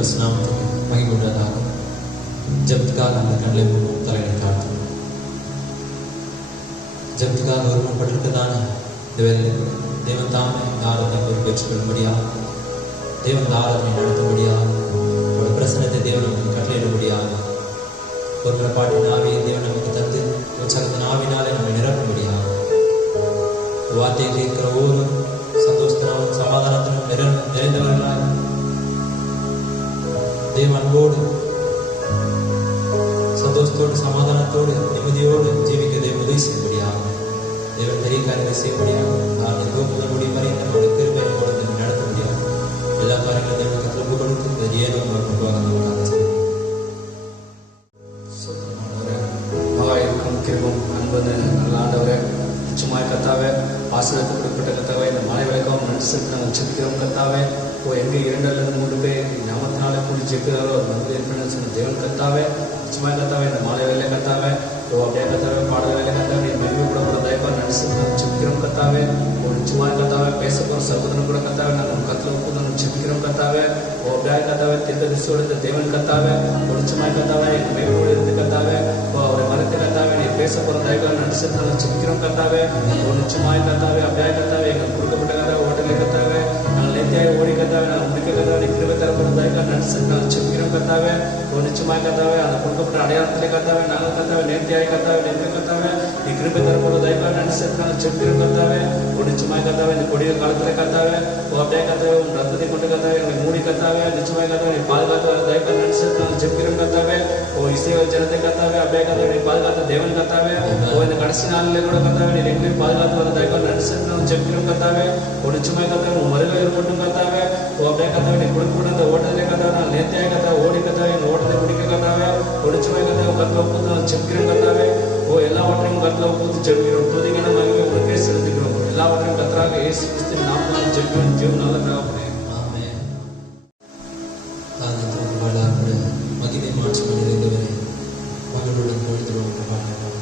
பரிசுநாமத்துக்கு மகிமை உண்டாதாக. ஜெபத்துக்காக அந்த கண்களை மூடும், தலையை தாழ்த்தும். ஜெபத்துக்காக ஒருமைப்பட்டிருக்கதான இந்த வேலையில் தேவன் தாமே ஆராதனை பொறுப்பேற்றுக் கொள்ளும்படியாக, தேவன் ஆராதனை நடத்தும்படியாக, ஒரு பிரசனத்தை தேவன் நமக்கு கட்டளையிடும்படியாக, ஒரு பாட்டின் ஆவியை தேவன் நமக்கு தந்து உற்சாகத்தின் ஆவினாலே நம்மை நிரப்பும்படியாக, வார்த்தையை கேட்கிற ஒவ்வொருவரும் சந்தோஷத்தினாலும் சமாதானத்திலும் நிறைந்தவர்களாய் தேவ அன்போடு சந்தோஷத்தோடு சமாதானத்தோடு நிம்மதியோடு ஜீவிக்க தேவன் உதவி செய்யும்படியாக, தேவன் பெரிய காரியங்களை செய்யும்படியாக, நான் முதல் முடிவு வரை நம்முடைய கிருபை நம்மோடு நடத்த முடியாது. எல்லா காரியங்களும் தேவனுக்கு திரும்ப கொடுத்து ஏதோ கொண்டுவாக நமக்காக செய்யும். கிருபம் அன்பது நல்ல ஆண்டவரே, நிச்சயமாய் கர்த்தாவே, ஆசீர்வாதத்துக்கு குறிப்பிட்ட கர்த்தாவே, இந்த மாலை விளக்கம் நடிச்சிட்டு நாங்கள் ஜெபிக்கிறோம் கர்த்தாவே. எங்கே 2 அல்லது 3 பேர் ஞாபகத்தினால கூடி ஜெபிக்கிறாரோ அது வந்து ஏற்படுன்னு சொன்ன தேவன் கர்த்தாவே, நிச்சயமாய் கர்த்தாவே, இந்த மாலை வேலை கர்த்தாவே, அப்படியே கர்த்தாவே, பாடல் வேலை கர்த்தாவே, நீ மகிமைப்பட தயப்பா நடிச்சிட்டு நாங்கள் ஜெபிக்கிறோம் கர்த்தாவே. நிச்சயமாய் கர்த்தாவே, பேச போகிற சகோதரன் கூட கர்த்தாவே, நாங்கள் கத்தில் ஒப்பு நாங்கள் ஜெபிக்கிறோம் கர்த்தாவே. அப்படியே கர்த்தாவே, தீர்க்க திசையோடு இந்த தேவன் கர்த்தாவே, நிச்சயமாய் கர்த்தாவே, எங்கள் மகிமையோடு இருந்து கர்த்தாவே, அவரை மறைத்து கர்த்தாவே, நீ பேச போகிற தயப்பா நடிச்சிட்டு நாங்கள் ஜெபிக்கிறோம் கர்த்தாவே. நிச்சயமாய் கர்த்தாவே, அப்படியே கர்த்தாவே, எங்களுக்கு கொடுக்கப்பட்ட கர்த்தாவே, ஓட்டலை கர்த்தாவே, நாங்கள் நேர்த்தியாக ஓடி கர்த்தாவே, நாங்கள் முடிக்க கர்த்தாவே, கிருபை தரப்போகிற தயப்பா நடிச்சிட்டு நாங்கள் ஜெபிக்கிறோம் கர்த்தாவே. நிச்சயமாய் கர்த்தாவே, அந்த கொடுக்கப்பட்ட அடையாளத்திலே கர்த்தாவே, நாங்கள் கர்த்தாவே நேர்த்தியாக கர்த்தாவே, நின்று கர்த்தாவே, நீ கிருபை தரப்போகிற தயப்பா நடிச்சிட்டு நாங்கள் ஜெபிக்கிறோம் கர்த்தாவே. நிச்சயமாய் கர்த்தாவே, இந்த கொடிய காலத்திலே கர்த்தாவே, அப்படியே கர்த்தாவே, உன் ரத்தத்தை கொண்டு கர்த்தாவே, எங்களை மூடி கர்த்தாவே, நிச்சயமாய் கர்த்தாவே, நீ பாதுகாத்த தயப்பா நடிச்சிட்டு நாங்கள் ஜெபிக்கிறோம் கர்த்தாவே. இஸ்ரவேல் ஜனத்தை கர்த்தாவே, அப்படியே கர்த்தாவே, நீ பாதுகாத்த தேவன் கர்த்தாவே, இந்த கடைசி நாளிலே கூட கர்த்தாவே, நீ எங்களையும் பாதுகாத்து வர தயப்பா நடிச்சிட்டு நாங்கள் ஜெபிக்கிறோம் கர்த்தாவே. நிச்சயமாய் கர்த்தாவே, உன் வருகை இருக்கட்டும் கர்த்தாவே, அப்படியே கர்த்தாவே, நீ கொடுக்கப்பட்ட அந்த ஓட்டத்திலே கர்த்தாவே, நான் நேர்த்தியாக கர்த்தாவே ஓடி கர்த்தாவே, எங்கள் ஓட்டத்தை முடிக்க கர்த்தாவே, நிச்சயமாய் கர்த்தாவே, கர்த்தல ஒப்புத்து நாங்கள் ஜெபிக்கிறோம் கர்த்தாவே. எல்லாவற்றையும் கர்த்தல ஒப்புத்து ஜெபிக்கிறோம். துதிக்கான மகிமை உனக்கே செலுத்துகிறோம். எல்லாவற்றையும் கர்த்தராக இயேசு கிறிஸ்துவின் நாமத்தில் ஜெபிக்கிறோம். ஜீவன் நல்ல தகப்பனே. மகிமை மாற்றி நிறைந்தவரே, மகளுடன் பொழுதுவோம் பாடுகிறோம்.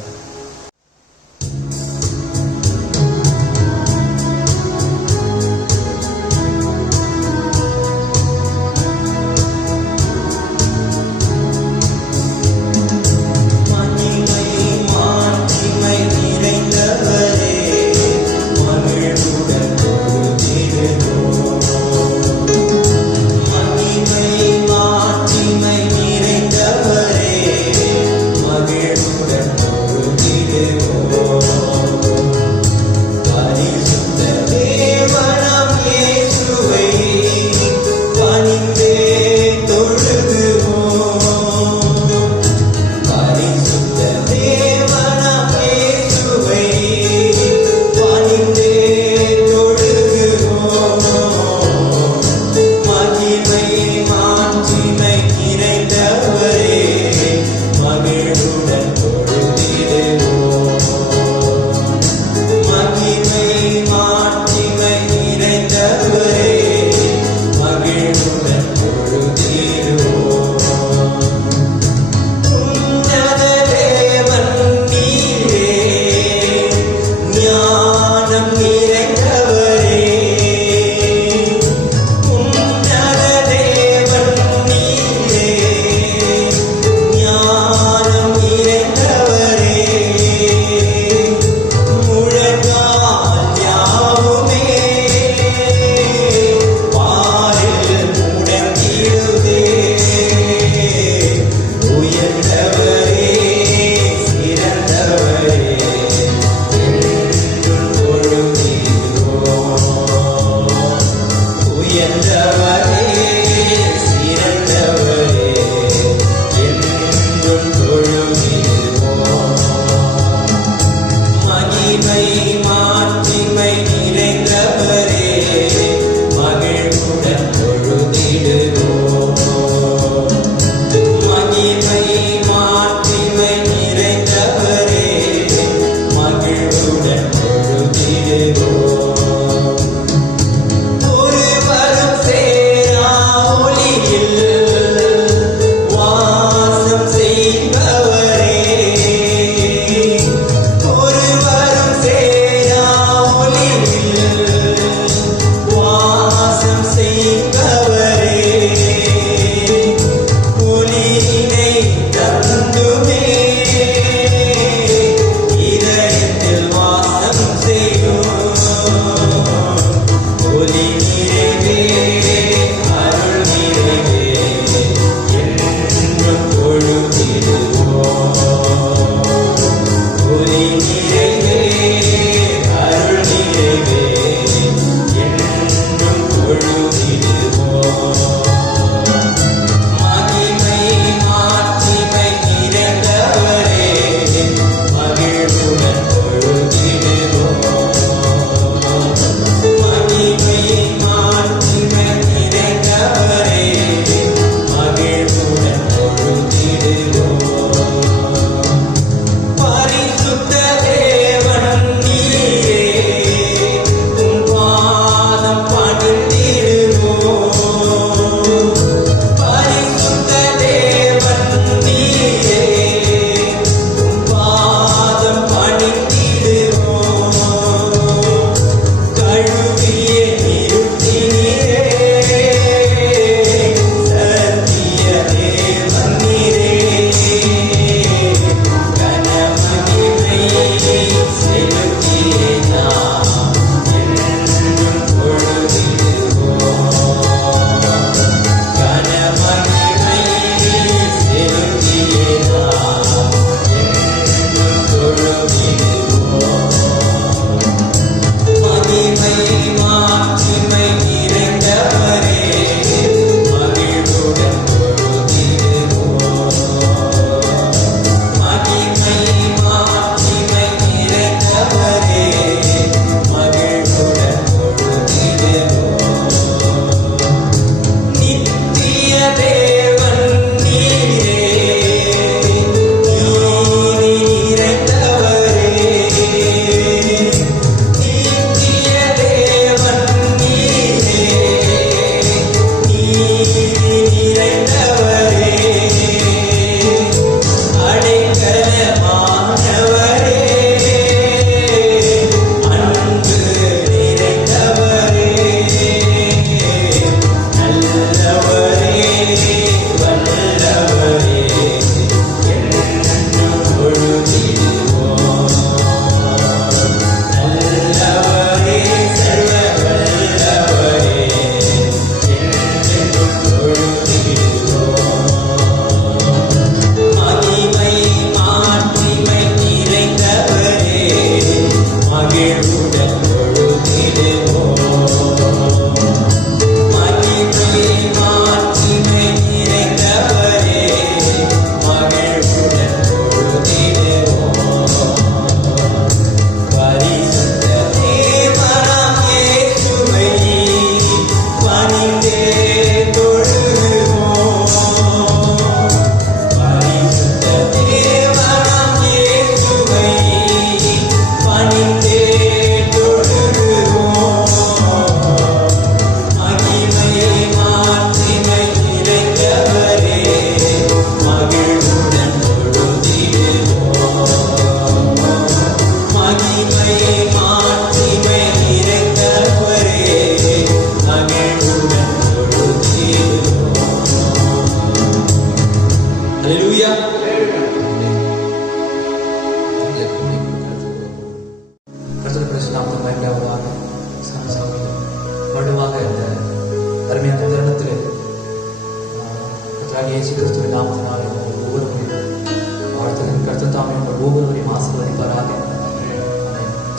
மகிழ்வுடன்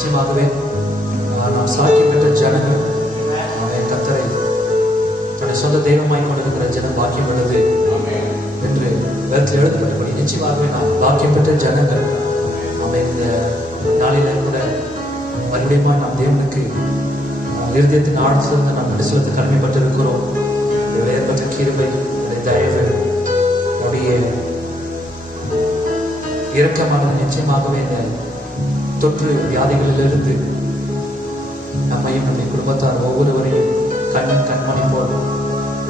நிச்சயமாகவே நாம் சாக்கியம் பெற்ற ஜனங்கள் கர்த்தரை தன்னை சொந்த தெய்வமாய் கொண்டிருக்கிற ஜனம் பாக்கியம் பெற்றது என்று வேதத்தில் எழுதப்பட்டபடி நிச்சயமாகவே நாம் பாக்கியம் பெற்ற ஜனங்கள் இந்த நாளில கூட மறுபடியும் நாம் தேவனுக்கு இருதயத்தின் ஆழ்த்திலிருந்து நாம் நடிசுவதற்கு கடமைப்பட்டிருக்கிறோம். ஏற்பட்ட கிருபை, தயவு, நம்முடைய இரக்கமாக நிச்சயமாகவே இந்த தொற்று வியாதிகளிலிருந்து நம்மையும் நம்முடைய குடும்பத்தார் ஒவ்வொருவரையும் கண்மணி போல்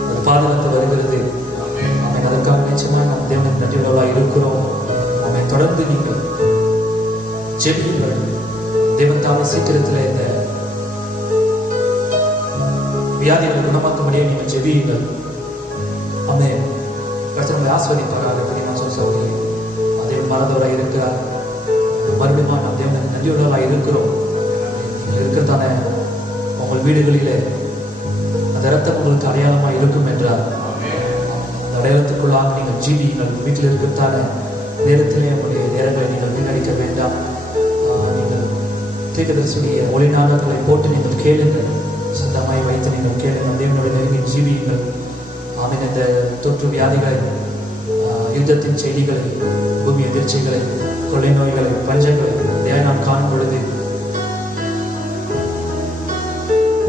அது பாதுகாத்து வருகிறது. அவன் அதற்காக நிச்சயமாக நாம் தேவனுக்கு நன்றியுள்ளவர்களாக இருக்கிறோம். அவன் தொடர்ந்து நீங்கள் ஜெபியுங்கள். தேவன் தாமே சீக்கிரத்தில் இந்த வியாதிகளை குணமாக்கும்படியே நீங்கள் ஜெபியுங்கள். அவன் கர்த்தரை ஆஸ்வதிப்பாராக. சகோதரி தேவன் மறந்தவராக இருக்கிறார். மறுபடியும் நாம் தேவனுக்கு நன்றியுள்ளவர்களாக இருக்கிறோம். நீங்கள் இருக்கத்தானே உங்கள் வீடுகளிலே அந்த இரத்தம் உங்களுக்கு அடையாளமாக இருக்கும் என்றார். அந்த அடையாளத்துக்குள்ளாக நீங்கள் ஜீவியுங்கள். வீட்டில் இருக்கத்தான நேரத்திலே உங்களுடைய நேரங்களை நீங்கள் வீணடிக்க வேண்டாம். நீங்கள் தீர்க்கதரிசியுடைய ஒளிநாளர்களை போட்டு நீங்கள் கேளுங்கள். சத்தமாய் வைத்து நீங்கள் கேளுங்கள். தேவனுடைய நெருங்கி ஜீவியுங்கள். ஆமீன். இந்த தொற்று வியாதிகளை, யுத்தத்தின் செய்திகளை, பூமி எதிர்ச்சிகளை, கொள்ளை நோய்களை, பஞ்சங்களை தேவை நாம் காணும் பொழுது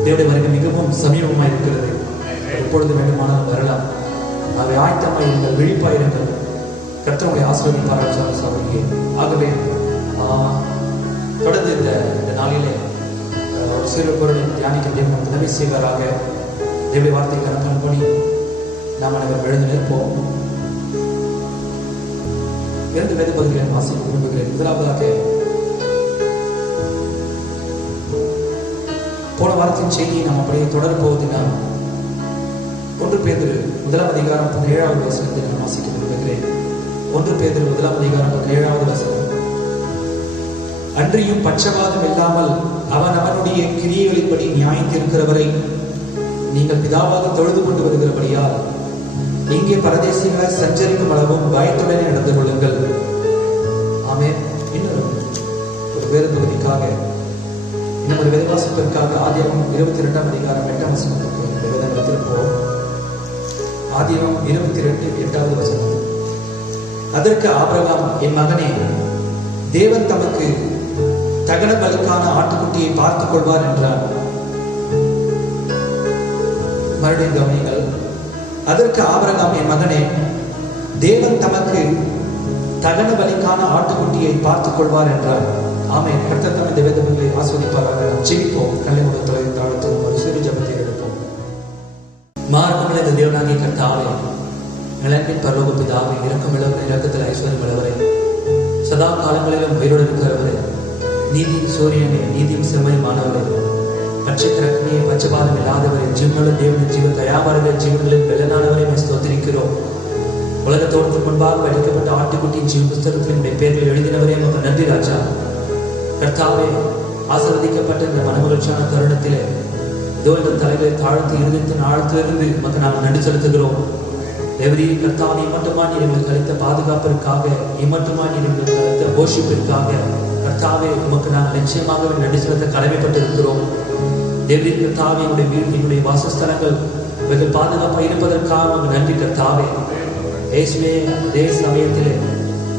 தேவனுடைய வருகை மிகவும் சமீபமாக இருக்கிறது. எப்பொழுது வேண்டுமானாலும் வரலாம். அவை ஆயத்தமாய் இருங்கள், விழிப்பாயிருங்கள். கர்த்தருடைய ஆசீர்வதிப்பாராக சகோதரியே. ஆகவே தொடர்ந்து இந்த நாளிலே சிறு பொருளை தியானிக்க தேவன் உதவி செய்வாராக. தேவனுடைய வார்த்தை கணக்கன்படி நாம் அனைவரும் எழுந்து நிற்போம். 2 வேத பகுதிகளை வாசிக்க விரும்புகிறேன். முதலாவதாக போன வாரத்தின் செய்தியை நாம் அப்படியே தொடரப் போவதினால் 1 பேதுரு 1 அதிகாரம் 17வது வசனத்தை நான் வாசிக்க விரும்புகிறேன். 1 பேதுரு 1 அதிகாரம் 17வது வசனம். அன்றியும் பட்சபாதம் இல்லாமல் அவன் அவனுடைய கிரியைகளின்படி நியாயத்திருக்கிறவரை நீங்கள் பிதாவாக தொழுது கொண்டு வருகிறபடியால் இங்கே பரதேசிகளாய் சஞ்சரிக்கும் அளவும் பயத்துடனே நடந்து கொள்ளுங்கள். ஆமென். இன்னொரு வேறு பகுதிக்காக, இன்னொரு வேதவாசிப்பிற்காக ஆதியாகமம் 22 அதிகாரம் 8 வசனத்துக்கு எடுத்திருப்போம். ஆதியாகமம் 22 8வது வசனம். அதற்கு ஆபிரகாம், என் மகனே, தேவன் தமக்கு தகன பலிக்கான ஆட்டுக்குட்டியை பார்த்துக் கொள்வார் என்றார். மறுபடியும் கவனிங்கள். அதற்கு ஆபிரகாம், என் மகனே, தேவன் தமக்கு தகன பலிக்கான ஆட்டுக்குட்டியை பார்த்துக் கொள்வார் என்றார். ஆமென். கர்த்தர் தம்மை இந்த வேதங்களை ஆஸ்வதிப்பாராக. ஜெபிப்போம். கல்லைமுகத்தலை தாழ்த்துவோம். ஒரு சிறு ஜெபத்தை எடுப்போம். மார்க்கமுள்ள இந்த தேவனாகிய கர்த்தாவே, நிலத்தின் பரலோக பிதாவே, இரக்கம் உள்ளவரே, இரக்கத்தில் ஐஸ்வர்யம் உள்ளவரே, சதா காலங்களிலும் உயிரோடு இருக்கிறவரே, நீதியின் சூரியனே, நீதியின் செம்மையுமானவரே, பட்சக்கிரக்கணியை பட்சபாதம் இல்லாதவரே, ஜீவனுள்ள தேவனின் ஜீவ தயாபரவே, ஜீவன்களில் வெள்ளனானவரை ஸ்தோத்திரிக்கிறோம். உலக தோற்றத்துக்கு முன்பாக அளிக்கப்பட்ட ஆட்டுக்குட்டியின் ஜீவ புஸ்தகத்தில் என்னுடைய பேரில் எழுதினவரே, உமக்கு நன்றி ராஜா. கர்த்தாவே, ஆசீர்வதிக்கப்பட்ட இந்த மனமகிழ்ச்சியான தருணத்திலே இதோ இந்த தலைகளை தாழ்த்தி இருதயத்தின் ஆழத்திலிருந்து உமக்கு நாங்கள் நன்றி செலுத்துகிறோம். தேவரீ கர்த்தாவே, இம்மட்டுமா நீர் எங்களுக்கு அளித்த பாதுகாப்பிற்காக, இம்மட்டுமா நீர் எங்களுக்கு அளித்த போஷிப்பிற்காக கர்த்தாவே உமக்கு நாங்கள் நிச்சயமாகவே நன்றி செலுத்த கடமைப்பட்டிருக்கிறோம். தேவரீ கர்த்தாவே, என்னுடைய வீடு, என்னுடைய வாசஸ்தலங்கள் இவர்கள் பாதுகாப்பாக இருப்பதற்காக உமக்கு நன்றி கர்த்தாவே. இயேசுவே, அதே சமயத்திலே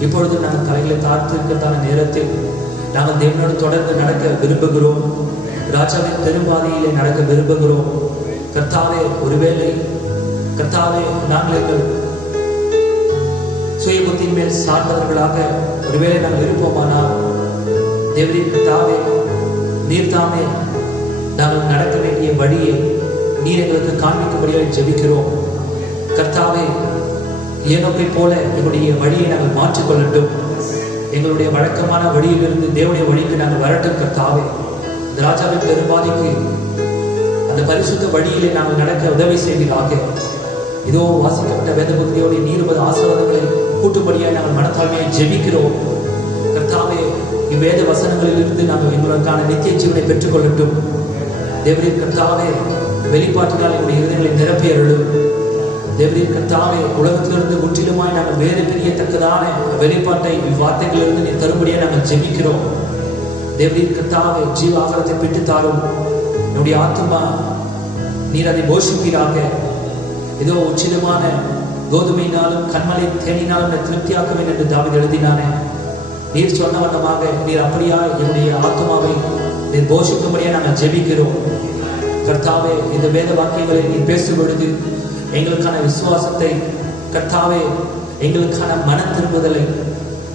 இப்பொழுது நாங்கள் தலைகளை தாழ்த்திருக்கிறதான நேரத்தில் நாங்கள் தேவனோடு தொடர்ந்து நடக்க விரும்புகிறோம். ராஜாவின் பெரும்பாதையிலே நடக்க விரும்புகிறோம். கர்த்தாவே, ஒருவேளை கர்த்தாவே நாங்கள் எங்கள் சுய புத்தியின் மேல் சார்ந்தவர்களாக ஒருவேளை நாங்கள் இருப்போமானால் தேவரீ கர்த்தாவே, நீர் தாமே நாங்கள் நடக்க வேண்டிய வழியை நீர் எங்களுக்கு காண்பிக்கும்படியாக ஜெபிக்கிறோம். கர்த்தாவே, ஏனோக்கை போல எங்களுடைய வழியை நாங்கள் மாற்றிக்கொள்ளட்டும். எங்களுடைய வழக்கமான வழியிலிருந்து தேவனுடைய வழிக்கு நாங்கள் வரட்டும். கர்த்தாவே, இந்த ராஜாவின் பெரும்பாதைக்கு அந்த பரிசுத்த வழியிலே நாங்கள் நடக்க உதவி செய்வீராக. இதோ வாசிக்கப்பட்ட வேத பகுதியோடு 20 ஆசீர்வாதங்களை கூட்டும்படியாக நாங்கள் மனத்தாழ்மையை ஜெபிக்கிறோம். கர்த்தாவே, இவ்வேத வசனங்களிலிருந்து நாங்கள் எங்களுக்கான நித்திய ஜீவனை பெற்றுக்கொள்ளட்டும். தேவரீர் கர்த்தாவே, வெளிப்பாட்டினால் எங்களுடைய இருதயங்களை நிரப்பி அருளும். தேவரீர் கர்த்தாவே, உலகத்திலிருந்து முற்றிலுமாய் நாங்கள் வேறு பிரியத்தக்கதான வெளிப்பாட்டை இவ்வார்த்தைகளிலிருந்து நீ தரும்படியாக நாங்கள் ஜெபிக்கிறோம். தேவரீர் கர்த்தாவே ஜீவ ஆகாரத்தை பெற்று தாரும். என்னுடைய ஆத்துமா நீர் அதை போஷிப்பீராக. ஏதோ உச்சிதமான கோதுமையினாலும் கண்மலை தேனினாலும் திருப்தியாக்குவேன் என்று தாவீது எழுதினானே, நீர் சொன்ன வண்ணமாக நீர் அப்படியா என்னுடைய ஆத்துமாவை நீர் போஷிக்கும்படியா நாங்கள் ஜெபிக்கிறோம். கர்த்தாவே, இந்த வேத வாக்கியங்களை நீர் பேசும் பொழுது எங்களுக்கான விசுவாசத்தை, கர்த்தாவே எங்களுக்கான மன திரும்புதலை,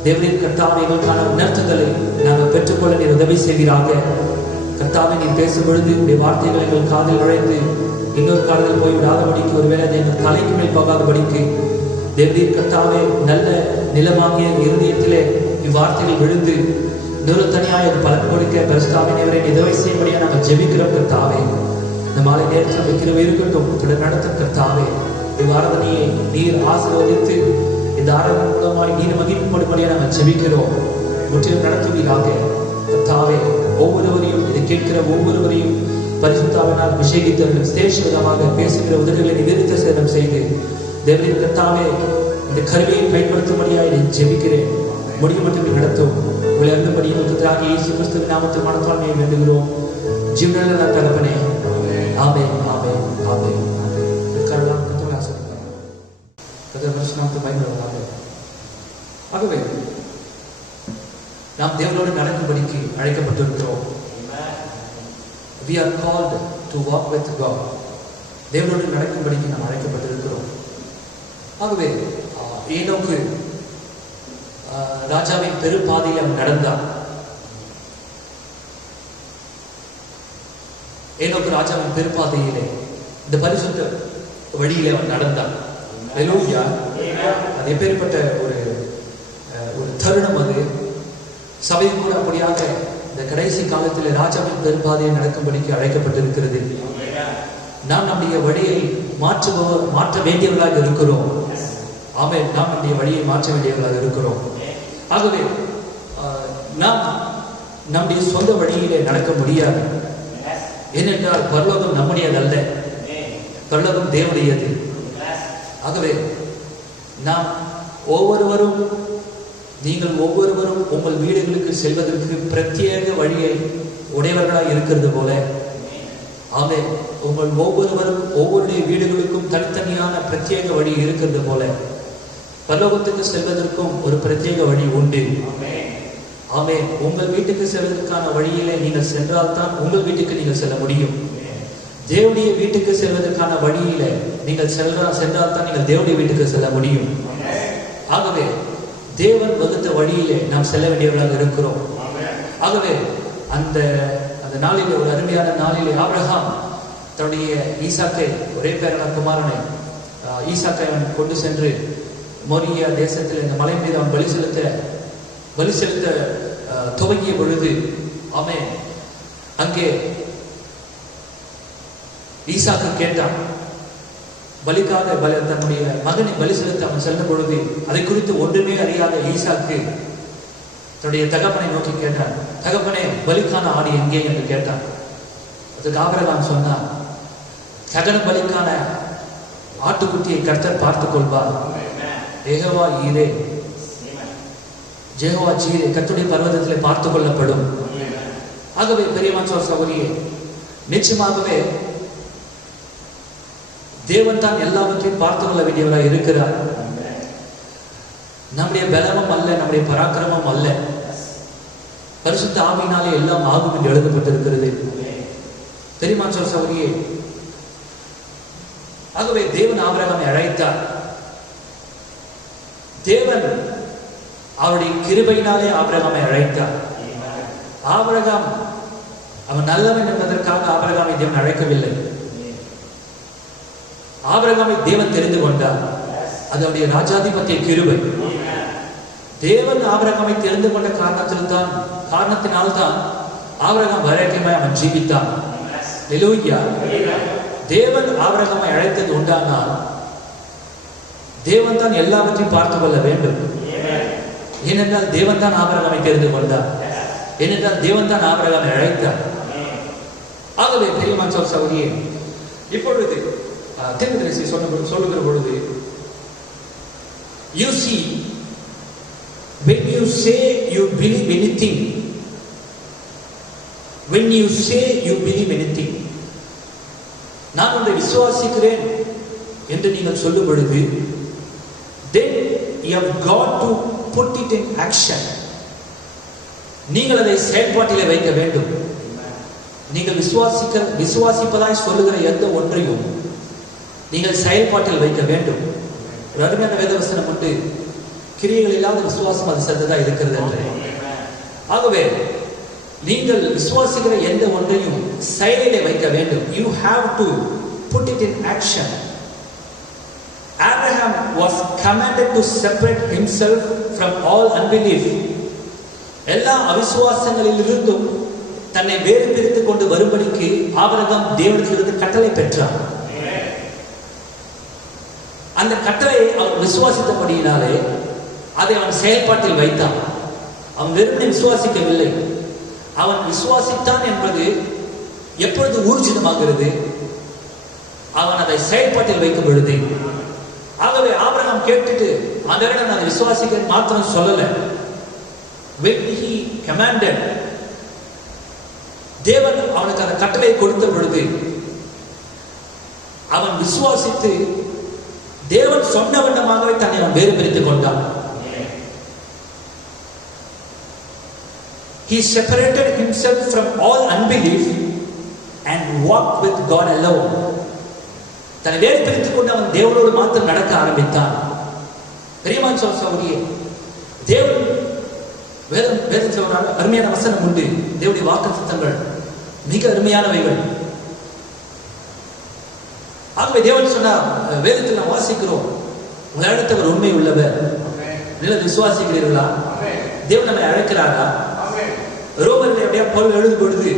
தேவரின் கர்த்தாவே எங்களுக்கான உணர்த்துதலை நாங்கள் பெற்றுக்கொள்ள நீர் உதவி செய்வீராக. கர்த்தாவே, நீர் பேசும் பொழுது உடைய வார்த்தைகள் எங்கள் காதில் நுழைந்து இன்னொரு காலத்தில் போய் விடாதபடிக்கு, ஒருவேளை அதை எங்கள் தலைக்கு மேல் போகாதபடிக்கு, தேவரின் கர்த்தாவே நல்ல நிலமாகிய இருதயத்திலே இவ்வார்த்தைகள் விழுந்து நிறுத்தனியாய் அது பலன் கொடுக்க பரிசுத்தாவினவரை உதவி செய்யும்படியா நாங்கள் ஜெபிக்கிறோம். கர்த்தாவே, இந்த மாலை நேரத்தில் வைக்கிறவ இருக்கட்டும், தொடர் நடத்தும் கர்த்தாவே. இவ்வாரதனையை நீர் ஆசீர்வதித்து இந்த ஆராதனை மூலமாய் நீர் மகிழ்ப்படும்படியா நாங்கள் ஜெபிக்கிறோம். முற்றிலும் நடத்துவீராக. கர்த்தாவே, ஒவ்வொருவரையும் இதை கேட்கிற ஒவ்வொருவரையும் பரிசுத்தாவினால் அபிஷேகித்து விசேஷ விதமாக பேசுகிற உதவிகளை விருத்த சேதம் செய்து தேவரின் கர்த்தாவே இந்த கருவியை பயன்படுத்தும்படியாக இதை ஜெபிக்கிறேன். முடிவு மட்டும் நடத்தும். உங்களை அறிந்தபடி கர்த்தராகிய இயேசு கிறிஸ்துவின் நாமத்தில் மனத்தாழ்மையை வேண்டுகிறோம் ஜீவனுள்ள தகப்பனே. ஆமென், ஆமென், ஆமென். கர்த்தர் கர்த்தரை ஆசீர்வதிப்பார். கர்த்தர் பரிசுத்தமானவருக்கு பயன்படுவாராக. ஆகவே நாம் தேவனோடு நடக்கும்படிக்கு அழைக்கப்பட்டிருக்கிறோம். We are called to walk with God. தேவனோடு நடக்கும்படிக்கு நாம் அழைக்கப்பட்டிருக்கிறோம். ஆகவே ஏனோக்கு ராஜாவின் பெருப்பாதையில் அவன் நடந்தான். ஏனோக்கு ராஜாவின் பெருப்பாதையிலே இந்த பரிசுத்த வழியிலே அவன் நடந்தான். ஹல்லேலூயா. அது எப்பேற்பட்ட ஒரு தருணம். அது சபை கூட அப்படியாக இந்த கடைசி காலத்தில் ராஜாவின் பெரும்பாதையை நடக்கும்படிக்கு அழைக்கப்பட்டிருக்கிறது. நாம் நம்முடைய வழியை மாற்ற வேண்டியவர்களாக இருக்கிறோம். ஆமென். நாம் நம்முடைய வழியை மாற்ற வேண்டியவர்களாக இருக்கிறோம். ஆகவே நாம் நம்முடைய சொந்த வழியிலே நடக்க முடியாது. ஏனென்றால் பரலோகம் நம்முடையதல்ல, பரலோகம் தேவனுடையது. ஆகவே நாம் ஒவ்வொருவரும், நீங்கள் ஒவ்வொருவரும் உங்கள் வீடுகளுக்கு செல்வதற்கு பிரத்யேக வழியை உடையவர்களாக இருக்கிறது போல, ஆமே, உங்கள் ஒவ்வொருவரும் ஒவ்வொருடைய வீடுகளுக்கும் தனித்தனியான பிரத்யேக வழி இருக்கிறது போல பரலோகத்துக்கு செல்வதற்கும் ஒரு பிரத்யேக வழி உண்டு. ஆமே. உங்கள் வீட்டுக்கு செல்வதற்கான வழியிலே நீங்கள் சென்றால்தான் உங்கள் வீட்டுக்கு நீங்கள் செல்ல முடியும். தேவனுடைய வீட்டுக்கு செல்வதற்கான வழியில நீங்கள் சென்றால்தான் நீங்கள் தேவனுடைய வீட்டுக்கு செல்ல முடியும். ஆகவே தேவன் வகுத்த வழியிலே நாம் செல்ல வேண்டியவர்களாக இருக்கிறோம். ஆகவே அந்த நாளிலே, ஒரு அருமையான நாளிலே, ஆபிரகாம் தன்னுடைய ஈசாக்கை, ஒரே பேரான குமாரனை ஈசாக்கை அவன் கொண்டு சென்று மோரியா தேசத்தில் இந்த மலை மீது அவன் பலி செலுத்த துவங்கிய பொழுது, ஆமே, அங்கே ஈசாக்கு கேட்டான். பலிக்காக தன்னுடைய மகனை பலி செலுத்த அவன் செல்லும் பொழுது அதை குறித்து ஒன்றுமே அறியாத ஈசாக்கு தன்னுடைய தகப்பனை நோக்கி கேட்டான், தகப்பனே, பலிக்கான ஆடு எங்கே என்று கேட்டான். அதுக்கு ஆபிரகாம் சொன்னான், தகன பலிக்கான ஆட்டுக்குட்டியை கர்த்தர் பார்த்துக் கொள்வார். யெகோவா ஈரே, ஜெகோவா ஜீரே கர்த்தருடைய பர்வதத்திலே பார்த்துக் கொள்ளப்படும். ஆகவே பெரியமான் சகோதரியே, நிச்சயமாகவே தேவன் தான் எல்லாவற்றையும் பார்த்து கொள்ள வேண்டியவராக இருக்கிறார். நம்முடைய பலமும் அல்ல, நம்முடைய பராக்கிரமம் அல்ல, பரிசுத்த ஆவியினாலே எல்லாம் ஆகும் என்று எழுதப்பட்டிருக்கிறது. பெரியமான் சகோதரியே, ஆகவே தேவன் ஆபிரகாமை அழைத்தார். தேவன் அவருடைய கிருபையினாலே ஆபிரகாமை அழைத்தார். ஆபிரகாம் அவன் நல்லவன் என்பதற்காக ஆபிரகாமை தேவன் அழைக்கவில்லை. ஆபிரகாமை தேவன் தெரிந்து கொண்டார். அது அவருடைய ராஜாதிபத்திய கிருபை. தேவன் ஆபிரகாமை தெரிந்து கொண்ட காரணத்தினால்தான் ஆபிரகாம் வைராக்கியமாய் அவன் ஜீவித்தான். ஹல்லேலூயா. தேவன் ஆபிரகாமை அழைத்தது உண்டானால் தேவன் தான் எல்லாவற்றையும் பார்த்துக் கொள்ள வேண்டும். ஏனென்றால் தேவன் தான் ஆபிரகாமை தெரிந்து கொண்டார். ஏனென்றால் தேவன் தான் ஆபிரகாமை அழைத்தார். ஆகவே பெரியமான் சகோதரியே, இப்பொழுது தீர்க்கதரிசி சொல்லுகிற பொழுது, you see, when you say you believe anything, when you say you believe anything, நான் ஒன்றை விசுவாசிக்கிறேன் என்று நீங்கள் சொல்லும் பொழுது, then you have got to put it in action. நீங்கள் அதை செயல்பாட்டிலே வைக்க வேண்டும். நீங்கள் விசுவாசிப்பதாய் சொல்லுகிற எந்த ஒன்றையும் நீங்கள் செயல்பாட்டில் வைக்க வேண்டும். ஒரு அருமையான வேதவசனம் உண்டு, கிரியைகள் இல்லாத விசுவாசம் அது சென்றதா இருக்கிறது என்று. ஆகவே நீங்கள் விசுவாசிக்கிற எந்த ஒன்றையும் செயலிலே வைக்க வேண்டும். You have to put it in action. Abraham was commanded to separate himself from all unbelief. எல்லா அவிசுவாசங்களிலிருந்தும் தன்னை வேறு பிரித்துக் கொண்டு வரும்படிக்கு ஆபிரகாம் தேவனிடத்திலிருந்து கட்டளை பெற்றார். அந்த கட்டளையை அவன் விசுவாசித்தபடியினாலே அதை அவன் செயல்பாட்டில் வைத்தான். அவன் வெறுமனே விசுவாசிக்கவில்லை, அவன் விசுவாசித்தான் என்பது எப்பொழுது ஊர்ஜிதமாகிறது? அவன் அதை செயல்பாட்டில் வைக்கும் பொழுது. ஆகவே ஆபிரகாம் கேட்டுட்டு அந்த இடம் நான் விசுவாசிக்க மாத்திரம் சொல்லல. When he commanded, தேவன் அவனுக்கு அந்த கட்டளை கொடுத்த பொழுது அவன் விசுவாசித்து தேவன் சொன்ன வண்ணமாகவே தன்னை அவன் வேறு பிரித்துக் கொண்டான். He separated himself from all unbelief and walked with God alone. தன்னை வேறு பிரித்துக் கொண்டு அவன் தேவனோடு மாத்திரம் நடக்க ஆரம்பித்தான். பெரியமான் சகோதரியே, தேவன் வேதத்தில் ஒரு அருமையான வசனம் உண்டு. தேவனுடைய வாக்குத்தத்தங்கள் மிக அருமையானவைகள். ஆகவே தேவன் சொன்னார், வேதத்தில் நாம் வாசிக்கிறோம், உங்களை அழைத்தவர் உண்மை உள்ளவர். நீங்கள் விசுவாசிக்கிறீர்களா? தேவன் நம்மை அழைக்கிறாரா? ரோமரில் எப்படியா பவுல் எழுதும் பொழுது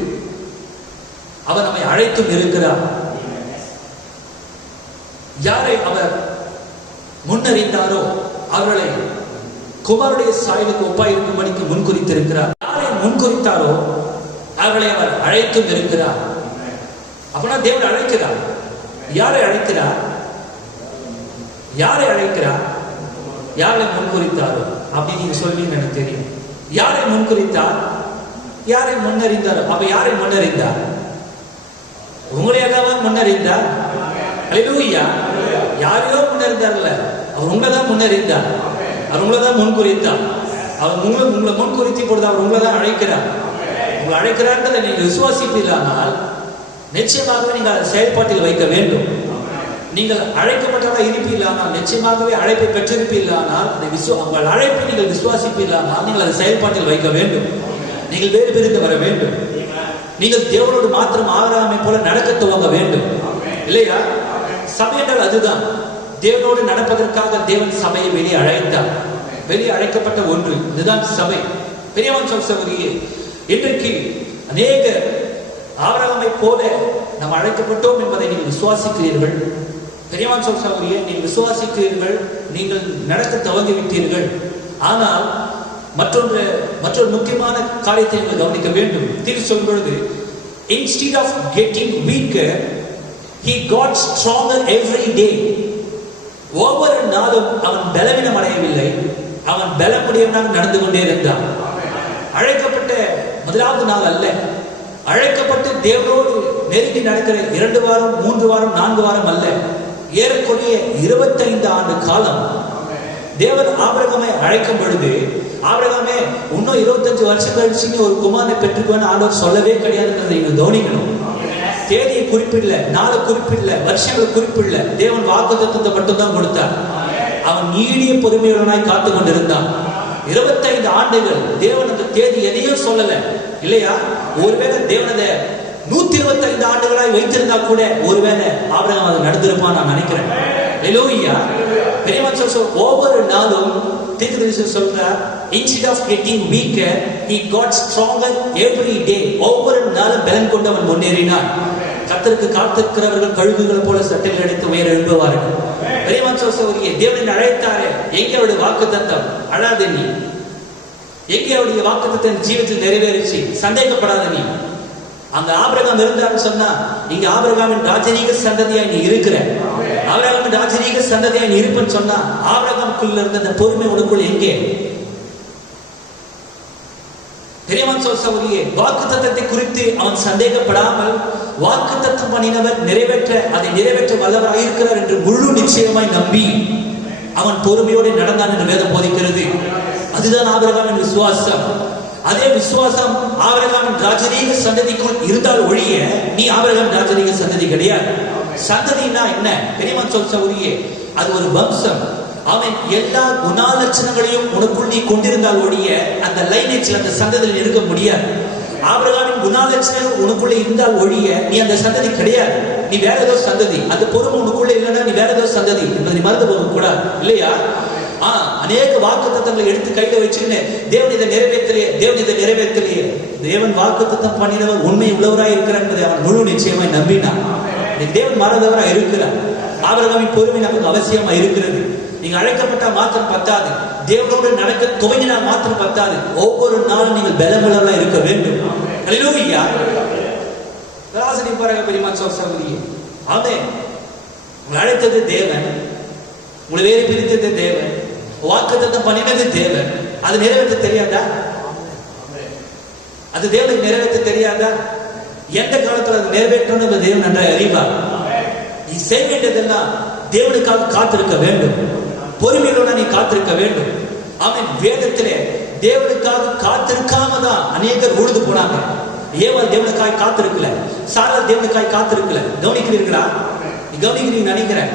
அவர் நம்மை அழைத்தும் இருக்கிறார். யாரை அவர் முன்னறிந்தாரோ அவர்களை குமாரனுடைய சாயலுக்கு ஒப்பாய் இருக்கும்படிக்கு முன்குறித்திருக்கிறார். யாரை முன்குறித்தாரோ அவர்களை அவர் அழைத்தும் இருக்கிறார். அப்படின்னா தேவன் அழைக்கிறார். யாரை அழைக்கிறார்? யாரை அழைக்கிறார்? யாரை முன்குறித்தாரோ அப்படின்னு நீங்க சொல்வீங்க, எனக்கு தெரியும். யாரை முன்குறித்தார்? யாரை முன்னறிந்தார்? அப்ப யாரை முன்னறிந்தார்? உங்களை அல்லவா முன்னறிந்தார். அல்லேலூயா. யாரையோ முன்னறிந்தார்ல, அவர் உங்களை தான் முன்னறிந்தார். அவர் உங்களை தான் முன்குறித்தார். அவர் உங்களை முன்குறித்து பொழுது அவர் உங்களை தான் அழைக்கிறார். உங்களை அழைக்கிறார்ன்றதை நீங்கள் விசுவாசிப்பீர்களானால் நிச்சயமாகவே நீங்கள் அதை செயல்பாட்டில் வைக்க வேண்டும். நீங்கள் அழைக்கப்பட்டவராக இருப்பீர்களானால், நிச்சயமாகவே அழைப்பை பெற்றிருப்பீர்களானால், உங்கள் அழைப்பை நீங்கள் விசுவாசிப்பீர்களானால் நீங்கள் அதை செயல்பாட்டில் வைக்க வேண்டும். நீங்கள் வேறு பிரிந்து வர வேண்டும். நீங்கள் தேவனோடு மாத்திரம் ஆகாமை போல நடக்க துவங்க வேண்டும், இல்லையா? சபை என்றால் அதுதான். தேவனோடு நடப்பதற்காக தேவன் சபையை வெளியே அழைத்தார். வெளியே அழைக்கப்பட்ட ஒன்று இதுதான் சபை. பெரியவன் சகோதரியே, இன்றைக்கு அநேக ஆபிரகாமை போல நாம் அழைக்கப்பட்டோம் என்பதை நீங்கள் விசுவாசிக்கிறீர்கள். பெரியவன் சகோதரியே, நீங்கள் விசுவாசிக்கிறீர்கள், நீங்கள் நடக்க துவங்கிவிட்டீர்கள். ஆனால் மற்றொரு முக்கியமான காரியத்தை நீங்கள் கவனிக்க வேண்டும். திருப்பி சொல்லும் பொழுது, instead of getting weaker, he got stronger every day. ஒவ்வொரு நாளும் அவன் பலவீனம் அடையவில்லை, அவன் பலமுடையவனாக நடந்து கொண்டே இருந்தான். அழைக்கப்பட்ட முதலாவது நாள் அல்ல, அழைக்கப்பட்டு தேவனோடு நெருங்கி நடக்கிற 2 வாரம் 3 வாரம் 4 வாரம் அல்ல, ஏறக்குறைய 25 ஆண்டு காலம் தேவன் ஆபிரகாமை அழைக்கும் பொழுது, ஆபிரகாமே இன்னும் 25 வருஷம் கழிச்சு ஒரு குமாரனை பெற்றுக்கொண்டு ஆண்டவர் சொல்லவே கிடையாதுன்றதை நீங்க கவனிக்கணும். தேதியை குறிப்பிடல, நாளை குறிப்பிடல, வருஷங்களை குறிப்பிடல. தேவன் வாக்குத்தத்தத்தை மட்டும்தான் கொடுத்தார். அவன் நீடிய பொறுமையுடனாய் காத்து கொண்டிருந்தான். 25 ஆண்டுகள் தேவன் அந்த தேதி எதையும் சொல்லல, இல்லையா? ஒருவேளை தேவன் அதை 125 ஆண்டுகளாய் வைத்திருந்தா கூட ஒருவேளை ஆபிரகாம் அதை நடந்திருப்பான் நான் நினைக்கிறேன். அல்லேலூயா. பெரியவன் ஒவ்வொரு நாளும் தீர்க்கதரிசி சொல்றார், instead of getting weaker, he got stronger every day. ஒவ்வொரு நாளும் பலன் கொண்டு அவன் முன்னேறினான். கர்த்தருக்கு காத்திருக்கிறவர்கள் கழுகுகளை போல சட்டைகள் அடித்து உயர எழும்புவார்கள். பெரியவன் சகோதரியே, தேவன் அழைத்தாரே, எங்கே அவருடைய வாக்குத்தத்தம்? அழாத நீ. எங்கே அவருடைய வாக்குத்தத்தம் ஜீவிதத்தில் நிறைவேறிச்சு? சந்தேகப்படாத நீ. அங்க ஆபிரகாம் இருந்தான்னு சொன்னா, இங்க ஆபிரகாமின் ராஜரீக சந்ததியாய் நீ இருக்கிற. ஆபிரகாமின் ராஜரீக சந்ததியாய் நீ இருப்பன்னு சொன்னா, ஆபிரகாமுக்குள்ள இருந்த அந்த பொறுமை உனக்குள் எங்கே? பெரியவன் சகோதரியே, வாக்குத்தத்தத்தை குறித்து அவன் சந்தேகப்படாமல் வாக்குத்தத்தம் பண்ணினவர் அதை நிறைவேற்ற வல்லவராக இருக்கிறார் என்று முழு நிச்சயமாய் நம்பி அவன் பொறுமையோடு நடந்தான் என்று வேதம் போதிக்கிறது. அதுதான் ஆபிரகாமின் விசுவாசம். அதே விசுவாசம் ஆபிரகாமின் ராஜரீக சந்ததிக்குள் இருந்தால் ஒழிய நீ ஆபிரகாம் ராஜரீக சந்ததி கிடையாது. சந்ததினா என்ன? பெரியவன் சகோதரியே, அது ஒரு வம்சம். அவன் எல்லா குணாலட்சணங்களையும் உனக்குள் நீ கொண்டிருந்தால் ஒழிய அந்த லைனேஜில் அந்த சந்ததியில் இருக்க முடியாது. ஆபிரகாமின் குணாலட்சணம் உனக்குள்ள இருந்தால் ஒழிய நீ அந்த சந்ததி கிடையாது. நீ வேற ஏதோ சந்ததி. அந்த பொறுமை உனக்குள்ள இல்லைன்னா நீ வேற ஏதோ சந்ததி என்பதை மறந்து போக கூடாது, இல்லையா? அநேக வாக்குத்தத்தங்களை எடுத்து கையில வச்சுக்கின்னு தேவன் இதை நிறைவேற்றலையே. தேவன் வாக்குத்தத்தம் பண்ணினவர் உண்மை உள்ளவராய் இருக்கிறார் என்பதை அவன் முழு நிச்சயமாய் நம்பினான். தேவன் மாறாதவராய் இருக்கிறார். ஆபிரகாமின் பொறுமை நமக்கு அவசியமா இருக்கிறது. நீங்க அழைக்கப்பட்ட மாத்திரம் பத்தாது, தேவனோடு நடக்க துவங்கினால் மாத்திரம் பத்தாது. ஒவ்வொரு நாளும் நீங்கள் பலமுள்ளவர்களா இருக்க வேண்டும். அல்லேலூயா. ராசனி பாருங்க பெரியமான் சகோதரியே, ஆமென். உங்களை அழைத்தது தேவன், உங்களை வேறு பிரித்தது தேவன், வாக்குத்தத்தம் பண்ணினது தேவன். அது நிறைவேற்ற தெரியாதா? அது தேவனுக்கு நிறைவேற்ற தெரியாதா? எந்த காலத்தில் அது நிறைவேற்றணும் தேவன் நன்றாய் அறிவார். நீ செய்ய வேண்டியதெல்லாம் தேவனுக்காக காத்திருக்க வேண்டும். பொறுமையோட நீ காத்திருக்க வேண்டும். அவன் வேதத்திலே தேவனுக்காக காத்திருக்காம தான் அநேகர் உழுது போனாங்க. ஏவாள் தேவனுக்காக காத்திருக்கல, சாரா தேவனுக்காக காத்திருக்கல. கவனிக்கிறீர்களா? நீ கவனிக்கிறீங்க நினைக்கிறேன்.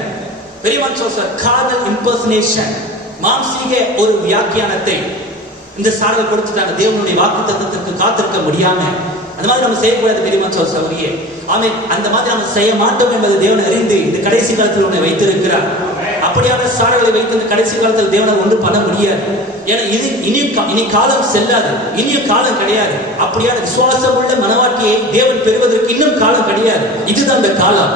பெரியவன் சொல்ற கார்னல் இம்பர்சனேஷன், மாம்சீக ஒரு வியாக்கியானத்தை இந்த சாரல் கொடுத்துட்டாங்க. தேவனுடைய வாக்குத்தத்தத்திற்கு காத்திருக்க முடியாம அந்த மாதிரி நம்ம செய்யக்கூடாது. பெரியவன் சகோதரியே, ஆமென். அந்த மாதிரி நம்ம செய்ய மாட்டோம் என்பதை தேவன் அறிந்து இந்த கடைசி காலத்தில் உன்னை வைத்திருக்கிறார். அப்படியான சாரங்களை வைத்து இந்த கடைசி காலத்தில் தேவனால் ஒன்றும் பண்ண முடியாது. ஏன்னா இது இனி காலம் செல்லாது, இனியும் காலம் கிடையாது. அப்படியான விசுவாசம் உள்ள மனவாட்டியை தேவன் பெறுவதற்கு இன்னும் காலம் கிடையாது. இதுதான் அந்த காலம்.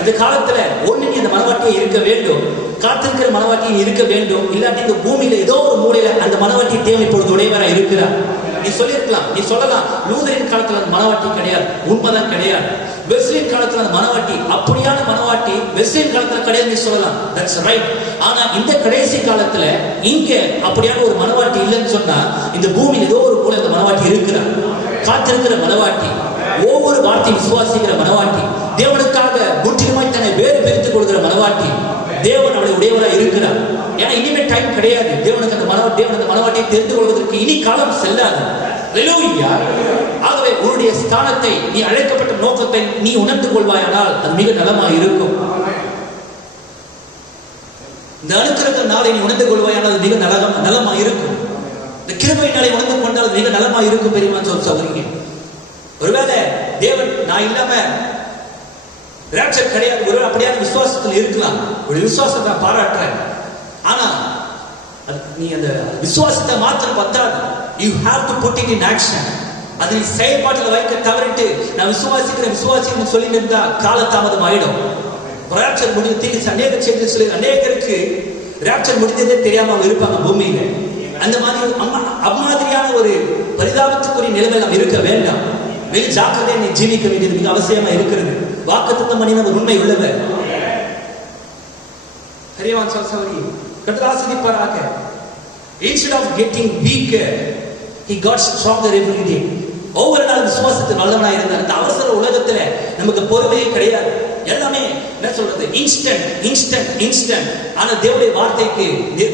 இந்த காலத்துல ஒண்ணு நீ அந்த மனவாட்டியை இருக்க வேண்டும், காத்திருக்கிற மனவாட்டியை இருக்க வேண்டும். இல்லாட்டி இந்த பூமியில ஏதோ ஒரு மூலையில அந்த மனவாட்டியை தேவன் இப்பொழுது உடையவராக இருக்கிறார். நீ சொல்லிருக்கலாம், நீ சொல்லலாம், லூதரின் காலத்துல அந்த மனவாட்டி கிடையாது. உண்மைதான் கிடையாது. வெஸ்லின் காலத்துல அந்த மனவாட்டி, அப்படியான மனவாட்டி வெஸ்லின் காலத்துல கிடையாது நீ சொல்லலாம். That's right. ஆனா இந்த கடைசி காலத்துல இங்க அப்படியான ஒரு மனவாட்டி இல்லைன்னு சொன்னா இந்த பூமியில் ஏதோ ஒரு போல அந்த மனவாட்டி இருக்கிறார். காத்திருக்கிற மனவாட்டி, ஒவ்வொரு வார்த்தை விசுவாசிக்கிற மனவாட்டி, தேவனுக்காக முற்றிலுமாய் தன்னை வேறு பிரித்துக் கொள்கிற மனவாட்டி, தேவன் அவளை உடையவராக இருக்கிறார். ஏன்னா இனிமே டைம் கிடையாது. தேவனுக்கு அந்த மனவாட்டியை தெரிந்து கொள்வதற்கு இனி காலம் செல்லாது. அல்லேலூயா. ஆகவே உன்னுடைய ஸ்தானத்தை, நீ அழைக்கப்பட்ட நோக்கத்தை நீ உணர்ந்து கொள்வாயானால் அது மிக நலமாக இருக்கும். இந்த அனுக்கிரக நாளை நீ உணர்ந்து கொள்வாயானால் அது மிக நலமா இருக்கும். இந்த கிருபை நாளை உணர்ந்து கொண்டால் அது மிக நலமா இருக்கும். பெரியமான் சகோதரியே, ஒருவேளை தேவன் நான் இல்லாம ராட்சர் கிடையாது, ஒரு அப்படியான விசுவாசத்தில் இருக்கலாம். ஒரு விசுவாசத்தை பாராட்டுறேன். ஆனா நீ அந்த விசுவாசத்தை மாத்திரம் பத்தாது. You have to put it in action. அதை செயல்பாட்டில் வைக்க தவறிட்டு நான் விசுவாசிக்கிறேன் சொல்லி இருந்தா காலதாமதம் ஆயிடும். ராப்சர் முடிந்து அநேக செய்தி சொல்லி அநேகருக்கு ராப்சர் முடிந்ததே தெரியாம அவங்க இருப்பாங்க பூமியில. அந்த மாதிரி அம்மாதிரியான ஒரு பரிதாபத்துக்குரிய நிலைமை நாம் இருக்க வேண்டாம். வெகு ஜாக்கிரதையை நீ ஜீவிக்க வேண்டியது மிக அவசியமா இருக்கிறது. வாக்குத்தத்தம் பண்ணின ஒரு உண்மை உள்ளவர். பெரியவான் சகோதரி கர்த்தர் ஆசீர்வதிப்பாராக. Instead of getting weaker, he got stronger every day. ஒவ்வொரு நாள் விசுவாசத்தில் வல்லவனாக இருந்தார். அந்த அவசர உலகத்துல நமக்கு பொறுமையே கிடையாது. எல்லாமே என்ன சொல்றது, இன்ஸ்டன்ட். ஆனா தேவனுடைய வார்த்தைக்கு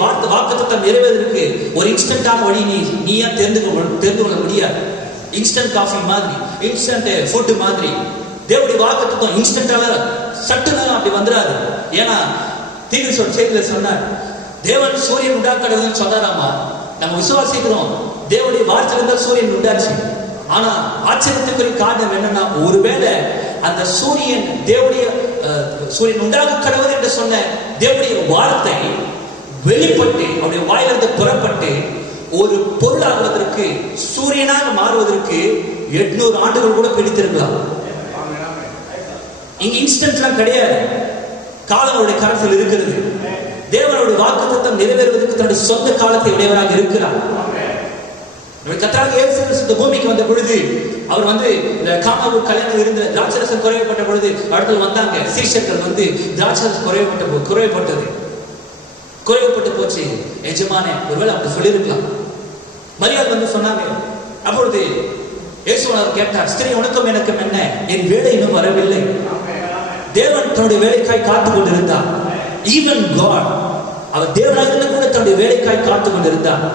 வாக்குத்தத்தம் நிறைவேறதுக்கு ஒரு இன்ஸ்டன்டான வழி நீயா தெரிந்து கொள்ள முடியாது. இன்ஸ்டன்ட் காஃபி மாதிரி, இன்ஸ்டன்ட் ஃபுட் மாதிரி தேவனுடைய வாக்குத்தத்தம் இன்ஸ்டன்டால சட்டுன்னு அப்படி வந்துடாது. ஏன்னா தீர்க்க செய்தியில சொன்னார், தேவன் சூரியன் உண்டாக்கணும்னு சொன்னாராமா. நம்ம விசுவாசிக்கிறோம், தேவனுடைய வார்த்தை இருந்தால் சூரியன் உண்டாச்சு. ஆனா ஆச்சரியத்துக்குரிய காரணம் என்னன்னா, ஒருவேளை அந்த சூரியன் உண்டாக கடவுள் என்று சொன்ன தேவனுடைய வார்த்தை வெளிப்பட்டு அவருடைய வாயிலிருந்து புறப்பட்டு ஒரு பொருளாகுவதற்கு, சூரியனாக மாறுவதற்கு 800 ஆண்டுகள் கூட பிடித்திருக்கலாம். இங்க இன்ஸ்டன்ட்லாம் கிடையாது. காலம் அவருடைய கரத்தில் இருக்கிறது. தேவனுடைய வாக்குத்தத்தம் நிறைவேறுவதற்கு தன்னுடைய சொந்த காலத்தை உடையவராக இருக்கிறார். கர்த்தராகிய இயேசு கிறிஸ்து இந்த பூமிக்கு வந்த பொழுது அவர் இந்த கானாவூர் கல்யாணம் இருந்த திராட்சரசம் குறைவுபட்ட பொழுது அடுத்து வந்தாங்க சீஷர்கள் திராட்சரசம் குறைவுபட்டு போச்சு. எஜமானே, ஒருவேளை அப்படி சொல்லியிருக்கலாம். மரியாதை சொன்னாங்க, அப்பொழுது இயேசுவானவர் கேட்டார், ஸ்திரீ உனக்கும் எனக்கும் என்ன, என் வேலை இன்னும் வரவில்லை. தேவன் தன்னுடைய வேலைக்காய் காத்துக் கொண்டிருந்தார். ஈவன் காட், அவர் தேவனாக இருந்து கூட தன்னுடைய வேலைக்காய் காத்துக் கொண்டிருந்தார்.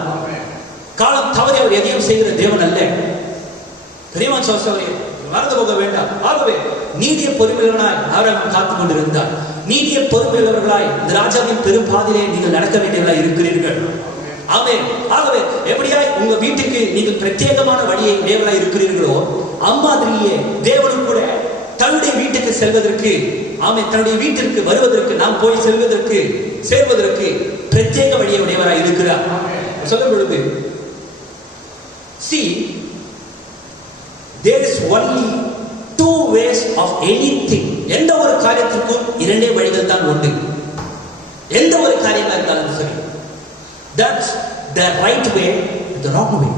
காலம் தவறி அவர் எதையும் செய்கிற தேவன் அல்ல. பெரியவன் சோசவரே மறந்து போக வேண்டாம். ஆகவே நீதிய பொறுமையுள்ளவனாய் ஆபிரகாம் காத்துக் கொண்டிருந்தார். நீதிய பொறுமையுள்ளவர்களாய் இந்த ராஜாவின் பெரும்பாதிலே நீங்கள் நடக்க வேண்டியவர்களாய் இருக்கிறீர்கள். ஆகவே எப்படியாய் உங்க வீட்டுக்கு நீங்கள் பிரத்யேகமான வழியை உடையவர்களாய் இருக்கிறீர்களோ, அம்மாதிரியே தேவனும் கூட தன்னுடைய வீட்டுக்கு செல்வதற்கு, தன்னுடைய வீட்டிற்கு வருவதற்கு, நாம் போய் சேர்வதற்கு பிரத்யேக வழியை உடையவராய் இருக்கிறார். சொல்லும் பொழுது, see, there is only two ways of anything. எந்த ஒரு காரியத்திற்கும் இரண்டே வழிகள் தான் உண்டு. எந்த ஒரு காரியமா இருந்தாலும் சரி, that's the right way, the wrong way.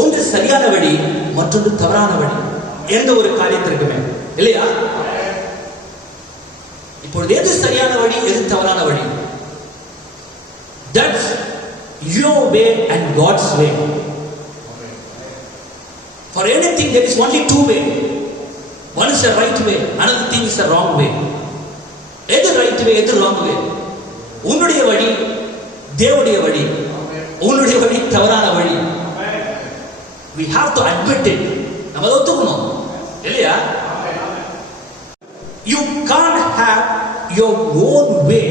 ஒன்று சரியான வழி, மற்றொன்று தவறான வழி. எந்த ஒரு காரியத்திற்குமே இல்லையா? இப்பொழுது எது சரியான வழி, எது தவறான வழி? That's your way and God's way. For anything there is only two way. One is a right way, another thing is a wrong way. எது right way, எது wrong way? உன்னுடைய வழி தேவனுடைய வழி, உன்னுடைய வழி தவறான வழி. We have to admit it. நம்ம ஒத்துக்கணும் இல்லையா? You can't have your own way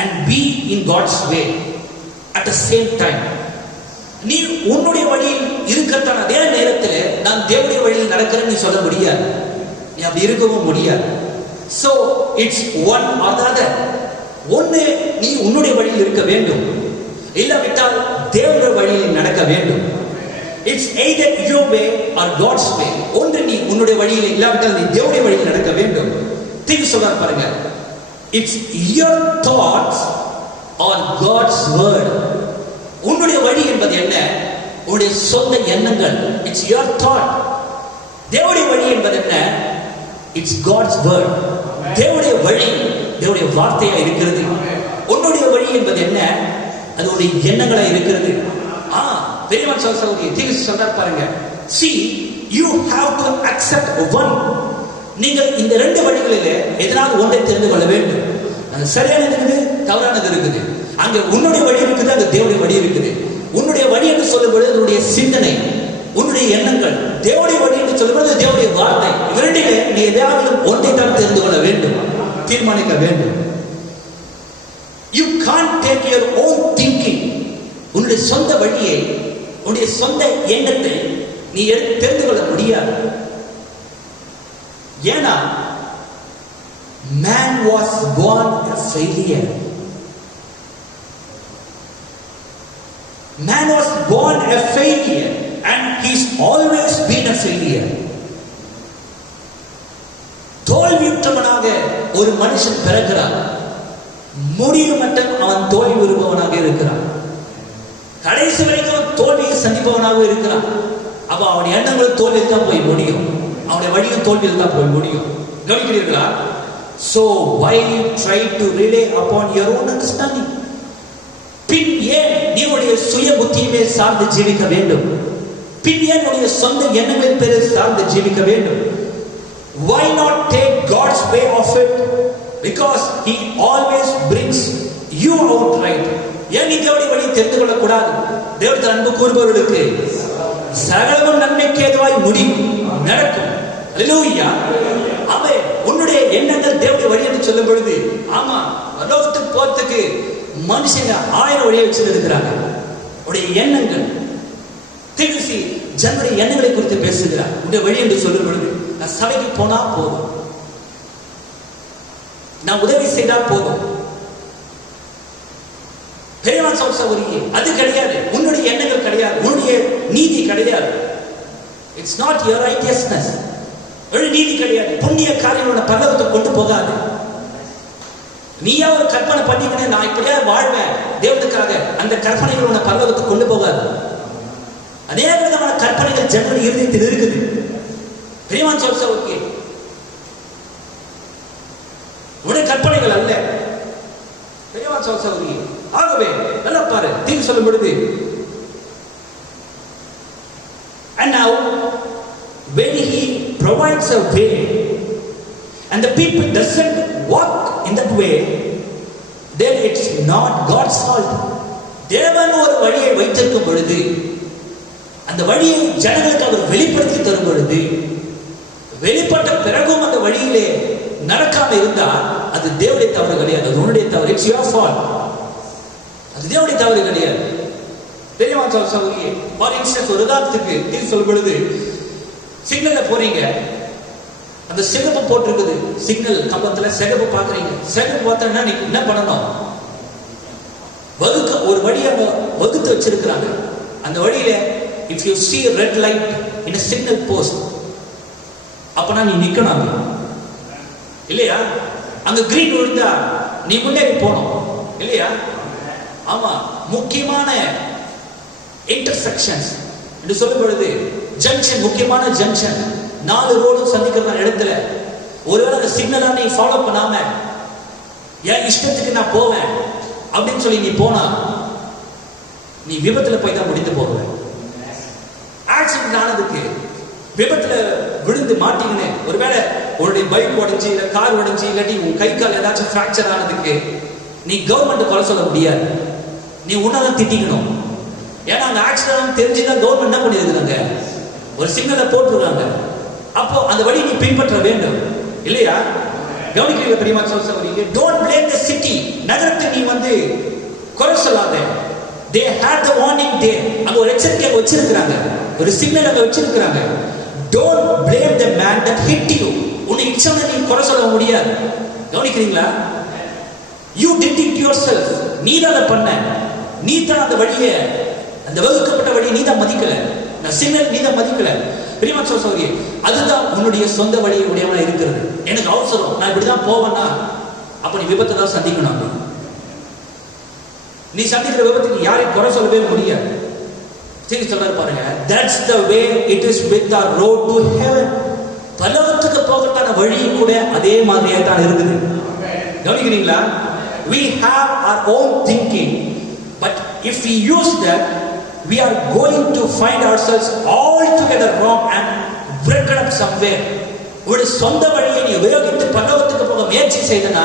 and be in God's way at the same time. நீ உன்னுடைய வழியில் இருக்கத்தான அதே நேரத்தில் நான் தேவனுடைய வழியில் நடக்கிறேன்னு நீ சொல்ல முடியாது. நீ அப்படி இருக்கவும் முடியாது. So it's one or the other. ஒன்று நீ உன்னுடைய வழியில் இருக்க வேண்டும், இல்லாவிட்டால் தேவனுடைய வழியில் நடக்க வேண்டும். It's either your way or God's way. ஒன்று நீ உன்னுடைய வழியில், இல்லாவிட்டால் நீ தேவனுடைய வழியில் நடக்க வேண்டும். திருப்பி சொல்றாரு பாருங்க, it's your thoughts or God's word. உன்னுடைய வழி என்பது என்ன? உன்னுடைய சொந்த எண்ணங்கள். It's your thought. தேவனுடைய வழி என்பது என்ன? It's God's word. தேவனுடைய வழி தேவனுடைய வார்த்தையா இருக்கிறது. உன்னுடைய வழி என்பது என்ன? அது உன்னுடைய எண்ணங்களா இருக்கிறது. பெரியவன் சகோதரி திருப்பி சொல்றார் பாருங்க, see, you have to accept one. நீங்கள் இந்த ரெண்டு வழிகளிலே எதனால் ஒன்றை தெரிந்து கொள்ள வேண்டும். அது சரியானது இருக்குது, தவறானது இருக்குது. அங்க உன்னுடைய வழி இருக்குது, அங்க தேவனுடைய வழி இருக்குது. உன்னுடைய வழி என்று சொல்லும்போது உன்னுடைய சிந்தனை, உன்னுடைய எண்ணங்கள். தேவனுடைய வழி என்று சொல்லும்போது தேவனுடைய வார்த்தை. இரண்டிலே நீ எதாவது ஒன்றை தான் தெரிந்து கொள்ள வேண்டும், தீர்மானிக்க வேண்டும். You can't take your own thinking. உன்னுடைய சொந்த வழியை, உன்னுடைய சொந்த எண்ணத்தை நீ தெரிந்து கொள்ள முடியாது. ஏன்னா man was born a failure. Man was born a failure and he's always been a failure. தோல்வியுற்றவனாக ஒரு மனுஷன் பிறக்கிறான், முடிவு மட்டும் அவன் தோல்வி வருபவனாக இருக்கிறான். கடைசி வரைக்கும் தோல்வியை சந்திப்பவனாக இருக்கிறான். அப்ப அவனுடைய எண்ணங்கள் தோல்வியில் தான் போய் முடியும், அவனுடைய வழியும் தோல்வியில் தான் போய் முடியும். கவனிக்கிறீர்களா? So why try to rely upon your own understanding? பின் ஏன் நீ உடைய சுய புத்தியை சார்ந்து ஜீவிக்க வேண்டும்? பின் ஏன் உடைய சொந்த எண்ணங்கள் பேரை சார்ந்து ஜீவிக்க வேண்டும்? Why not take God's way of it? Because He always brings you out right. ஏன் நீ தேவனுடைய வழியை தெரிந்து கொள்ளக்கூடாது? தேவனுடைய அன்பு கூறுபவர்களுக்கு சகலமும் நன்மைக்கு ஏதுவாய் முடியும், நடக்கும். அல்லேலூயா. அவே உன்னுடைய எண்ணங்கள் தேவனுடைய வழி என்று சொல்லும் பொழுது, ஆமா, பரலோகத்துக்கு போறதுக்கு மனுஷங்க 1000 வழியை வச்சிருக்கிறாங்க. உடைய எண்ணங்கள் திருசி ஜனங்களுடைய எண்ணங்களை குறித்து பேசுகிறார். உடைய வழி என்று சொல்லும் பொழுது, நான் சபைக்கு போனா போதும், நான் உதவி செய்தால் போதும், பெரியவன் சகோதரியே, அது கிடையாது. உன்னுடைய எண்ணங்கள் கிடையாது, உன்னுடைய நீதி கிடையாது. It's not your righteousness. ஒரு நீதி கிடையாது. புண்ணிய காரியங்களோட பரலோகத்தை கொண்டு போகாது. நீயா ஒரு கற்பனை பண்ணிக்கிட்டு நான் இப்படியா வாழ்வேன் தேவனுக்காக, அந்த கற்பனைகளோட பரலோகத்தை கொண்டு போகாது. அதே விதமான கற்பனைகள் ஜனங்கள் இருதயத்தில் இருக்குது. பெரியவன் சகோதரியே, உன்னுடைய கற்பனைகள் அல்ல. பெரியவன் சகோதரியே, ஆகவே நல்லா பாரு, தீர்வு சொல்லும் பொழுது And now when he provides a way and the people doesn't walk in that way, then it's not God's fault. தேவன் ஒரு வழியை வைத்திருக்கும் பொழுது, அந்த வழியை ஜனங்களுக்கு அவர் வெளிப்படுத்தி தரும் பொழுது, வெளிப்பட்ட பிறகும் அந்த வழியிலே நடக்காம இருந்தால் அது தேவனுடைய தவறு கிடையாது, அது உன்னுடைய தவறு. It's your fault. அது தேவனுடைய தவறு கிடையாது. தெரியுமா சொல்லுங்க? ஃபார் இன்ஸ்டன்ஸ், ஒரு உதாரணத்துக்கு இது சொல்லும் பொழுது, சிக்னல்ல போறீங்க, அந்த சிகப்பு போட்டிருக்குது, சிக்னல் கம்பத்துல சிகப்பு பாக்குறீங்க. சிகப்பு பார்த்தா நீ என்ன பண்ணணும்? ஒரு வழியாக வகுத்து வச்சிருக்கிறாங்க. அந்த வழியில if you see a red light in a signal post, அப்பனா நீ நிக்கணும் இல்லையா? அங்க கிரீன் விழுந்தா நீ முன்னேறி போகணும் இல்லையா? ஆமா, முக்கியமான இன்டர்செக்ஷன்ஸ் என்று சொல்லும் பொழுது, ஜங்ஷன், முக்கியமான ஜங்ஷன், 4 ரோடு சந்திக்கிற இடத்துல ஒருவேளை அந்த சிக்னலா நீ ஃபாலோ பண்ணாம என் இஷ்டத்துக்கு நான் போவேன் அப்படின்னு சொல்லி நீ போனா நீ விபத்துல போய் தான் முடிந்து போகுவேன். ஆக்சிடென்ட் ஆனதுக்கு, விபத்துல விழுந்து மாட்டீங்கன்னு, ஒருவேளை உன்னுடைய பைக் உடைஞ்சு இல்ல கார் உடைஞ்சு இல்லாட்டி உன் கை கால் ஏதாச்சும் பிராக்சர் ஆனதுக்கு நீ கவர்மெண்ட் கொலை சொல்ல முடியாது. நீ உன்னதான் திட்டிக்கணும். ஏன்னா அந்த ஆக்சிடென்ட் தெரிஞ்சுதான் கவர்மெண்ட் என்ன பண்ணிருக்காங்க, ஒரு சிக்னலை போட்டுருக்காங்க. அப்போ அந்த வழி நீ பின்பற்ற வேண்டும் இல்லையா? கவனிக்கிறீங்க பெரியமா சொல்றீங்க. Don't blame the city. நகரத்தை நீ குறை சொல்லாத. they had the warning day. அங்க ஒரு எச்சரிக்கை வச்சிருக்காங்க, ஒரு சிக்னல் அங்க வச்சிருக்காங்க. don't blame the man that hit you. உன்னை இச்சனை நீ குறை சொல்ல முடியாது. கவனிக்கிறீங்களா? you did it yourself. நீ தான் அதை பண்ண. நீ தான் அந்த வழியை, அந்த வகுக்கப்பட்ட வழியை நீ தான் மதிக்கல. நான் சிக்னல் நீ தான் மதிக்கல. பெரியமா சொல்றீங்க, அதுதான் உன்னுடைய சொந்த வழியை உடையவனா இருக்கிறது. எனக்கு அவசரம், நான் இப்படிதான் போவேன்னா அப்ப நீ விபத்தை தான் சந்திக்கணும். நீ சந்திக்கிற விபத்துக்கு யாரையும் குறை சொல்லவே முடியாது. சரி சொல்றாரு பாருங்க, that's the way it is with the road to heaven. பரலோகத்துக்கு போகத்தான வழி கூட அதே மாதிரியே தான் இருக்குது. கவனிக்கிறீங்களா? we have our own thinking, but if we use that, we are going to find ourselves altogether wrong and broken up somewhere. ஒரு சொந்த வழியை நீ உபயோகித்து பரலோகத்துக்கு போக முயற்சி செய்தனா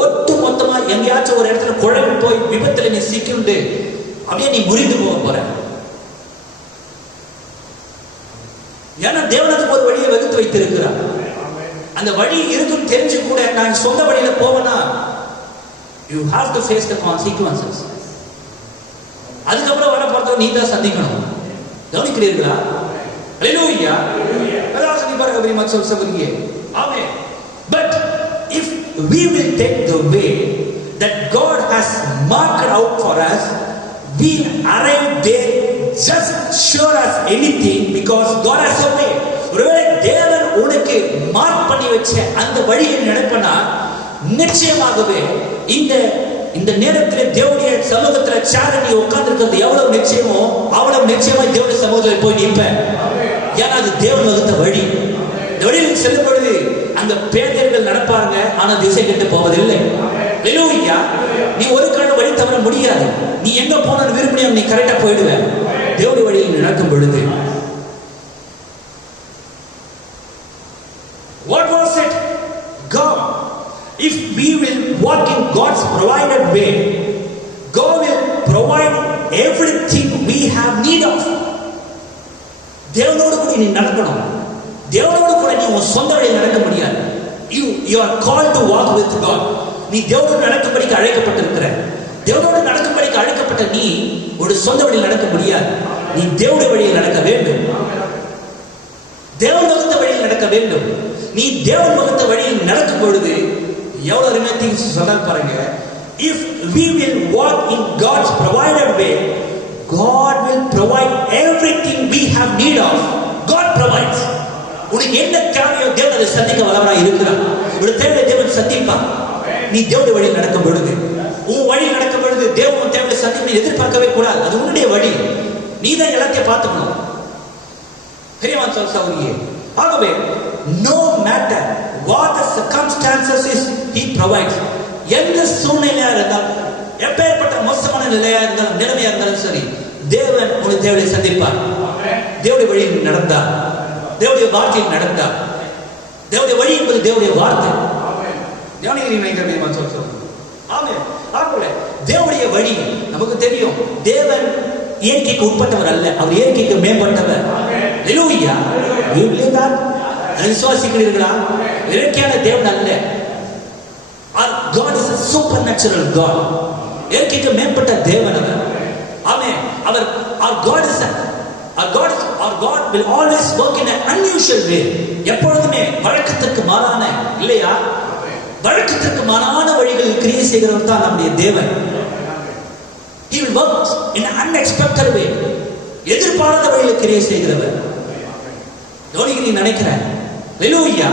ஒட்டு மொத்தமா எங்கேயாச்சும் ஒரு இடத்துல குழம்பு போய் விபத்துல நீ சிக்கிண்டு அப்படியே நீ முறிந்து போக போற. ஏன்னா தேவனுக்கு ஒரு வழியை வகுத்து வைத்திருக்கிறார். அந்த வழி இருக்கும் தெரிஞ்சு கூட நான் சொந்த வழியில போவேனா, you have to face the consequences. அதுக்கப்புறம் வர போறத நீ தான் சந்திக்கணும். கவனிக்கிறீர்களா? ஹalleluya. அதான் சொல்லி பாருங்க பெரியமா சொல்றீங்க. ஆமென். But if we will take the way that God has marked out for us, we'll arrive there just sure as anything, because God has a way. ஒருவேளை தேவன் உனக்கு மார்க் பண்ணி வச்ச அந்த வழியில் நடப்பனா நிச்சயமாகவே இந்த நேரத்தில் தேவனுடைய சமூகத்துல சேர நீ உட்கார்ந்து இருக்கிறது எவ்வளவு நிச்சயமோ அவ்வளவு நிச்சயமா தேவனுடைய சமூகத்தில் போய் நிற்ப. ஏன்னா அது தேவன் வகுத்த வழி. இந்த வழியில் செல்லும் பொழுது அங்க பேதர்கள் நடப்பாங்க, ஆனா திசை கெட்டு போவதில்லை. ஹalleluya. நீ ஒரு காரணம் வழி தவற முடியாது. நீ எங்க போனாலும் விரும்பினியா நீ கரெக்டா போயிடுவ தேவனுடைய வழியில் நடக்கும் பொழுது. What was it? God. If we will walk in God's provided way, God will provide everything we have need of. தேவனோடு கூட நீ நடக்கணும். தேவனோடு கூட நீ உன் சொந்த வழியில் நடக்க முடியாது. You are called to walk with God. நீ தேவனோடு நடக்கும்படிக்கு அழைக்கப்பட்டிருக்கிற. தேவனோடு நடக்கும்படிக்கு அழைக்கப்பட்ட நீ ஒரு சொந்த வழியில் நடக்க முடியாது. நீ தேவனுடைய வழியில் நடக்க வேண்டும். தேவன் வகுத்த வழியில் நடக்க வேண்டும். நீ தேவன் வகுத்த வழியில் நடக்கும் பொழுது எவ்வளவு அருமையாக சொன்னார் பாருங்க. If we will walk in God's provided way, God will provide everything we have need of. God provides. உனக்கு என்ன தேவையோ தேவன் அதை சந்திக்க வல்லவராய் இருக்கிறார். ஒரு தேவை தேவன் சந்திப்பார். நீ தேவனுடைய வழியில் நடக்கும் பொழுது, உன் வழி நடக்கும் பொழுது தேவன் தேவனை சந்திக்க எதிர்பார்க்கவே கூடாது. அது உன்னுடைய வழி. நீ தான் எல்லாத்தையும் பார்த்துக்கணும். பெரியவான் சொல்றாங்க. ஆகவே no matter what the circumstances is, he provides. எந்த சூழ்நிலையா இருந்தாலும், எப்பேற்பட்ட மோசமான நிலையா இருந்தாலும், நிலைமையா இருந்தாலும் சரி, தேவன் உன் தேவையை சந்திப்பார். தேவனுடைய வழியில் நடந்தார், தேவனுடைய வார்த்தையில் நடந்தார். தேவனுடைய வழி என்பது தேவனுடைய வார்த்தை. தேவனுடைய வழி நமக்கு தெரியும். தேவன் இயற்கைக்கு உட்பட்டவர் அல்ல, அவர் இயற்கைக்கு மேம்பட்டவர். ஹல்லேலூயா. விசுவாசிக்கிறீர்களா? இயற்கையான தேவன் அல்ல. Our God is a supernatural God. இயற்கைக்கு மேம்பட்ட தேவன் அவர். ஆமென். அவர் our God will always work in an unusual way. எப்பொழுதுமே வழக்கத்திற்கு மாறான, இல்லையா, வழக்கத்திற்கு மாறான வழிகளில் கிரியை செய்கிறவர் தான் நம்முடைய தேவன். He will work in an unexpected way. எதிர்பாராத வழியில் கிரியை செய்கிறவர். நீ நினைக்கிறேன். ஹல்லேலூயா.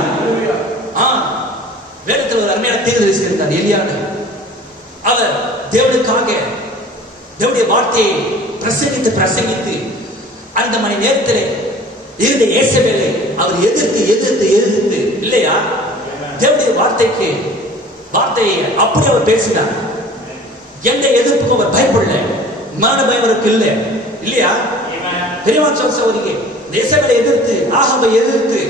வேதத்தில் ஒரு அருமையான தீர்க்கதரிசி இருந்தார், எலியான்னு. அவர் தேவனுக்காக தேவனுடைய வார்த்தையை பிரசங்கித்து அந்த மணி நேரத்தில் இருந்த இயேசபேலை அவர் எதிர்த்து இல்லையா, தேவனுடைய வார்த்தையை அப்படி அவர் பேசினார். எந்த எதிர்ப்புக்கும் அவர் பயப்படல, மரண பயம் அவருக்கு இல்லை, இல்லையா? பெரியவான் சகோதரியே, இயேசபேலை எதிர்த்து, ஆகாபை எதிர்த்து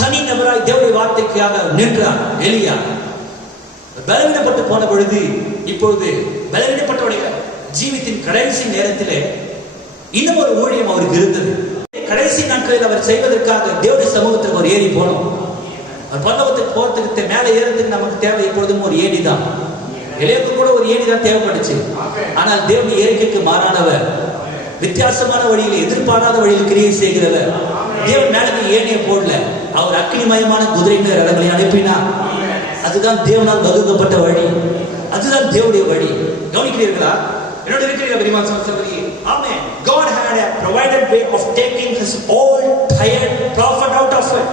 தனி நபராய் தேவனுடைய வார்த்தைக்காக நின்றார் எலியா. பலவீனப்பட்டு போன பொழுது, இப்பொழுது பலவீனப்பட்டவருடைய ஜீவித்தின் கடைசி நேரத்திலே இன்னும் ஒரு ஊழியம் அவருக்கு இருந்தது. கடைசி நாட்களில் அவர் செய்வதற்காக தேவனுடைய சமூகத்துக்கு ஒரு ஏறி போனோம். அவர் பரலோகத்துக்கு போறதுக்கு மேலே ஏறதுக்கு நமக்கு தேவை எப்பொழுதும் ஒரு ஏணி தான். எலியாவுக்கு கூட ஒரு ஏணி தான் தேவைப்பட்டுச்சு. ஆனால் தேவனுடைய இயற்கைக்கு மாறானவர், வித்தியாசமான வழியில், எதிர்பாராத வழியில் கிரியை செய்கிறவர். தேவன் மேலே ஏணியை போடல, அவர் அக்னிமயமான குதிரைகள் இடங்களை அனுப்பினார். அதுதான் தேவனால் வகுக்கப்பட்ட வழி, அதுதான் தேவனுடைய வழி. கவனிக்கிறீர்களா? என்னோட இருக்கிறீர்களா? பெரியமா சகோதரி, ஆமென். God had a provided way of taking his old tired prophet out of it.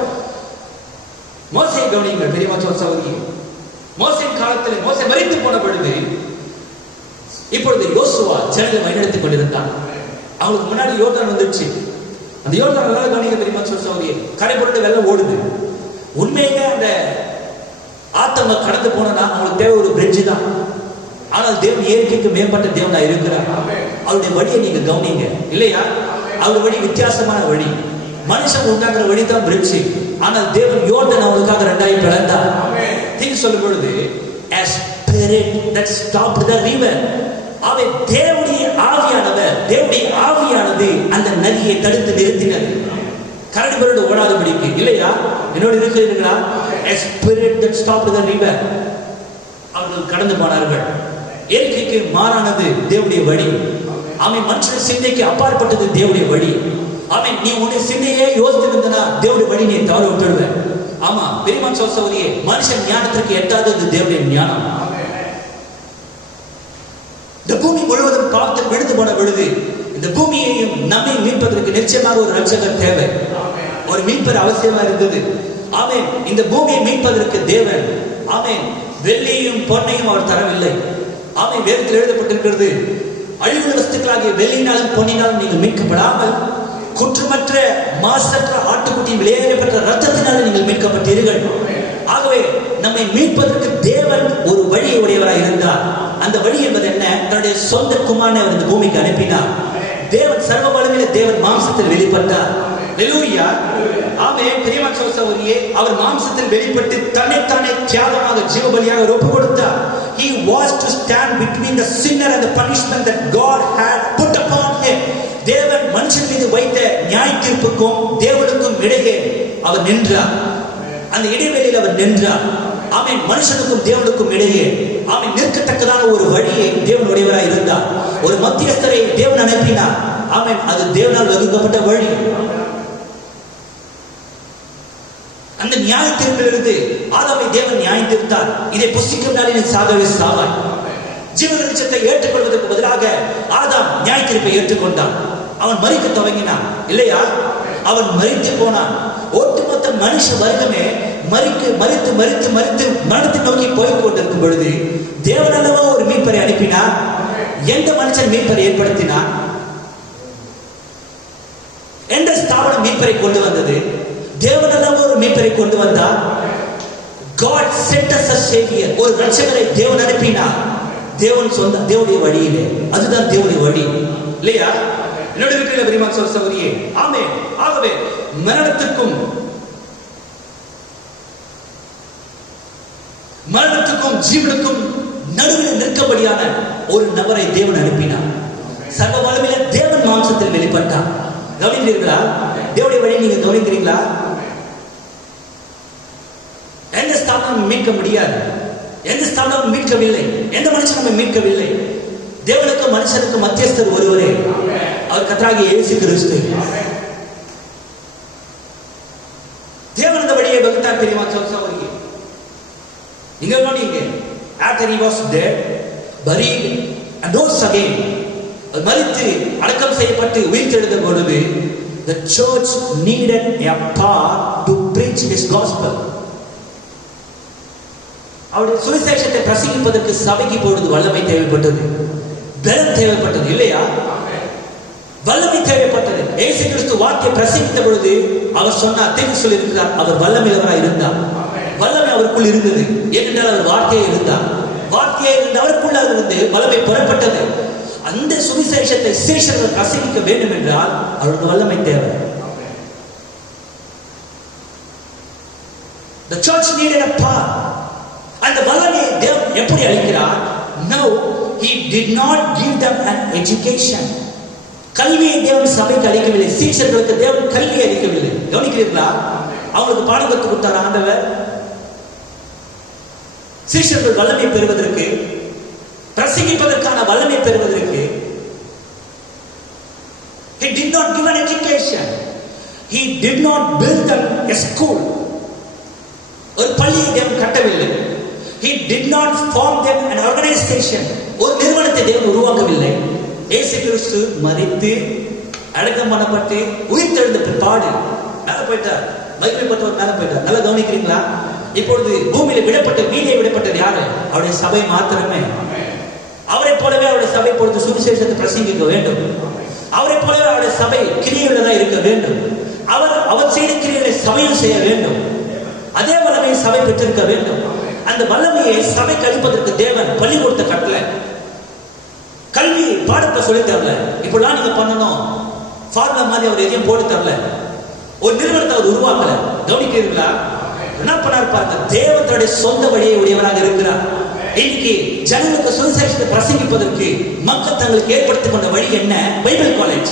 மோசே கவனிங்கள் பெரியமா சகோதரி. மோசேயின் காலத்தில் மோசே மரித்து போன பொழுது, இப்பொழுது யோசுவா ஜனங்களை வழிநடத்திக் கொண்டிருந்தான். அவங்களுக்கு முன்னாடி யோர்தான் வந்துச்சு. அந்த யோர்தான் கவனிக்க பெரியமா சகோதரி, கரைபுரண்டு வெள்ளம் ஓடுது. உண்மையிலே அந்த ஆத்தங்க கடந்து போனா அவங்களுக்கு தேவை ஒரு பிரிட்ஜ் தான். ஆனால் தேவன் இயற்கைக்கு மேம்பட்ட தேவனா இருக்கிறார். அவருடைய வழியை நீங்க கவனிங்க, இல்லையா? அவருடைய வழி வித்தியாசமான வழி. மனுஷன் உண்டாக்குற வழி தான் பிரிட்ஜ். ஆனால் தேவன் யோர்தான் அவங்களுக்காக ரெண்டாയി பிளந்தார். நீங்க சொல்லும் பொழுது a spirit that stopped the river. அவர் தேவனுடைய ஆவியானது அந்த நதியை தடுத்து நிறுத்தினது, கரடிபுரண்டு ஓடாதபடிக்கு, இல்லையா? என்னோட இருக்கிறீர்களா? A spirit that stopped the river. அவர்கள் கடந்து போனார்கள். இயற்கைக்கு மாறானது தேவனுடைய வழி. ஆமென். மனுஷன் சிந்தைக்கு அப்பாற்பட்டது தேவனுடைய வழி. ஆமென். நீ உன்னுடைய சிந்தையே யோசித்திருந்தனா தேவனுடைய வழி நீ தவற விட்டுடுவ. ஆமா பெரியமான் சகோதரியே, மனுஷன் ஞானத்திற்கு எட்டாதது தேவனுடைய ஞானம். இந்த பூமி முழுவதும் பாவத்தில் விழுந்து போன பொழுது இந்த பூமியையும் நம்மை மீட்பதற்கு நிச்சயமாக ஒரு ரட்சகர் தேவை, ஒரு மீட்பர் அவசியமா இருந்தது. ஆமென். இந்த பூமியை மீட்பதற்கு தேவன், ஆமென், வெள்ளியையும் பொன்னையும் அவர் தரவில்லை. ஆமென். வேதத்தில் எழுதப்பட்டிருக்கிறது, அழிவுள்ள வஸ்துக்களாகிய வெள்ளியினாலும் பொன்னினாலும் நீங்கள் மீட்கப்படாமல் குற்றமற்ற மாசற்ற ஆட்டுக்குட்டியின் விலையேறப்பட்ட ரத்தத்தினால நீங்கள் மீட்கப்பட்டீர்கள். ஆகவே நம்மை மீட்பதற்கு தேவன் ஒரு வழியை உடையவராய் இருந்தார். அந்த வழி என்பது என்ன? தன்னுடைய சொந்த குமாரனை அவர் இந்த பூமிக்கு அனுப்பினார். தேவன் சர்வ வல்லமையுள்ள தேவன் மாம்சத்தில் வெளிப்பட்டார். ஹல்லேலூயா. ஆமென். பெரியமா சகோதரியே, அவர் மாம்சத்தில் வெளிப்பட்டு தன்னைத்தானே தியாகமாக ஜீவபலியாக ஒப்பு கொடுத்தார். He was to stand between the sinner and the punishment that God had put upon him. தேவன் மனுஷன் மீது வைத்த நியாய தீர்ப்புக்கும் தேவனுக்கும் இடையே அவர் நின்றார். அந்த இடைவெளியில் அவர் நின்றார். ஆமென். மனுஷனுக்கும் தேவனுக்கும் இடையே ஆமென் நிற்கத்தக்கதான ஒரு வழியை தேவன் உடையவராய் இருந்தார். ஒரு மத்தியஸ்தரை தேவன் அனுப்பினார். ஆமென். அது தேவனால் வகுக்கப்பட்ட வழி. அந்த நியாய தீர்ப்பிலிருந்து ஆதாமை தேவன் நியாயம் தீர்த்தார். இதை புசிக்கும் நாளில் நீ சாகவே சாவாய். ஜீவ வெளிச்சத்தை ஏற்றுக்கொள்வதற்கு பதிலாக ஆதாம் நியாய தீர்ப்பை ஏற்றுக்கொண்டான். அவன் மரிக்க துவங்கினான், இல்லையா? அவன் மரித்து போனான். ஒட்டுமொத்த மனுஷ வர்க்கமே மரித்து மரணத்தை நோக்கி போய் கொண்டிருக்கும் பொழுது தேவன் அல்லவா ஒரு மீட்பரை அனுப்பினார். எந்த மனுஷன் மீட்பரை ஏற்படுத்தினார்? எந்த ஸ்தாபனம் மீட்பரை கொண்டு வந்தது? தேவன் அல்லவா ஒரு மீட்பரை கொண்டு வந்தார். God sent us a savior. ஒரு ரட்சகரை தேவன் அனுப்பினார். தேவன் சொந்த தேவனுடைய வழியிலே, அதுதான் தேவனுடைய வழி, இல்லையா? என்னோட இருக்கிற பெரியமா சகோதரியே, ஆமென். ஆகவே மரணத்துக்கும் ஜீவனுக்கும் நடுவில் நிற்கபடியான ஒரு நபரை தேவன் அனுப்பினார். சர்வ வல்லமையுள்ள தேவன் மாம்சத்தில் வெளிப்பட்டார். கவனிக்கிறீர்களா? தேவனுடைய வழி நீங்க கவனிக்கிறீங்களா? எந்த ஸ்தாபனம் மீட்க முடியாது, எந்த ஸ்தாபனம் மீட்கவில்லை, எந்த மனுஷனும் மீட்கவில்லை. தேவனுக்கு மனுஷனுக்கு மத்தியஸ்தர் ஒருவரே, அவர் கர்த்தராகிய இயேசு கிறிஸ்து. தேவன் அந்த வழியை வகுத்தார். தெரியுமா சகோதரியே? நீங்க கவனிங்க. After he was dead, buried and rose again, மரித்து அடக்கம் செய்யப்பட்டு உயிர்த்தெழுந்த பொழுது the church needed a power to preach his gospel. அவருடைய சுவிசேஷத்தை பிரசங்கிப்பதற்கு சபைக்கு பொழுது வல்லமை தேவைப்பட்டது, பலம் தேவைப்பட்டது, இல்லையா? வல்லமை தேவைப்பட்டது. இயேசு கிறிஸ்து வார்த்தையை பிரசங்கித்த பொழுது அவர் சொன்னார், தெரிந்து சொல்லியிருக்கிறார், அவர் வல்லமையுள்ளவராய் இருந்தார். வல்லமை அவருக்குள் இருந்தது. ஏனென்றால் அவர் வார்த்தையே இருந்தார். வார்த்தையே இருந்த அவருக்குள்ள இருந்து வல்லமை புறப்பட்டது. அந்த சுவிசேஷத்தை சீஷர்கள் பிரசங்கிக்க வேண்டும் என்றால் அவருக்கு வல்லமை தேவை. The church needed a power. அந்த வல்லமையை தேவன் எப்படி அளிக்கிறார்? No, he did not give them an education. கல்வியை தேவன் சபைக்கு அளிக்கவில்லை. சீஷர்களுக்கு தேவன் கல்வியை அளிக்கவில்லை. கவனிக்கிறீர்களா? அவங்களுக்கு பாடம் கற்றுக் கொடுத்தார் ஆண்டவர். சீஷர்கள் வல்லமை பெறுவதற்கு, பிரசங்கிப்பதற்கான வல்லமை பெறுவதற்கு he did not give an education. He did not build them a school. ஒரு பள்ளியை தேவன் கட்டவில்லை. He did not form them an organization. ஒரு நிறுவனத்தை தேவன் உருவாக்கவில்லை. இயேசு கிறிஸ்து மரித்து அடக்கம் பண்ணப்பட்டு உயிர்த்தெழுந்த பிற்பாடு மேல போயிட்டார். மகிமைப்பட்டவர் மேல போயிட்டார். நல்லா கவனிக்கிறீங்களா? இப்பொழுது பூமியில விடப்பட்ட வீணை விடப்பட்டது யாரு? அவருடைய சபை மாத்திரமே. அவரை போலவே அவருடைய சபை பொறுத்து சுவிசேஷத்தை பிரசங்கிக்க வேண்டும். அவரை போலவே அவருடைய சபை கிரியையுள்ளதா இருக்க வேண்டும். அவர் செய்த கிரியைகளை சபையும் செய்ய வேண்டும். அதே வல்லமையை சபை பெற்றிருக்க வேண்டும். அந்த வல்லமையை சபை கழிப்பதற்கு தேவன் பள்ளி கொடுத்த கட்டளை, கல்வி பாடத்தை சொல்லி தரல. இப்படிலாம் நீங்க பண்ணணும் ஃபார்முலா மாதிரி அவர் எதையும் போட்டு தரல. ஒரு நிறுவனத்தை அவர் உருவாக்கல. கவனிக்கிறீர்களா? என்ன பண்ணார் பாருங்க. தேவனுடைய சொந்த வழியை உடையவராக இருக்கிறார். இன்னைக்கு ஜனங்களுக்கு சுவிசேஷத்தை பிரசங்கிப்பதற்கு மக்கள் தங்களுக்கு ஏற்படுத்திக் கொண்ட வழி என்ன? Bible college.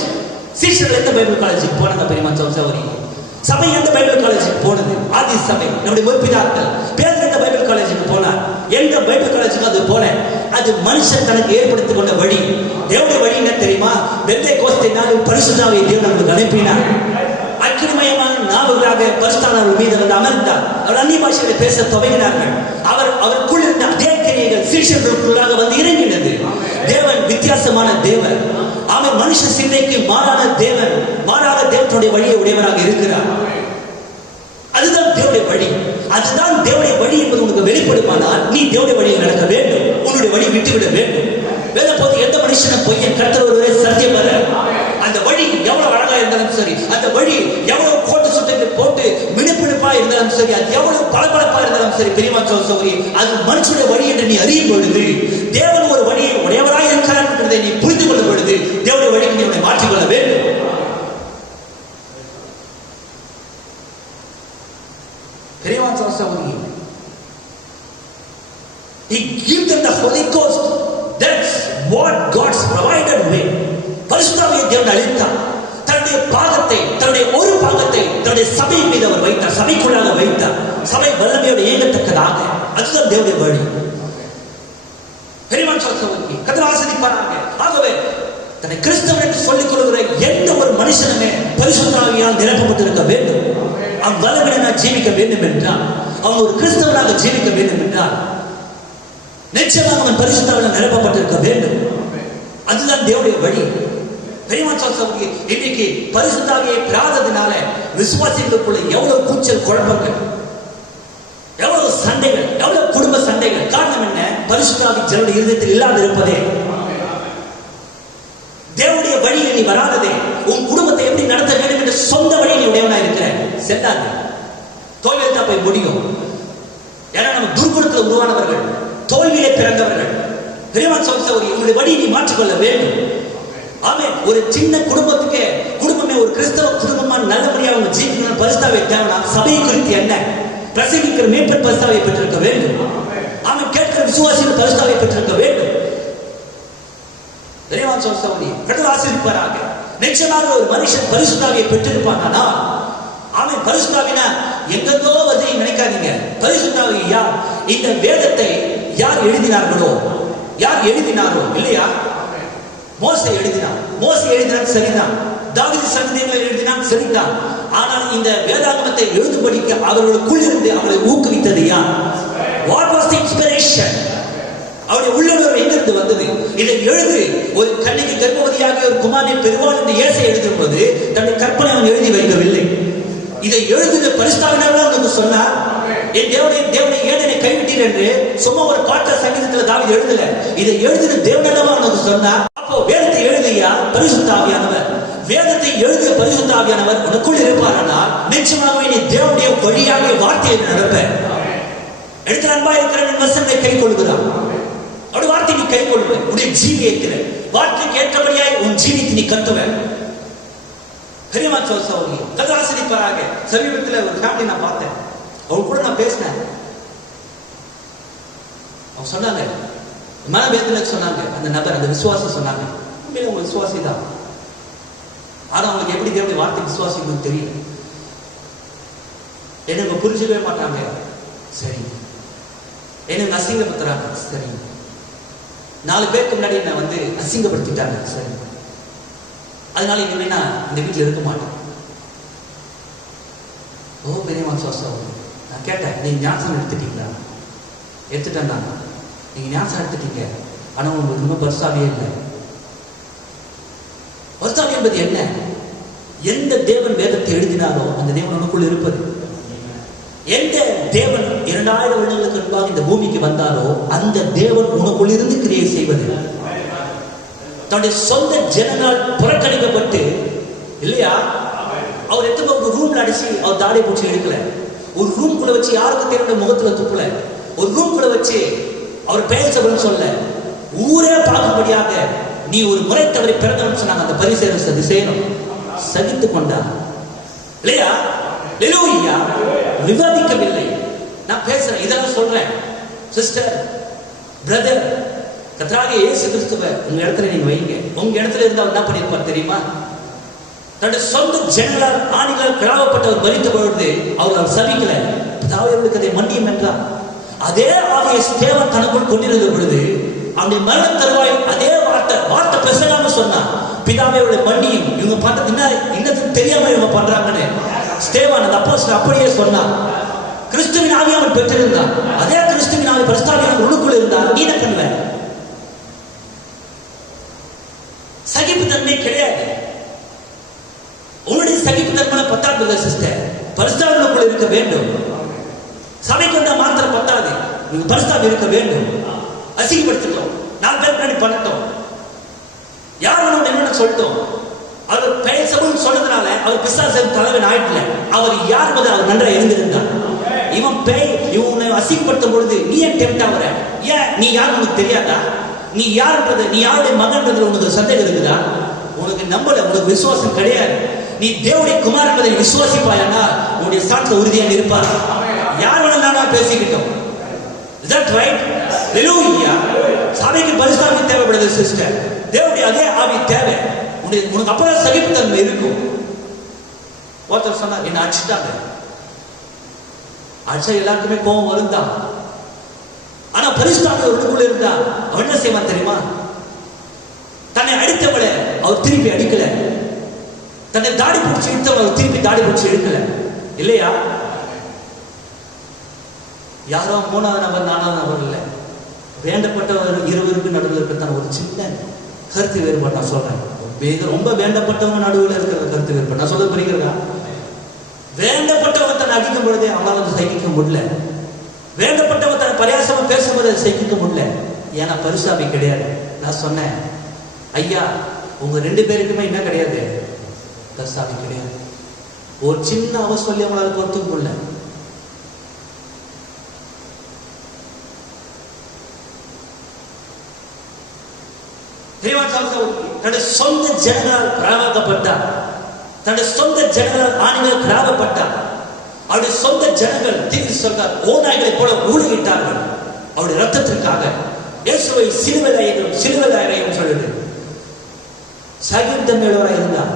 சீஷர்கள் எந்த பைபிள் காலேஜுக்கு போனாங்க? பெரியமா சகோதரி, சபை எந்த பைபிள் காலேஜுக்கு போனது? ஆதி சபை, நம்முடைய முற்பிதாக்கள். பேர் எந்த பைபிள் காலேஜுக்கு போனார்? எந்த பைபிள் காலேஜுக்கு அது போல? அது மனுஷன் தனக்கு ஏற்படுத்திக் கொண்ட வழி. தேவனுடைய வழி என்ன தெரியுமா? பெந்தேகோஸ்தே நாளில் பரிசுத்த ஆவியை தேவன் நமக்கு அனுப்பினார். அக்கினிமயமான நாவுகளாக பரிசுத்தானவர் மீது வந்து அமர்ந்தார். அவர் அந்நிய பாஷைகளை பேச துவங்கினார்கள். அவருக்குள் இருந்த அதே கிரியைகள் சீஷர்களுக்குள்ளாக வந்து இறங்கினது. தேவன் வித்தியாசமான தேவன். அவன் மனுஷ சிந்தைக்கு மாறான தேவன். மாறாக தேவனுடைய வழியை உடையவராக இருக்கிறார். அதுதான் தேவனுடைய வழி. அதுதான் தேவனுடைய வழி என்பது உனக்கு வெளிப்படுமானால் நீ தேவனுடைய வழியில் நடக்க வேண்டும். உன்னுடைய வழி விட்டுவிட வேண்டும். வேத போது எந்த மனுஷனை பொய்யன் கர்த்தர் ஒருவரே சத்தியமர. அந்த வழி எவ்வளவு அழகா இருந்தாலும் சரி, அந்த வழி எவ்வளவு கோட்டு சுட்டு போட்டு மினுப்பினுப்பா இருந்தாலும் சரி, அது எவ்வளவு பளபளப்பா இருந்தாலும் சரி, பெரியமா சகோதரி, அது மனுஷனுடைய வழி என்று நீ அறியும் பொழுது, தேவன் ஒரு வழியை உடையவராய் இருக்கிறார் என்பதை நீ புரிந்து கொள்ளும் பொழுது தேவனுடைய வழிக்கு நீ உன்னை மாற்றிக்கொள்ள வேண்டும். பெரியமா சகோதரி, He gives them the Holy Ghost. That's what God's provided way. பரிசுத்த ஆவியை தேவன் அளித்தார். தன்னுடைய பாகத்தை, தன்னுடைய ஒரு பாகத்தை தன்னுடைய சபை மீது அவர் வைத்தார். சபைக்குள்ளாக வைத்தார். சபை வல்லமையோடு இயங்கத்தக்கதாக. அதுதான் தேவனுடைய வழி. பெரியவன் சொல்லுங்க, கர்த்தர் ஆசீர்வதிப்பாராக. ஆகவே தன்னை கிறிஸ்தவன் என்று சொல்லிக் கொள்கிற எந்த ஒரு மனுஷனுமே பரிசுத்த ஆவியால் நிரப்பப்பட்டிருக்க வேண்டும். அவன் வல்லமையாக ஜீவிக்க வேண்டும் என்றால், அவன் ஒரு கிறிஸ்தவனாக ஜீவிக்க வேண்டும் என்றால் நிச்சயமாக அவன் பரிசுத்த ஆவியால் நிரப்பப்பட்டிருக்க வேண்டும். அதுதான் தேவனுடைய வழி. இன்னைக்கு பரிசுத்த ஆவியை பெறாததினால விசுவாசிகளுக்குள்ள எவ்வளவு கூச்சல் குழப்பங்கள், எவ்வளவு சண்டைகள், எவ்வளவு குடும்ப சண்டைகள். காரணம் என்ன? பரிசுத்த ஆவி ஜனங்களுடைய இருதயத்தில் இல்லாது இருப்பதே. தேவனுடைய வழியில் நீ வராததே. உன் குடும்பத்தை எப்படி நடத்த வேண்டும் என்று சொந்த வழியில் உடையவனா இருக்கிற செல்லாது. தோல்வியில் தான் போய் முடியும். ஏன்னா நம்ம துர்குணத்தில் உருவானவர்கள், தோல்வியிலே பிறந்தவர்கள். பெரியவன் சொல்ற உங்களுடைய வழியை நீ மாற்றிக்கொள்ள வேண்டும். ஆமென். ஒரு சின்ன குடும்பத்துக்கு குடும்பமே ஒரு கிறிஸ்தவ குடும்பமா நல்லபடியா அவங்க ஜீவிக்கணும். பரிசுத்தாவியை தேவைன்னா சபையை குறித்து என்ன பிரசங்கிக்கிற மேய்ப்பன் பரிசுத்தாவியை பெற்றிருக்க வேண்டும். ஆமென். கேட்கிற விசுவாசிகள் பரிசுத்தாவியை பெற்றிருக்க வேண்டும். தெரியவா சகோதரி கடவுள் ஆசீர்வதிப்பாராக. நிச்சயமாக ஒரு மனுஷன் பரிசுத்தாவியை பெற்றிருப்பானா ஆமென். பரிசுத்தாவினா எங்கெங்கோ வந்து நினைக்காதீங்க. பரிசுத்தாவி யார்? இந்த வேதத்தை யார் எழுதினார்களோ, யார் எழுதினாரோ இல்லையா? மோசே எழுதினான். மோசே எழுதினான் சரிதான். தாவீது சங்கீதங்களை எழுதினான் சரிதான். ஆனால் இந்த வேதாகமத்தை எழுதும்படிக்கு அவர்களுக்குள் இருந்து அவர்களை ஊக்குவித்தது யார்? What was the inspiration? அவருடைய உள்ளுணர்வு எங்கிருந்து வந்தது? இதை எழுது. ஒரு கன்னிகை கர்ப்பவதியாக ஒரு குமாரனை பெறுவாள் என்று இயேசு எழுதும்போது தன்னுடைய கற்பனை அவன் எழுதி வைக்கவில்லை. இதை எழுதுகிற பரிசுத்தாவினார் அவனுக்கு சொன்னார், என் தேவனை ஏன் என்னை கைவிட்டீர் என்று சும்மா ஒரு பாட்ட சங்கீதத்தில் தாவீது எழுதல. இதை எழுதின தேவனல்லவா அவனுக்கு சொன்னார். அப்போ வேதத்தை எழுதியா பரிசுத்தாவியானவர், வேதத்தை எழுதிய பரிசுத்தாவியானவர் உனக்குள் இருப்பாரானால் நிச்சயமாகவே நீ தேவனுடைய வழியாக வார்த்தையை நடப்ப. எடுக்கிற அன்பா இருக்கிற வசனத்தை கை கொள்கிறான். அவருடைய வார்த்தை நீ கை கொள்வ. உடைய ஜீவியை இருக்கிற வார்த்தைக்கு ஏற்றபடியாய் உன் ஜீவித்து நீ கத்துவ. பெரியமா சோசௌரி கதாசிரிப்பாராக. சமீபத்தில் ஒரு ஃபேமிலி நான் பார்த்தேன். அவங்க கூட நான் பேசினேன். அவங்க சொன்னாங்க, மனவேதனை சொன்னாங்க. அந்த நபர், அந்த விசுவாசி சொன்னாங்க, உண்மையில உங்க விசுவாசி தான், ஆனா அவங்களுக்கு எப்படி தேவனுடைய வார்த்தை விசுவாசிக்கு தெரியல. என்ன புரிஞ்சுக்கவே மாட்டாங்க. சரி, என்ன அசிங்கப்படுத்துறாங்க. சரி, 4 பேருக்கு முன்னாடி என்ன வந்து அசிங்கப்படுத்திட்டாங்க. சரி, அதனால இனிமே நான் இந்த வீட்டில் இருக்க மாட்டேன். ஓ பெரியமா சோசம். நான் கேட்டேன், நீங்க ஞானசனம் எடுத்துட்டீங்களா? எடுத்துட்டேன் நான். நீங்க ஞானசனம் எடுத்துட்டீங்க, ஆனா உங்களுக்கு இன்னும் பரிசாவியே இல்லை. பரிசாவி என்பது என்ன? எந்த தேவன் வேதத்தை எழுதினாரோ அந்த தேவன் உனக்குள் இருப்பது. எந்த தேவன் 2000 வருடங்களுக்கு முன்பாக இந்த பூமிக்கு வந்தாரோ அந்த தேவன் உனக்குள் இருந்து கிரியை செய்வது. தன்னுடைய சொந்த ஜனங்கள் புறக்கணிக்கப்பட்டு இல்லையா, அவர் எத்தனை ஒரு ரூம்ல அடிச்சு அவர் தாடை பூச்சி எடுக்கல. ஒரு ரூம்குள்ள வச்சு யாருக்கு தேவையான முகத்துல துப்புல. ஒரு ரூம்குள்ள வச்சு அவர் பெயர் சபைன்னு சொல்ல, ஊரே பார்க்கும்படியாக நீ ஒரு முறை தவறி பிறந்தவன் சொன்னாங்க. அந்த பரிசேரம் செய்யணும். சகித்து கொண்டார் இல்லையா? லெலூயா. விவாதிக்கவில்லை. நான் பேசுறேன், இதெல்லாம் சொல்றேன். சிஸ்டர், பிரதர், கர்த்தராகிய இயேசு கிறிஸ்துவை உங்க இடத்துல நீங்க வைங்க. உங்க இடத்துல இருந்தா என்ன பண்ணிருப்பார் தெரியுமா? தன்னுடைய சொந்த ஜனங்களால் ஆணிகளால் கிழாவப்பட்டவர் மரித்த பொழுது அவர் சபிக்கல. பிதாவுக்கு அதை மன்னியும் என்றார். அதே ஆவியை ஸ்தேவன் தனக்குள் கொண்டிருந்த பொழுது அவனுடைய மரண தருவாய் அதே வார்த்தை பேசலாம்னு சொன்னான். பிதாவையோட மன்னியும். இவங்க பண்றது இன்னத்துக்கு தெரியாம இவங்க பண்றாங்கன்னு ஸ்தேவான் அந்த அப்போஸ்தலன் அப்படியே சொன்னான். கிறிஸ்துவின் ஆவியை அவன் பெற்றிருந்தான். அதே கிறிஸ்துவின் ஆவி பரிசுத்தாவியானவர் உள்ளுக்குள் இருந்தார். நீ என்ன பண்ணுவ? சகிப்புத்தன்மை கிடையாது. உன்னுடைய சகிப்புத்தன்மை பத்தாது சிஸ்டர். பரிசுத்தாவிக்குள் இருக்க வேண்டும். சபை கொண்டா மாத்திரம் பத்தாது, நீங்க பரிசுத்தாவி இருக்க வேண்டும். அசிங்கப்படுத்திட்டோம், 4 பேர் முன்னாடி பண்ணட்டும், யார் என்ன சொல்லிட்டோம். அவர் பெயர் சபைன்னு சொன்னதுனால அவர் பிசாசின் தலைவன் ஆயிட்டல. அவர் யார் என்பதை அவர் நன்றாக எழுந்திருந்தார். இவன் பேய் இவனை அசிங்கப்படுத்தும் பொழுது நீ ஏன் டெம்ட் ஆகுற? ஏன் நீ யார் உனக்கு தெரியாதா? நீ யாருன்றது, நீ யாருடைய மகன்றது உனக்கு சந்தேகம் இருக்குதா? உனக்கு நம்பல, உனக்கு விசுவாசம் கிடையாது. நீ தேவனுடைய குமார் என்பதை விசுவாசிப்பாயனா உன்னுடைய சாட்சியில் உறுதியாக இருப்பார். யார் வேணாலும் பேசிக்கிட்டோம். Is that right? Hallelujah. சபைக்கு பரிசுத்தாவி தேவைப்படுது சிஸ்டர். தேவனுடைய அதே ஆவி தேவை. உனக்கு அப்பதான் சகிப்புத்தன்மை இருக்கும். ஒருத்தர் சொன்னார், என்ன அடிச்சுட்டாங்க. அடிச்சா எல்லாருக்குமே கோபம் வருந்தான். ஆனா பரிசுத்தாவி உள்ளுக்குள்ள இருந்தா அவன் என்ன செய்வான் தெரியுமா? தன்னை அடித்தவளை அவர் திருப்பி அடிக்கல. தன்னை தாடி பிடிச்சி இழுத்தவள் அவர் திருப்பி தாடி பிடிச்சி எடுக்கல. இல்லையா? யாரோ 3வது நபர் 4வது நபர் இல்லை. வேண்டப்பட்டவர் இருவருக்கு நடுவில் இருக்கிறதான ஒரு சின்ன கருத்து வேறுபாடு நான் சொல்றேன். ரொம்ப வேண்டப்பட்டவங்க நடுவில் இருக்கிற கருத்து வேறுபாடு நான் சொல்ல புரிகிறதா? வேண்டப்பட்டவங்க தன்னை அடிக்கும் பொழுதே அவங்களால சகிக்க முடியல. வேண்டப்பட்டவங்க தன்னை பரியாசமா பேசும்போது அதை சகிக்க முடியல. ஏன்னா பரிசுத்தாவி கிடையாது. நான் சொன்னேன், ஐயா உங்க 2 பேருக்குமே என்ன கிடையாது? பரிசுத்தாவி கிடையாது. ஒரு சின்ன அவசரம் அவங்களால பொறுத்துக்க முடியல. தன்னுடைய சொந்த ஜனங்களால் கிராமக்கப்பட்டார். தன்னுடைய சொந்த ஜனங்களால் ஆணிகள் கிராமப்பட்டார். அவருடைய சொந்த ஜனங்கள் தீர்த்து சொல்றார், ஓநாய்களை போல ஊழியிட்டார்கள் அவருடைய ரத்தத்திற்காக. இயேசுவை சிலுவையில் அறையும் சொல்லிட்டு சகித்தன்மையுள்ளவராக இருந்தார்.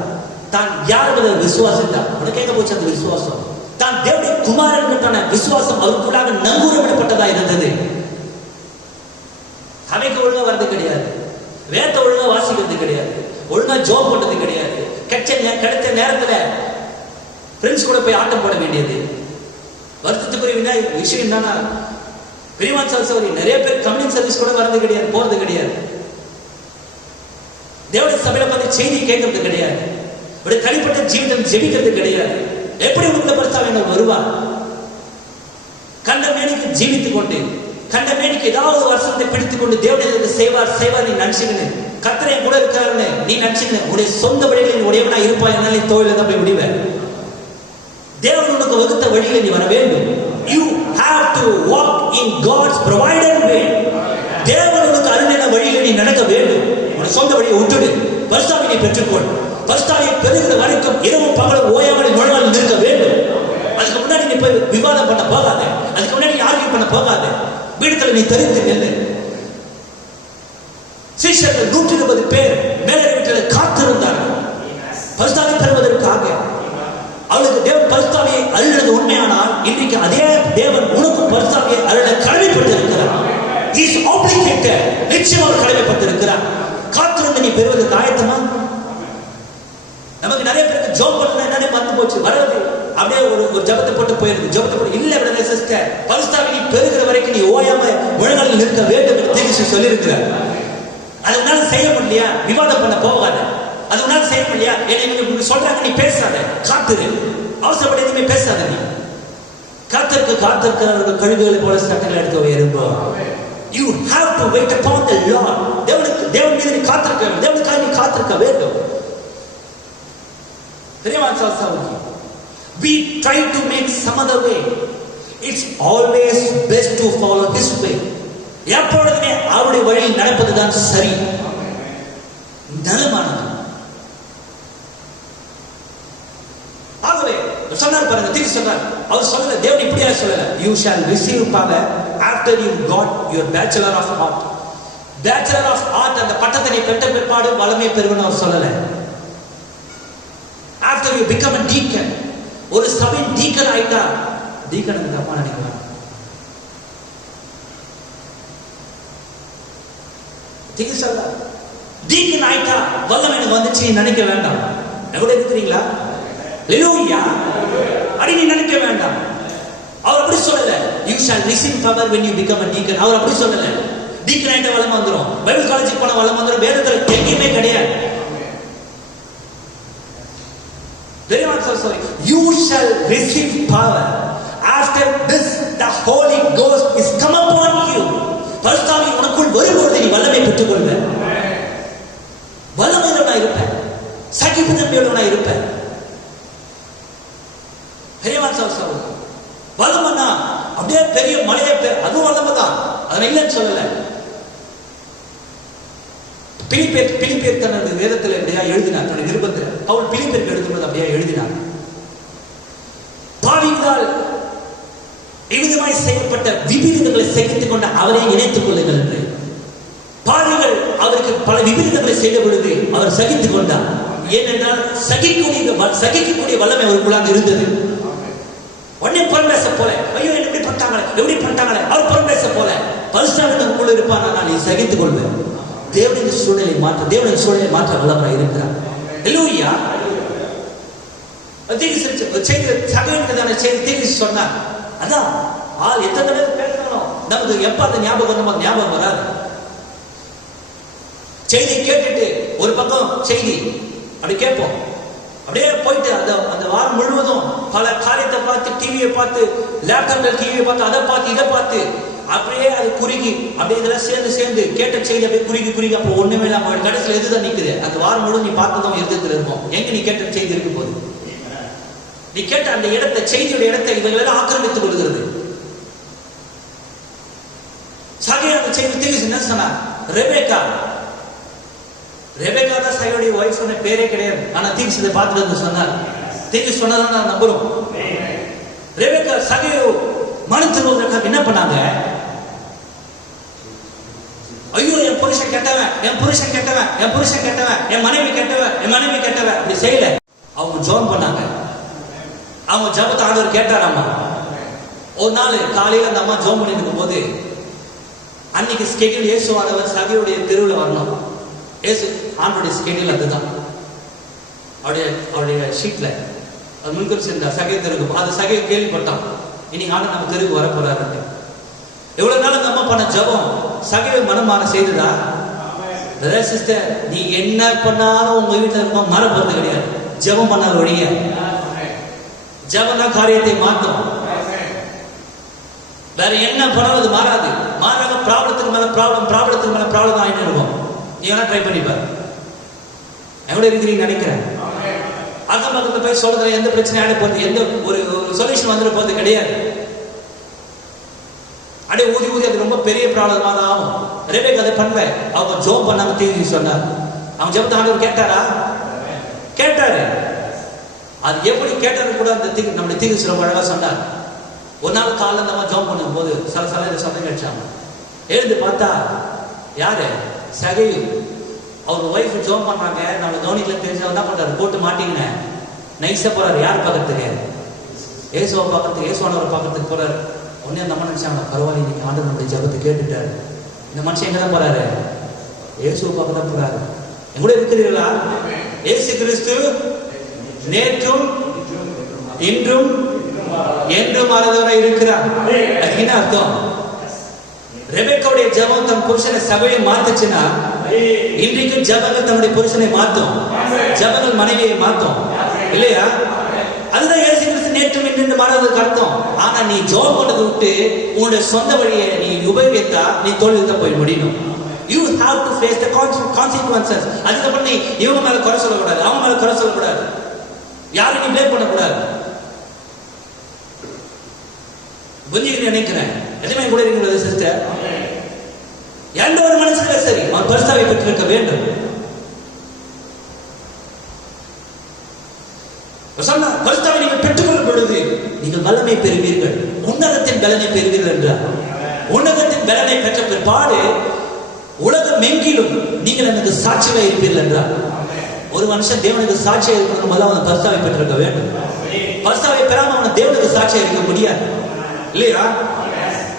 தான் யார் விசுவாசித்தார். அவனை கேட்க போச்சு அந்த விசுவாசம். தான் தேவனுடைய குமாரன் விசுவாசம் அவருக்குள்ளாக நங்கூரமிடப்பட்டதா இருந்தது. சபைக்கு ஒழுங்கா வர்றது கிடையாது, வேத ஒழுங்கா வாசிக்கிறது கிடையாது, ஒழுங்கா ஜோப் பண்றது கிடையாது. கிடைச்ச நேரத்துல ஃப்ரெண்ட்ஸ் கூட போய் ஆட்டம் போட வேண்டியது. வருத்தத்துக்குரிய விஷயம் என்னன்னா, பெரியமான் சகோதரி நிறைய பேர் கம்யூனிட்டி சர்வீஸ் கூட வர்றது கிடையாது, போறது கிடையாது. தேவனுடைய சபையில பார்த்து செய்தி கேட்கறது கிடையாது. ஒரு தனிப்பட்ட ஜீவிதம் ஜெபிக்கிறது கிடையாது. எப்படி உள்ள பரிசாக வருவார்? கண்ட மேனிக்கு ஜீவித்துக் கொண்டு, கண்ட மேனிக்கு ஏதாவது வருஷத்தை பிடித்துக் கொண்டு தேவனுடைய செய்வார் நீ நினைச்சுக்கணு. கர்த்தரே கூட இருக்காருன்னு நீ நினைச்சுக்கணு. உடைய சொந்த வழியில் உடையவனா இருப்பாய். என்னால நீ தோழில தான் போய் முடிவேன். தேவன் உனக்கு வகுத்த வழியில் நீ வர வேண்டும். You have to walk in God's provided way. தேவன் உனக்கு அருளின வழியில் நீ நடக்க வேண்டும். உன் சொந்த வழியை விட்டுடு. பரிசுத்தாவியை நீ பெற்றுக்கொள். பரிசுத்தாவியை பெறுகிற வரைக்கும் இரவும் பகலும் ஓயாமல் நுழைவால் நிற்க வேண்டும். அதுக்கு முன்னாடி நீ போய் விவாதம் பண்ண போகாத. அதுக்கு முன்னாடி நீ ஆர்கியூ பண்ண போகாத. வீடுகளை நீ தெரிந்து நெல்லு. சீஷர்கள் 120 பேர் மேலே வீட்டில் காத்திருந்தார்கள் பரிசுத்தாவியை பெறுவதற்காக. அவளுக்கு தேவன் பரிசுத்தாவியை அருளினது உண்மையானால் இன்றைக்கு அதே தேவன் உனக்கும் பரிசுத்தாவியை அருள கடமைப்பட்டிருக்கிறார். He is obligated. நிச்சயமாக கடமைப்பட்டிருக்கிறார். காத்திருந்து நீ பெறுவதற்கு ஆயத்தமா? நமக்கு நிறைய பேருக்கு ஜோப் பண்ண என்னன்னே மறந்து போச்சு. வரது அப்படியே ஒரு ஜபத்தை போட்டு போயிருது. ஜபத்தை போட்டு இல்ல விட சிஸ்டர், பரிசுத்தாவியை நீ பெறுகிற வரைக்கும் நீ ஓயாம முழங்காலில் நிற்க வேண்டும் என்று தீர்ச்சி சொல்லியிருக்கிறார். அது உன்னால செய்ய முடியலையா? விவாதம் பண்ண போகாத. அது உன்னால செய்ய முடியலையா? என்னை சொல்றாங்க நீ பேசாத, காத்துரு. அவசரப்பட்டு எதுவுமே பேசாத. நீ காத்திருக்கிறவர்கள் கழுகுகளை போல சட்டங்களை எடுக்க இருப்போம். You have to wait upon the Lord. தேவன் மீது நீ காத்திருக்க வேண்டும். தேவனுக்காக நீ காத்திருக்க வேண்டும். We try to make some other way. It's always best to follow His way. எப்பொழுதுமே அவருடைய வழியில் நடப்பதுதான் சரி, நலமானது. ஆகவே சொன்னார் பாருங்க, தீர்த்து சொன்னார். அவர் சொல்லல, தேவன் இப்படியா சொல்லல, you shall receive power after you got your bachelor of art. Bachelor of art அந்த பட்டத்தை நீ பெற்ற பிற்பாடு வளமே பெறுவன்னு அவர் சொல்லல. After you become a deacon, ஒரு சபையின் டீக்கன் ஆயிட்டா, டீக்கனுக்கு தப்பா நினைக்கலாம், டீக்கன் ஆயிட்டா வல்லமை எனக்கு வந்துச்சு நினைக்க வேண்டாம். கூட இருக்கிறீங்களா? ஹல்லேலூயா. அப்படி நீ நினைக்க வேண்டாம். அவர் அப்படி சொல்லல, you shall receive power when you become a deacon. அவர் அப்படி சொல்லல, டீக்கன் ஆயிட்டா வல்லமை வந்துரும், பைபிள் காலேஜுக்கு போன வல்லமை வந்துரும். வேதத்துல எங்கேயுமே கிடையாது. You shall receive power after this the Holy Ghost is come upon you. பரிசுத்தாவி உனக்குள் வரும்போது நீ வல்லமை பெற்றுக் கொள்வ. வல்லமையுள்ளவனா இருப்ப, சகிப்புத்தன்மையுள்ளவனா இருப்ப. வல்லமைனா அப்படியே பெரிய மலையை அதுவும் வல்லமை தான், அதை இல்லைன்னு சொல்லல. பிலிப்பியர் தனது வேதத்தில் அப்படியா எழுதினார், தன்னுடைய விருப்பத்தில் அவள் பிலிப்பியருக்கு எழுதும்போது அப்படியா எழுதினார். பாவிகளால் இவ்விதமாய் செய்யப்பட்ட விபரீதங்களை சகித்துக் கொண்ட அவரை இணைத்துக் கொள்ளுங்கள் என்று. பாவிகள் அவருக்கு பல விபரீதங்களை செய்த பொழுது அவர் சகித்துக் கொண்டார். ஏனென்றால் சகிக்கக்கூடிய வல்லமை அவருக்குள்ளாக இருந்தது. உடனே புறம் பேச போல, ஐயோ எப்படி பண்ணிட்டாங்களே அவர் புறம் பேச போல பரிசுத்தவான்களுக்குள்ள இருப்பானா, நான் சகித்துக் கொள்வேன். தேவனுடைய சூழ்நிலை மாற்ற வல்லவராய் இருக்கிறார். ஹல்லேலூயா. சொன்னார். அதான் ஆள் எத்தனை தடவை பேசணும், நமக்கு எப்ப அந்த ஞாபகம் வராது. செய்தி கேட்டுட்டு ஒரு பக்கம் செய்தி அப்படி கேட்போம், அப்படியே போயிட்டு அந்த வாரம் முழுவதும் பல காரியத்தை பார்த்து, டிவியை பார்த்து, லேப்டாப்ல டிவியை பார்த்து, அதை பார்த்து இதை பார்த்து அப்படியே அது குறுகி அப்படியே இதெல்லாம் சேர்ந்து கேட்ட செய்தி அப்படியே குறுகி அப்போ ஒண்ணுமே இல்லாம கடைசியில் எதுதான் நிக்குது? அந்த வாரம் முழுவதும் நீ பார்த்ததும் இருதயத்தில் இருக்கும். எங்க நீ கேட்ட செய்தி இருக்கும் போது நீ கேட்ட அந்த இடத்தை, செய்தியோட இடத்தை இவங்களெல்லாம் ஆக்கிரமித்துக் கொள்கிறது. சகே அந்த செய்தி தெரிவிச்சு என்ன சொன்னார்? ரெபெக்கா தான் சகையுடைய ஒய்ஃப் சொன்ன பேரே கிடையாது. ஆனா தீர்க்கதரிசி பார்த்துட்டு வந்து சொன்னார். தீர்க்கதரிசி சொன்னதான் நான் நம்புறோம். ரெபெக்கா சகையு மனம் திரும்புவதற்காக என்ன பண்ணாங்க? ஐயோ என் புருஷன் கெட்டவன், என் புருஷன் கெட்டவன், என் புருஷன் கெட்டவன், என் மனைவி கெட்டவன், என் மனைவி கெட்டவன் அப்படி செய்யல. அவங்க ஜெபம் பண்ணாங்க. அவங்க ஜெபத்தை ஆண்டவர் கேட்டாராமா. ஒரு நாள் காலையில அந்த அம்மா ஜெபம் பண்ணிட்டு இருக்கும் போது அன்னைக்கு ஸ்கெடியூல் இயேசுவானவர் சகையுடைய தெருவில் வரணும். இயேசு ஆண்டோடைய ஸ்கெடியூல் அதுதான். அவருடைய ஷீட்ல அது முன்குறிச்சு இந்த சகை தெருக்கு அது சகையை கேள்விப்பட்டான். இன்னைக்கு ஆண்டு நம்ம தெருக்கு வர போறாரு. எவ்வளவு நாள் அந்த அம்மா பண்ண ஜெபம் சகையை மனமான செய்ததா? சிஸ்டர், நீ என்ன பண்ணாலும் உங்க வீட்டுல இருக்க மாற போறது கிடையாது. ஜெபம் பண்ணாத ஒழிய ஜெபம் தான் காரியத்தை மாற்றும். வேற என்ன பண்ணாலும் அது மாறாது. மாறாக ப்ராப்ளத்துக்கு மேல ப்ராப்ளம் ஆகிட்டு இருக்கும். நீ வேணா ட்ரை பண்ணிப்பாரு. எவ்வளவு இருக்கிறீங்க நினைக்கிறேன். அக்கம் பக்கத்துல போய் சொல்றதுல எந்த பிரச்சனையும் ஆட போறது, எந்த ஒரு சொல்யூஷன் வந்துட போறது கிடையாது. அப்படியே ஊதி அது ரொம்ப பெரிய ப்ராப்ளமா தான் ஆகும். ரெபெக்கா அதை பண்ணல. அவங்க ஜெபம் பண்ணாங்க. தீர்க்கதரிசி சொன்னார். அவங்க ஜெபத்தை ஆண்டவர் கேட்டாரா? கேட்டாரு. அது எப்படி கேட்டாரு கூட அந்த நம்முடைய தீர்க்கதரிசி ரொம்ப அழகா சொன்னார். ஒரு நாள் காலைல அந்த மாதிரி ஜெபம் பண்ணும் போது சில சத்தம் கேட்டாங்க. எழுந்து பார்த்தா யாரு? சகையு. அவர் ஒய்ஃப் ஜெபம் பண்றாங்க. நம்ம கவனிக்கல தெரிஞ்சவங்க என்ன பண்றாரு? போட்டு மாட்டீங்க நைஸா போறாரு. யார் பார்க்கறதுக்கு? இயேசுவை பார்க்கறதுக்கு, இயேசுவானவர் பார்க்கறதுக்கு போறாரு. உடனே அந்த அம்மா நினைச்சாங்க, பரவாயில்ல இன்னைக்கு ஆண்டவர் நம்முடைய ஜெபத்தை கேட்டுட்டாரு. இந்த மனுஷன் எங்க தான் போறாரு? இயேசுவை பார்க்க தான் போறாரு. என் கூட இருக்கிறீர்களா? இயேசு கிறிஸ்து நேற்றும் இன்றும் என்றும் மாறாதவராய் இருக்கிறார். அதுக்கு என்ன அர்த்தம்? ரெபெக்காவுடைய ஜெபம் தன் புருஷனை சபையை மாத்துச்சுன்னா இன்றைக்கு ஜெபங்கள் தன்னுடைய புருஷனை மாத்தும். ஜெபங்கள் மனைவியை மாத்தும் இல்லையா? அதுதான் இயேசு கிறிஸ்து நேற்றும் இன்று மாறாததுக்கு அர்த்தம். ஆனா நீ ஜெபம் பண்ணதை விட்டு உன்னுடைய சொந்த வழியை நீ உபயோகித்தா நீ தோல்வியில போய் முடியணும். You have to face the consequences. அதுக்கப்புறம் நீ இவங்க மேல குறை சொல்லக்கூடாது, அவங்க மேல குறை சொல்லக்கூடாது, யாரும் நீ பிளேம் பண்ணக்கூடாது. புரிஞ்சுக்கிட்டு நினைக்கிறேன். எதுவுமே கூட இருக்கிறது சிஸ்டர். எந்த ஒரு மனுஷனே சரி அவன் பரிசுத்தாவியை பெற்றிருக்க வேண்டும். பரிசுத்தாவை நீங்கள் பெற்றுக்கொள்ளும் பொழுது நீங்கள் பலனை பெறுவீர்கள், உன்னதத்தின் பலனை பெறுவீர்கள் என்றார். உன்னதத்தின் பலனை பெற்ற பிற்பாடு உலகம் எங்கிலும் நீங்கள் எனக்கு சாட்சியாக இருப்பீர்கள் என்றார். ஒரு மனுஷன் தேவனுக்கு சாட்சியாக இருக்கணும் போது அவன் பரிசுத்தாவை பெற்றிருக்க வேண்டும். பரிசுத்தாவை பெறாம அவன் தேவனுக்கு சாட்சியாக இருக்க முடியாது இல்லையா?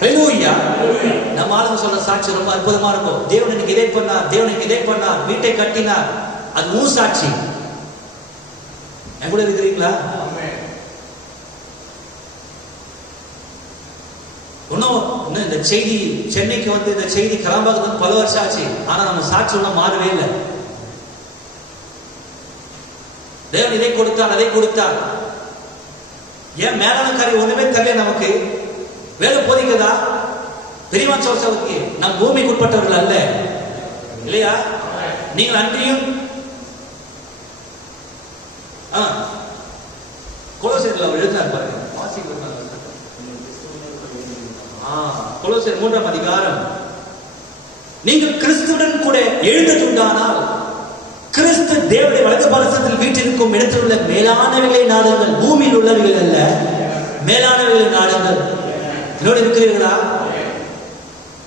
ஹல்லேலூயா. நம்ம ஆளுங்க சொல்ற சாட்சி ரொம்ப அற்புதமா இருக்கும். தேவனுக்கு இதை பண்ணார், தேவனுக்கு இதை பண்ணார், வீட்டை கட்டினார், அது உன் சாட்சி. என் கூட இருக்கிறீங்களா? இன்னும் இந்த செய்தி சென்னைக்கு வந்து இந்த செய்தி கிளம்பாக்குறது பல வருஷம் ஆச்சு. ஆனா நம்ம சாட்சி ஒன்றும் மாறவே இல்லை. தேவன் இதை கொடுத்தார், அதை கொடுத்தார். ஏன் மேலான காரியம் ஒண்ணுமே தெரியல நமக்கு? வேலை போதிக்கதா? பெரியவான் சோசவுக்கு நம் பூமிக்கு உட்பட்டவர்கள் அல்ல இல்லையா? நீங்கள் அன்றியும் கொலோசியர்ல அவர் எழுதினார் பாருங்க. கொலோசியர் 3ஆம் அதிகாரம். நீங்கள் கிறிஸ்துவுடன் கூட எழுந்ததுண்டானால் கிறிஸ்து தேவனுடைய வலது பாரசத்தில் வீட்டிற்கும் இடத்தில் உள்ள மேலானவைகளை நாடுங்கள், பூமியில் உள்ளவைகள் அல்ல, மேலானவைகளை நாடுங்கள். என்னோடு இருக்கிறீர்களா?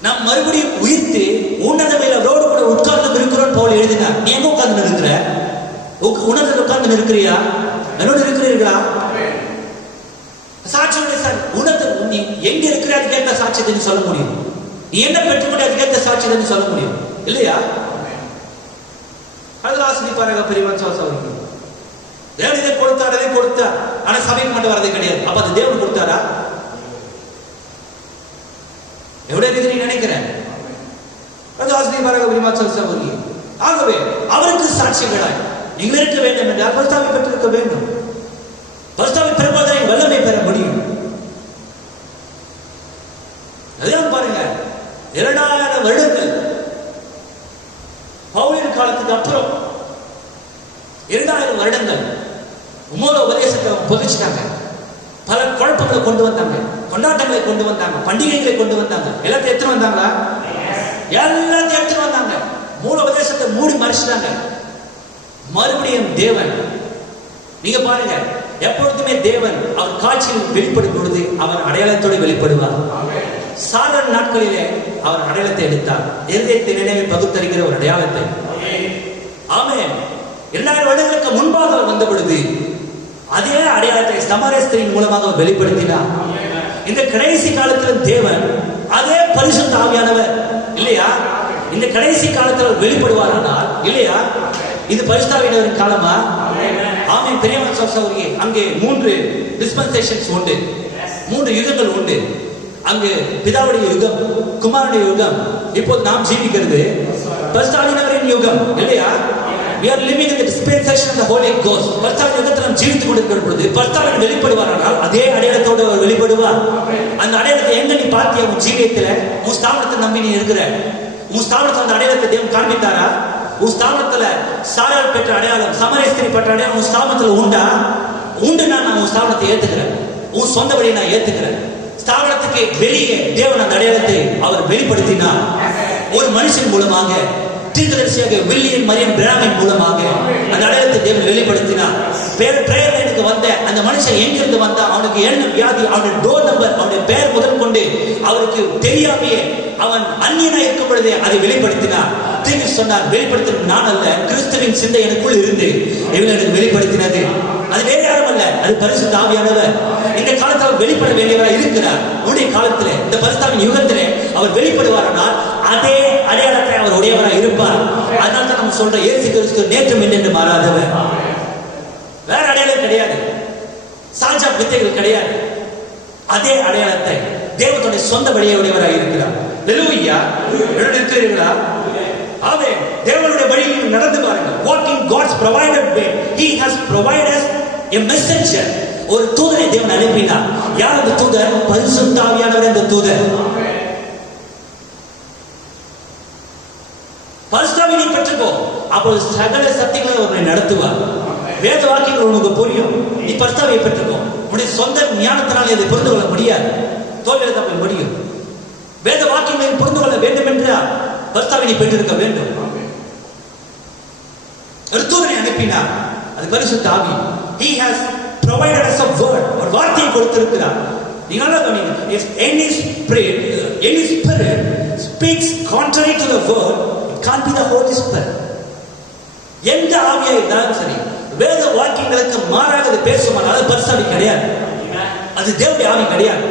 நாம் மறுபடியும் உயிர்த்து உன்னதவையில் அவரோடு கூட உட்கார்ந்து இருக்கிறோம் போல எழுதினார். நீ எங்க உட்கார்ந்து இருக்கிற? உணர்ந்து உட்கார்ந்து இருக்கிறியா? என்னோடு இருக்கிறீர்களா? சாட்சியுடைய சார் உணர்ந்து நீ எங்க இருக்கிற அதுக்கேற்ற சாட்சியத்தை சொல்ல முடியும். நீ என்ன பெற்றுக்கொண்டு அதுக்கேற்ற சாட்சியத்தை சொல்ல முடியும் இல்லையா? அதில் ஆசிரிப்பாராக பெரியவன் சோசவருக்கு தேவன் இதை கொடுத்தார், அதை கொடுத்தார். ஆனா சபைக்கு மட்டும் வரதே கிடையாது. அப்ப அது தேவன் கொடுத்தாரா? எவ்வளவு இருக்கிறீங்க நினைக்கிறேன். ஆசிரியப்பாராக பெரியவன் சோசவருக்கு. ஆகவே அவருக்கு சாட்சிகளாய் நீங்கள் இருக்க வேண்டும் என்றால் பரிசுத்தாவை பெற்றிருக்க வேண்டும். பரிசுத்தாவை பெறுவதை வல்லமை பெற முடியும். அதையும் பாருங்க, 2000 வருடங்கள் பவுலின் காலத்துக்கு அப்புறம் 2000 வருடங்கள் உமோல உபதேசத்தை புதைச்சிட்டாங்க. பல குழப்பங்களை கொண்டு வந்தாங்க, கொண்டாட்டங்களை கொண்டு வந்தாங்க, பண்டிகைகளை கொண்டு வந்தாங்க. எல்லாத்தையும் எடுத்துட்டு வந்தாங்களா? எல்லாத்தையும் எடுத்துட்டு வந்தாங்க. மூல உபதேசத்தை மூடி மறைச்சிட்டாங்க. மறுபடியும் தேவன், நீங்க பாருங்க, எப்பொழுதுமே தேவன் அவர் காட்சியில் வெளிப்படும் பொழுது அவர் அடையாளத்தோடு வெளிப்படுவார். சாதாரண நாட்களிலே அவர் அடையாளத்தை எடுத்தார். இருதயத்தை நினைவை பகுத்தறிகிற ஒரு அடையாளத்தை. ஆமென். 2000 வருடங்களுக்கு முன்பாக அவர் வந்த பொழுது அதே அடையாளத்தை சமாரியஸ்திரியின் மூலமாக அவர் வெளிப்படுத்தினார். இந்த கடைசி காலத்தில் தேவன் அதே பரிசுத்த ஆவியானவர் இல்லையா, இந்த கடைசி காலத்தில் வெளிப்படுவாரானால் இல்லையா, இது பரிசுத்த ஆவியானவரின் காலமா? ஆமென். பெரியவன் சகோதரியே, அங்கே 3 டிஸ்பென்சேஷன்ஸ் உண்டு, 3 யுகங்கள் உண்டு. அங்கு பிதாவுடைய யுகம், குமாரனுடைய யுகம், இப்போது நாம் ஜீவிக்கிறது பரிசுத்த ஆவியானவரின் யுகம் இல்லையா. We are living in the dispensation of the Holy Ghost. பரிசுத்த யுகத்தில் நாம் ஜீவித்துக் கொண்டிருக்கிற பொழுது பரிசுத்த ஆவியானவர் வெளிப்படுவாரானால் அதே அடையாளத்தோடு அவர் வெளிப்படுவார். அந்த அடையாளத்தை எங்க நீ பார்த்தியா உன் ஜீவியத்துல? உன் ஸ்தாபனத்தை நம்பி நீ இருக்கிற, உன் ஸ்தாபனத்தில் அந்த அடையாளத்தை தேவன் காண்பித்தாரா? உன் ஸ்தாபனத்துல சாராள் பெற்ற அடையாளம், சமாரியஸ்திரி பெற்ற அடையாளம் உன் ஸ்தாபனத்துல உண்டா? உண்டுனா நான் உன் ஸ்தாபனத்தை ஏத்துக்கிறேன், உன் சொந்த வழியை நான் ஏத்துக்கிறேன். ஸ்தாபனத்துக்கு வெளியே தேவன் அந்த அடையாளத்தை அவர் வெளிப்படுத்தினார். ஒரு மனுஷன் மூலமாக, தீர்க்கதரிசியாக வில்லியம் மரியம் பிராமின் மூலமாக அந்த அடையாளத்தை தேவன் வெளிப்படுத்தினார். பிரேயர் லைனுக்கு வந்த அந்த மனுஷன் எங்கிருந்து வந்தா, அவனுக்கு என்ன வியாதி, அவனுடைய டோர் நம்பர், அவனுடைய பெயர் முதல் கொண்டு அவருக்கு தெரியாமையே அவன் அந்நியனா இருக்கும் பொழுதே அதை வெளிப்படுத்தினார். தீர்க்க சொன்னார், வெளிப்படுத்தின நான் அல்ல, கிறிஸ்துவின் சிந்தை எனக்குள் இருந்து இவனுக்கு வெளிப்படுத்தினது. அது வேற யாரும் அல்ல, அது பரிசுத்த ஆவியானவர். இந்த காலத்தில் அவர் வெளிப்பட வேண்டியவராக இருக்கிறார். உன்னுடைய காலத்தில் இந்த பரிசுத்த யுகத்திலே அவர் வெளிப்படுவாரானால் அதே அடையாளத்தை அவர் உடையவராக இருப்பார். அதனால தான் நம்ம சொல்ற இயேசு கிறிஸ்து நேற்றும் இன்று மாறாதவர். வேற அடையாளம் கிடையாது, சாஜா வித்தைகள் கிடையாது. அதே அடையாளத்தை தேவனுடைய சொந்த வழியை உடையவராக இருக்கிறார். ஹல்லேலூயா. இருக்கிறீர்களா? ஆமென். தேவனுடைய வழியில் நடந்து பாருங்கள். Walking God's provided way. He has provided us a messenger. ஒரு தூதரை தேவன் அனுப்பினார். யார் அந்த தூதர்? பரிசுத்த ஆவியானவர் அந்த தூதர். பரிசுத்த ஆவியை பெற்றுக்கோ, அப்போது சகல சத்தியங்களை உன்னை நடத்துவார். வேத வாக்கியங்கள் உனக்கு புரியும். நீ பரிசுத்த ஆவியை பெற்றுக்கோ. உன்னுடைய சொந்த ஞானத்தினால் இதை புரிந்து கொள்ள முடியாது, தோல்வியில் தான் முடியும். வேத வாக்கியங்களை புரிந்து கொள்ள வேண்டும் என்றால் பரிசுத்த ஆவியை பெற்றிருக்க வேண்டும். ஒரு தூதனை அனுப்பினார், அது பரிசுத்த ஆவி. He has provided us a word. ஒரு வார்த்தையை கொடுத்திருக்கிறார். நீங்க நல்லா கவனிங்க. If any spirit speaks contrary to the word, it can't be the Holy Spirit. எந்த ஆவியா இருந்தாலும் சரி, வேத வாக்கியங்களுக்கு மாறாக அது பேசுமானால் அது பரிசுத்த ஆவி கிடையாது, அது தேவனுடைய ஆவி கிடையாது.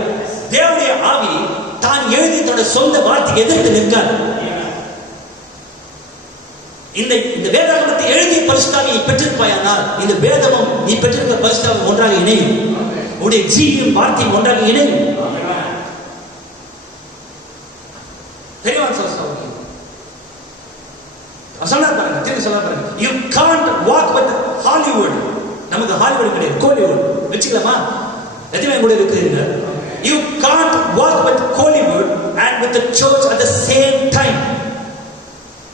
தேவனுடைய ஆவி தான் எழுதி தன்னுடைய சொந்த வார்த்தைக்கு எதிர்த்து நிற்காது. இந்த வேதாகமத்தை எழுதிய பரிசுத்த ஆவியை பெற்றிருப்பாயானால் இந்த வேதமும் நீ பெற்றிருக்கிற பரிசுத்த ஆவி ஒன்றாக இணையும். உன்னுடைய ஜீவியம் வார்த்தையும் ஒன்றாக இணையும். தெரியவான் சொல்லுங்க. சொல்லாத பாருங்க, திரும்பி சொல்லாத பாருங்க. You can't walk with Hollywood. நமக்கு ஹாலிவுட் கிடையாது, கோலிவுட் வெச்சுக்கலாமா? எத்தனை கூட இருக்கிறீங்க? You can't walk with Hollywood and with the church at the same time.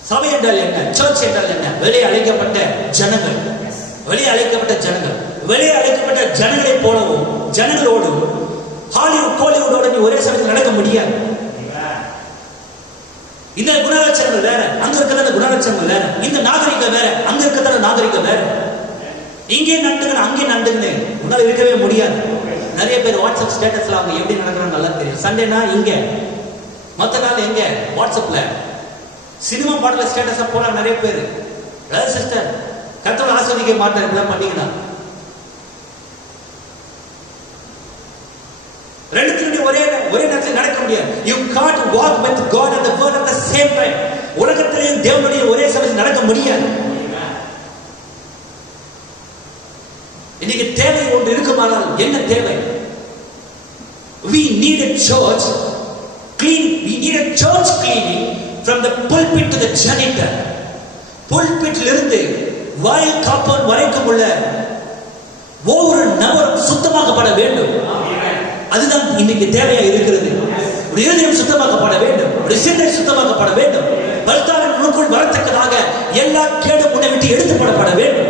சபை என்றால் என்ன? சர்ச் என்றால் என்ன? வெளியே அழைக்கப்பட்ட ஜனங்கள், வெளியே அழைக்கப்பட்ட ஜனங்கள், வெளியே அழைக்கப்பட்ட ஜனங்களை போலவும் ஜனங்களோடும் ஹாலிவுட் கோலிவுட்டோட நீ ஒரே சமயத்தில் நடக்க முடியாது. இந்த குணலட்சணங்கள் வேற, அங்க இருக்கிற குணலட்சணங்கள் வேற, இந்த நாகரிகம் வேற, அங்க இருக்கிற நாகரிகம் வேற. இங்கே நண்டுங்க அங்கே நண்டுங்க உன்னால இருக்கவே முடியாது. நிறைய பேர் வாட்ஸ்அப் ஸ்டேட்டஸ்ல அவங்க எப்படி நடக்கிறாங்க நல்லா தெரியும். சண்டேனா இங்க, மற்ற நாள் எங்க? வாட்ஸ்அப்ல. சினிமா பாடல ஸ்டேட்டஸா போல நிறைய பேர். சிஸ்டர் கர்த்தர் ஆசீர்வதிக்க மாட்டார் இதெல்லாம் பண்ணீங்கன்னா. ரெண்டுத்துலயும் ஒரே நேரத்தில் நடக்க முடியாது. You can't walk with God and the word at the same time. உலகத்திலேயும் தேவனுடைய ஒரே சமயத்தில் நடக்க முடியாது. இன்னைக்கு தேவை ஒன்று இருக்குமானால் என்ன தேவை? We need a church clean. We need a church cleaning from the pulpit to the janitor. புல்பிட்ல இருந்து வாயில் காப்போன் வரைக்கும் உள்ள ஒவ்வொரு நபரும் சுத்தமாக்கப்பட வேண்டும். அதுதான் இன்னைக்கு தேவையா இருக்கிறது. ஒரு இதயம் சுத்தமாக்கப்பட வேண்டும், ஒரு சிந்தை சுத்தமாக்கப்பட வேண்டும். பரிசுத்தாவின் உனக்குள் வரத்தக்கதாக எல்லா கேடும் உன்னை விட்டு எடுத்துப்படப்பட வேண்டும்.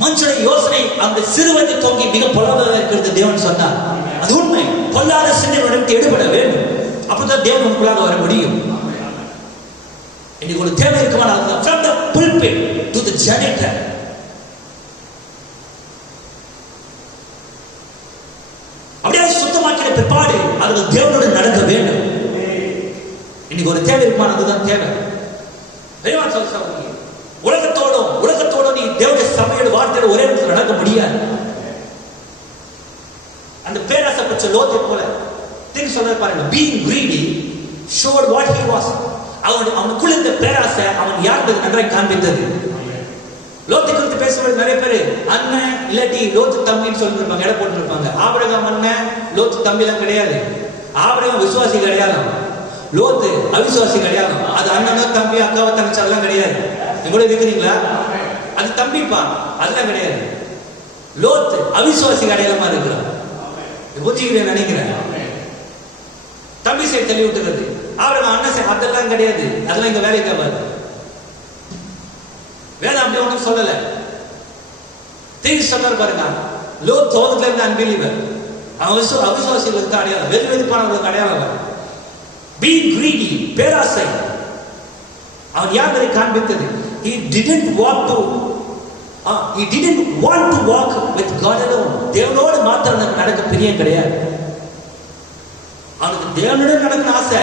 மனுஷனுடைய யோசனை அந்த சிறுவயதில் தோங்கி மிக பொல்லாததாக இருக்கிறது தேவன் சொன்னார். அது உண்மை. பொல்லாத சிந்தை விட்டு எடுபட வேண்டும். அப்பதான் தேவன் உனக்குள்ளாக வர முடியும். இன்னைக்கு ஒரு தேவை இருக்குமா? from the pulpit to the janitor. அப்படியே சுத்தமாக்கிற பிற்பாடு அவர்கள் தேவனோடு நடக்க வேண்டும். இன்னைக்கு ஒரு தேவை இருக்குமா? அதுதான் தேவை. உலகத்தோட நீ தேவனுடைய சபையோட வார்த்தையோட ஒரே இடத்துல நடக்க முடியாது. அந்த பேராசை பற்ற லோத்தை போல திங்க் சொல்ற பாருங்க. being greedy showed what he was. அவனுக்குள்ள இந்த பேராசை அவன் யாருக்கு நன்றாய் காண்பித்தது. லோத்தை குறித்து பேசும்போது நிறைய பேர் அண்ணன் இல்லாட்டி லோத்து தம்பின்னு சொல்லி இருப்பாங்க, இடம் போட்டு இருப்பாங்க. ஆபிரகாம் அண்ணன், லோத்து தம்பிலாம் கிடையாது. ஆபிரகாம் விசுவாசி கிடையாது, லோத்து அவிசுவாசி கிடையாது. அது அண்ணனோ தம்பி அக்காவோ தங்கச்சி அதெல்லாம் கிடையாது. கூட இருக்கிறீங்களா? அது தம்பிப்பா, அதெல்லாம் கிடையாது. லோத்து அவிசுவாசி அடையாளமா இருக்கிறான். புரிஞ்சுக்கிறேன் நினைக்கிறேன். தம்பி சைடு தள்ளி விட்டுறது, அவருக்கு அண்ணன் சைடு அதெல்லாம் கிடையாது. அதெல்லாம் இங்க வேலைக்கு ஆகாது. வேதம் அப்படி ஒன்றும் சொல்லல. திரும்பி சொல்றாரு பாருங்க. லோத் தோட்டத்துல இருந்த அன்பிலீவர், அவன் அவிசுவாசிகளுக்கு அடையாளம், வெது வெதுப்பானவர்களுக்கு அடையாளம். being greedy, பேராசை அவன் யாரை காண்பித்தது. he didn't want to walk with God alone. தேவனோடு மாத்திரம் நடக்க பிரியம் கிடையாது. அவனுக்கு தேவனோடு நடக்கணும் ஆசை,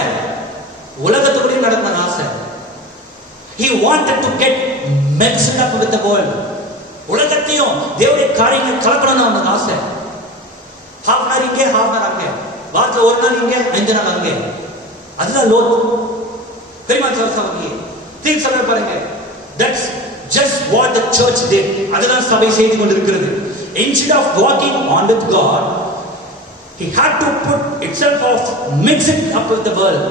உலகத்துக்குள்ளேயும் நடக்கணும் ஆசை. he wanted to get mixed up with the world. உலகத்தையும் தேவனுடைய காரியங்கள் கலக்கணும் அவனுக்கு ஆசை. ஹாஃப் நாள் இங்கே, ஹாஃப் நாள் அங்கே, வாரத்தில் ஒரு நாள் இங்கே, 5 நாள் அங்கே. அதுதான் லோத். தெரியுமா சொல்லுங்க? திங்க் சொல்ற பாருங்க. That's just what the church did. அதுதான் சபை செய்து கொண்டிருக்கிறது. Instead of walking on with God, he had to put itself off, mix it up with the world.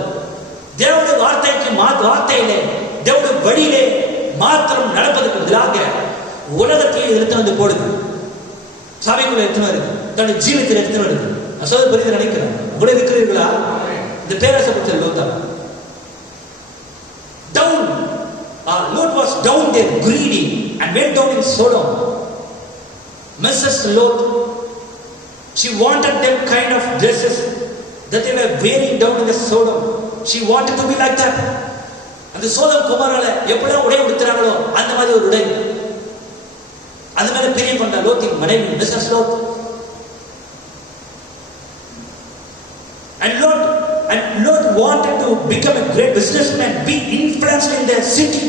தேவனுடைய வார்த்தையிலே தேவனுடைய வழியிலே மாத்திரம் நடப்பதற்கு பதிலாக உலகத்தையே எடுத்து வந்து போடுது. சபைக்குள்ள எடுத்து வருது, தன்னுடைய ஜீவிதத்தில் எடுத்து வருது. நான் சொல்ல புரியுது நினைக்கிறேன். கூட இருக்கிறீர்களா? இந்த பேராசைப்பட்ட Lodha down, Lot was down there greedy and went down in Sodom. Mrs. Lot, she wanted them kind of dresses that they were wearing down in the Sodom. She wanted to be like that. அந்த சோதம் குமாரால எப்படியா உடை உடுத்துறாங்களோ அந்த மாதிரி ஒரு உடை, அந்த மேல பெரிய கொண்ட லோத்தின் மனைவி Mrs Lot. And Lot wanted to become a great businessman, be influenced in the city.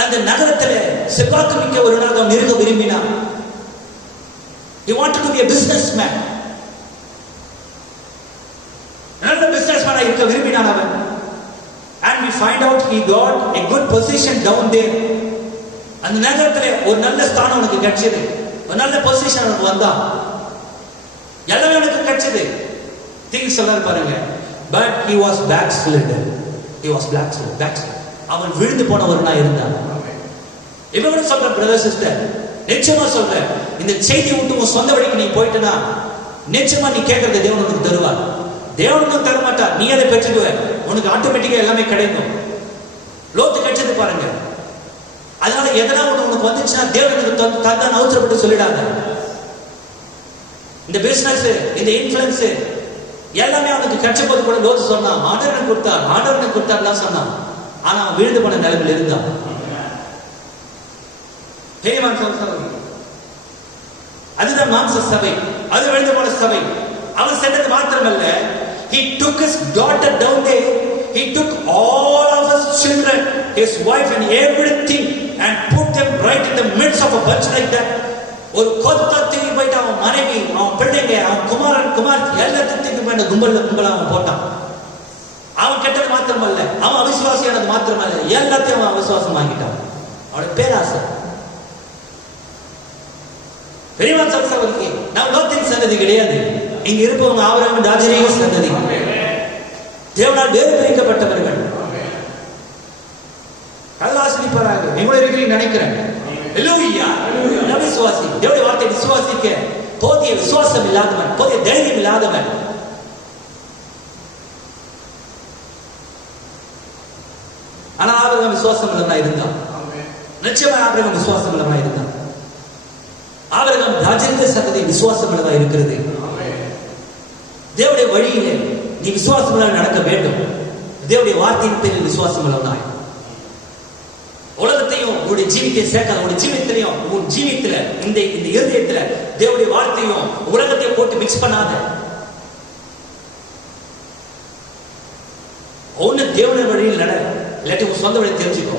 அந்த நகரத்திலே செல்வாக்கு மிக்க ஒரு நகரம் இருக்க விரும்பினார். He wanted to be a businessman. நல்ல businessman இருக்க விரும்பினார் அவன். And we find out he got a good position down there. அந்த நகரத்திலே ஒரு நல்ல ஸ்தானம் அவனுக்கு கிடைச்சது, ஒரு நல்ல பொசிஷன் அவனுக்கு வந்தான், எல்லாமே அவனுக்கு கிடைச்சது. திங்க் சொல்றாரு பாருங்க. But he was backslidden. அவன் விழுந்து போன ஒரு நாள் இருந்தான். இவங்க சொல்ற பிரதர் சிஸ்டர், நிச்சயமா சொல்றேன், இந்த செய்தி விட்டு உன் சொந்த வழிக்கு நீ போயிட்டனா நிச்சயமா நீ கேட்கறத தேவன் உனக்கு தருவார். தேவன் உனக்கு தர மாட்டார், நீ அதை பெற்றுடுவ. உனக்கு ஆட்டோமேட்டிக்கா எல்லாமே கிடைக்கும். லோத்து கிடைச்சது பாருங்க. அதனால எதனா உனக்கு வந்துச்சுன்னா தேவனுக்கு தந்தான் அவசரப்பட்டு சொல்லிடாத. இந்த பிசினஸ், இந்த இன்ஃபுளுன்ஸ் எல்லாமே அவனுக்கு கிடைச்ச போது கூட லோத்து சொன்னான், ஆண்டவனுக்கு கொடுத்தார் சொன்னான். ஆனா அவன் விழுந்து போன நிலைமையில் இருந்தான். அதுதான் மாம்ச சபை, அது விழுந்து போன சபை. அவன் சென்றது மாத்திரமல்ல, he took his daughter down there, he took all of his children, his wife and everything and put them right in the midst of a bunch like that. ஒரு கொத்தத்துக்கு போயிட்டு அவன் மனைவி, அவன் பிள்ளைங்க, அவன் குமார் எல்லாத்துக்கும் போயிட்டு கும்பல அவன் போட்டான். அவன் கெட்டது மாத்திரமல்ல, அவன் அவிசுவாசியானது மாத்திரமல்ல, எல்லாத்தையும் அவன் அவிசுவாசம் ஆகிட்டான். அவனுடைய பேராசை. பெரியவன் சகோதரர்களே, நாம் லோத்தின் சந்ததி கிடையாது. இங்க இருப்பவங்க ஆபிரகாம் ராஜரீக சந்ததி, தேவனால் வேறு பிரிக்கப்பட்டவர்கள். கல்லாசிரிப்பாராக எங்களோட இருக்கிறீங்க நினைக்கிறேன். அல்லேலூயா. விசுவாசி, தேவனுடைய வார்த்தை விசுவாசிக்க போதிய விசுவாசம் இல்லாதவன், போதிய தைரியம் இல்லாதவன். ஆனா ஆபிரகாம் விசுவாசம் உள்ளவனா இருந்தான். நிச்சயமா ஆபிரகாம் விசுவாசம் உள்ளவனா இருந்தான். ஆபிரகாம் ராஜரீக சந்ததி விசுவாசம் உள்ளதா இருக்கிறது. தேவனுடைய வழியிலே நீ விசுவாசம் நடக்க வேண்டும். தேவனுடைய வார்த்தையின் பேரில் விசுவாசம் உள்ளவனாய். உலகத்தையும் உங்களுடைய ஜீவித்தை சேர்க்காத. உங்களுடைய ஜீவித்திலையும் உன் ஜீவித்துல இந்த இருதயத்துல தேவனுடைய வார்த்தையும் உலகத்தையும் போட்டு மிக்ஸ் பண்ணாத. ஒண்ணு தேவனுடைய வழியில் நட, இல்லாட்டி உன் சொந்த வழி தெரிஞ்சுக்கோ.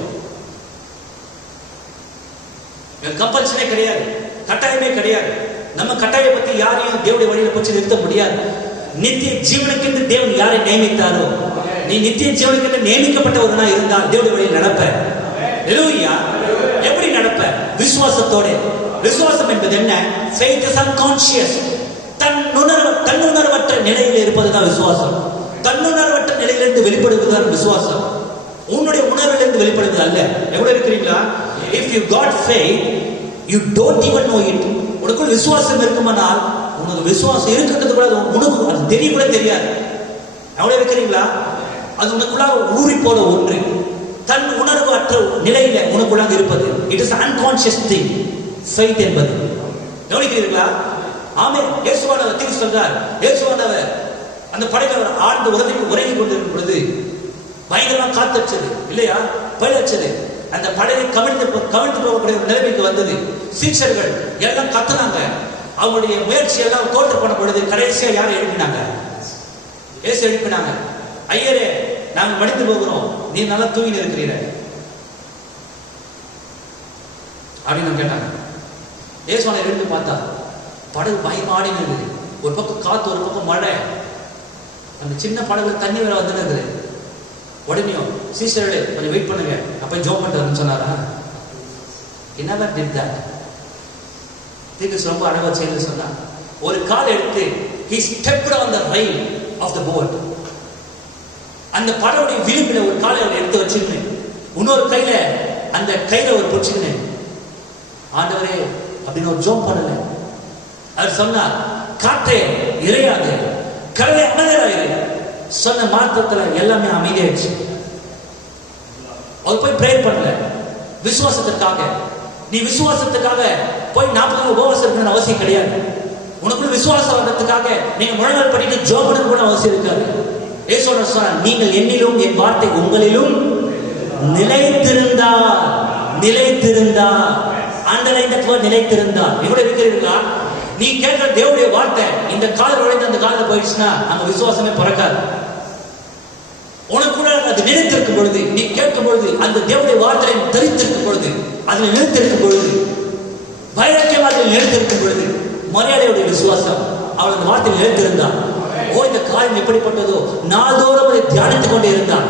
கம்பல்ஷனே கிடையாது, கட்டாயமே கிடையாது. நம்ம கட்டாயம் பத்தி யாரையும் தேவனுடைய வழியில போச்சு நிறுத்த முடியாது. நித்திய ஜீவனுக்கு தேவன் யாரை நியமித்தாரோ, நீ நித்திய ஜீவனுக்கு நியமிக்கப்பட்டவனா இருந்தால் தேவனுடைய வழியில் நடப்ப. ஹல்லேலூயா. எப்படி நடப்ப? விசுவாசத்தோட. விசுவாசம் என்பது என்ன? faith is unconscious. தன்னுணர்வற்ற நிலையில் இருப்பதுதான் விசுவாசம். தன்னுணர்வற்ற நிலையிலிருந்து வெளிப்படுவதுதான் விசுவாசம். உன்னுடைய உணர்விலிருந்து வெளிப்படுவது அல்ல. எவ்வளவு இருக்கிறீங்களா? if you got faith you don't even know it. உனக்குள் விசுவாசம் இருக்குமானால் உனக்கு விசுவாசம் இருக்கிறது கூட உனக்கு அது தெரிய கூட தெரியாது. எவ்வளவு இருக்கிறீங்களா? அது உனக்குள்ளாக ஊறி போல ஒன்று. தன் உணர்வு அற்ற நிலையில உனக்குள்ளாக இருப்பது. It is unconscious thing faith என்பது. கவனிக்கிறீர்களா? ஆமென். இயேசுவானவர் தீர்ப்பு சொல்றார். இயேசுவானவர் அந்த படையில ஆழ்ந்து உறங்கி கொண்டிருக்கும் பொழுது பயங்கரமா காத்தடிச்சது இல்லையா? பயிலச்சது. அந்த படையை கவிழ்ந்து போகக்கூடிய ஒரு நிலைமைக்கு வந்தது. சீஷர்கள் எல்லாம் கத்துனாங்க. அவங்களுடைய முயற்சி எல்லாம் தோற்று போன பொழுது கடைசியா யாரை எழுப்பினாங்க? இயேசு எழுப்பினாங்க. ஐயரே, நாங்கள் மடிந்து போகிறோம், நீ நல்லா தூங்கி இருக்கிறீர அப்படின்னு கேட்டாங்க. இயேசுவான எழுந்து பார்த்தா படகு பயமாடி இருக்குது. ஒரு பக்கம் காத்து, ஒரு பக்கம் மழை. அந்த சின்ன படகுல தண்ணி வேற வந்து இருக்குது. உடனேயும் சீசர்களே கொஞ்சம் வெயிட் பண்ணுங்க, அப்ப ஜோம் பண்ணிட்டு சொன்னாரா? என்ன டிட் தட்? தீர்க்கதரிசி ரொம்ப அழகா செய்து சொன்னா, ஒரு கால் எடுத்து he stepped on the rail of the boat. அந்த படகுடைய விளிம்பில ஒரு காலை அவர் எடுத்து வச்சுக்கினேன், இன்னொரு கையில அந்த கையில ஒரு பிடிச்சுக்கினேன். ஆண்டவரே அப்படின்னு ஒரு ஜோம் பண்ணல. அவர் சொன்னார், காற்றே இறையாது, கடலை அமைதியாயிரு. சொன்ன மாற்றத்துல எல்லாமே அமைதியாயிடுச்சு. அவர் போய் பிரேயர் பண்ணல. விசுவாசத்திற்காக. நீ விசுவாசத்துக்காக போய் 40 நாள் உபவாசம் இருக்கணும்னு அவசியம் கிடையாது. உனக்குள்ள விசுவாசம் வர்றதுக்காக நீங்க முழங்கால் பண்ணிட்டு ஜெபம் பண்ண கூட அவசியம் இருக்காது. இயேசுவோட சொன்னார், நீங்கள் என்னிலும் என் வார்த்தை உங்களிலும் நிலைத்திருந்தால் அண்டர்லைன் தட் வேர்ட் நிலைத்திருந்தால். எவ்வளவு இருக்கிறீர்களா? நீ கேட்கிற தேவனுடைய வார்த்தை இந்த காலம் நுழைந்து அந்த காலத்துல போயிடுச்சுன்னா அங்க விசுவாசமே பிறக்காது. உனக்குள்ள அது நிலைத்திருக்கும் பொழுது, நீ கேட்கும் பொழுது, அந்த தேவனுடைய வார்த்தையை தரித்திருக்கும் பொழுது, அதுல நிலைத்திருக்கும் பொழுது, வைராக்கியம் அதில் நிலைத்திருக்கும் பொழுது, மரியாதையுடைய விசுவாசம் அவள் அந்த வார்த்தையில் நிலைத்திருந்தான். ஓ, இந்த காரியம் எப்படிப்பட்டதோ நாள்தோறும் அதை தியானித்துக் கொண்டே இருந்தான்.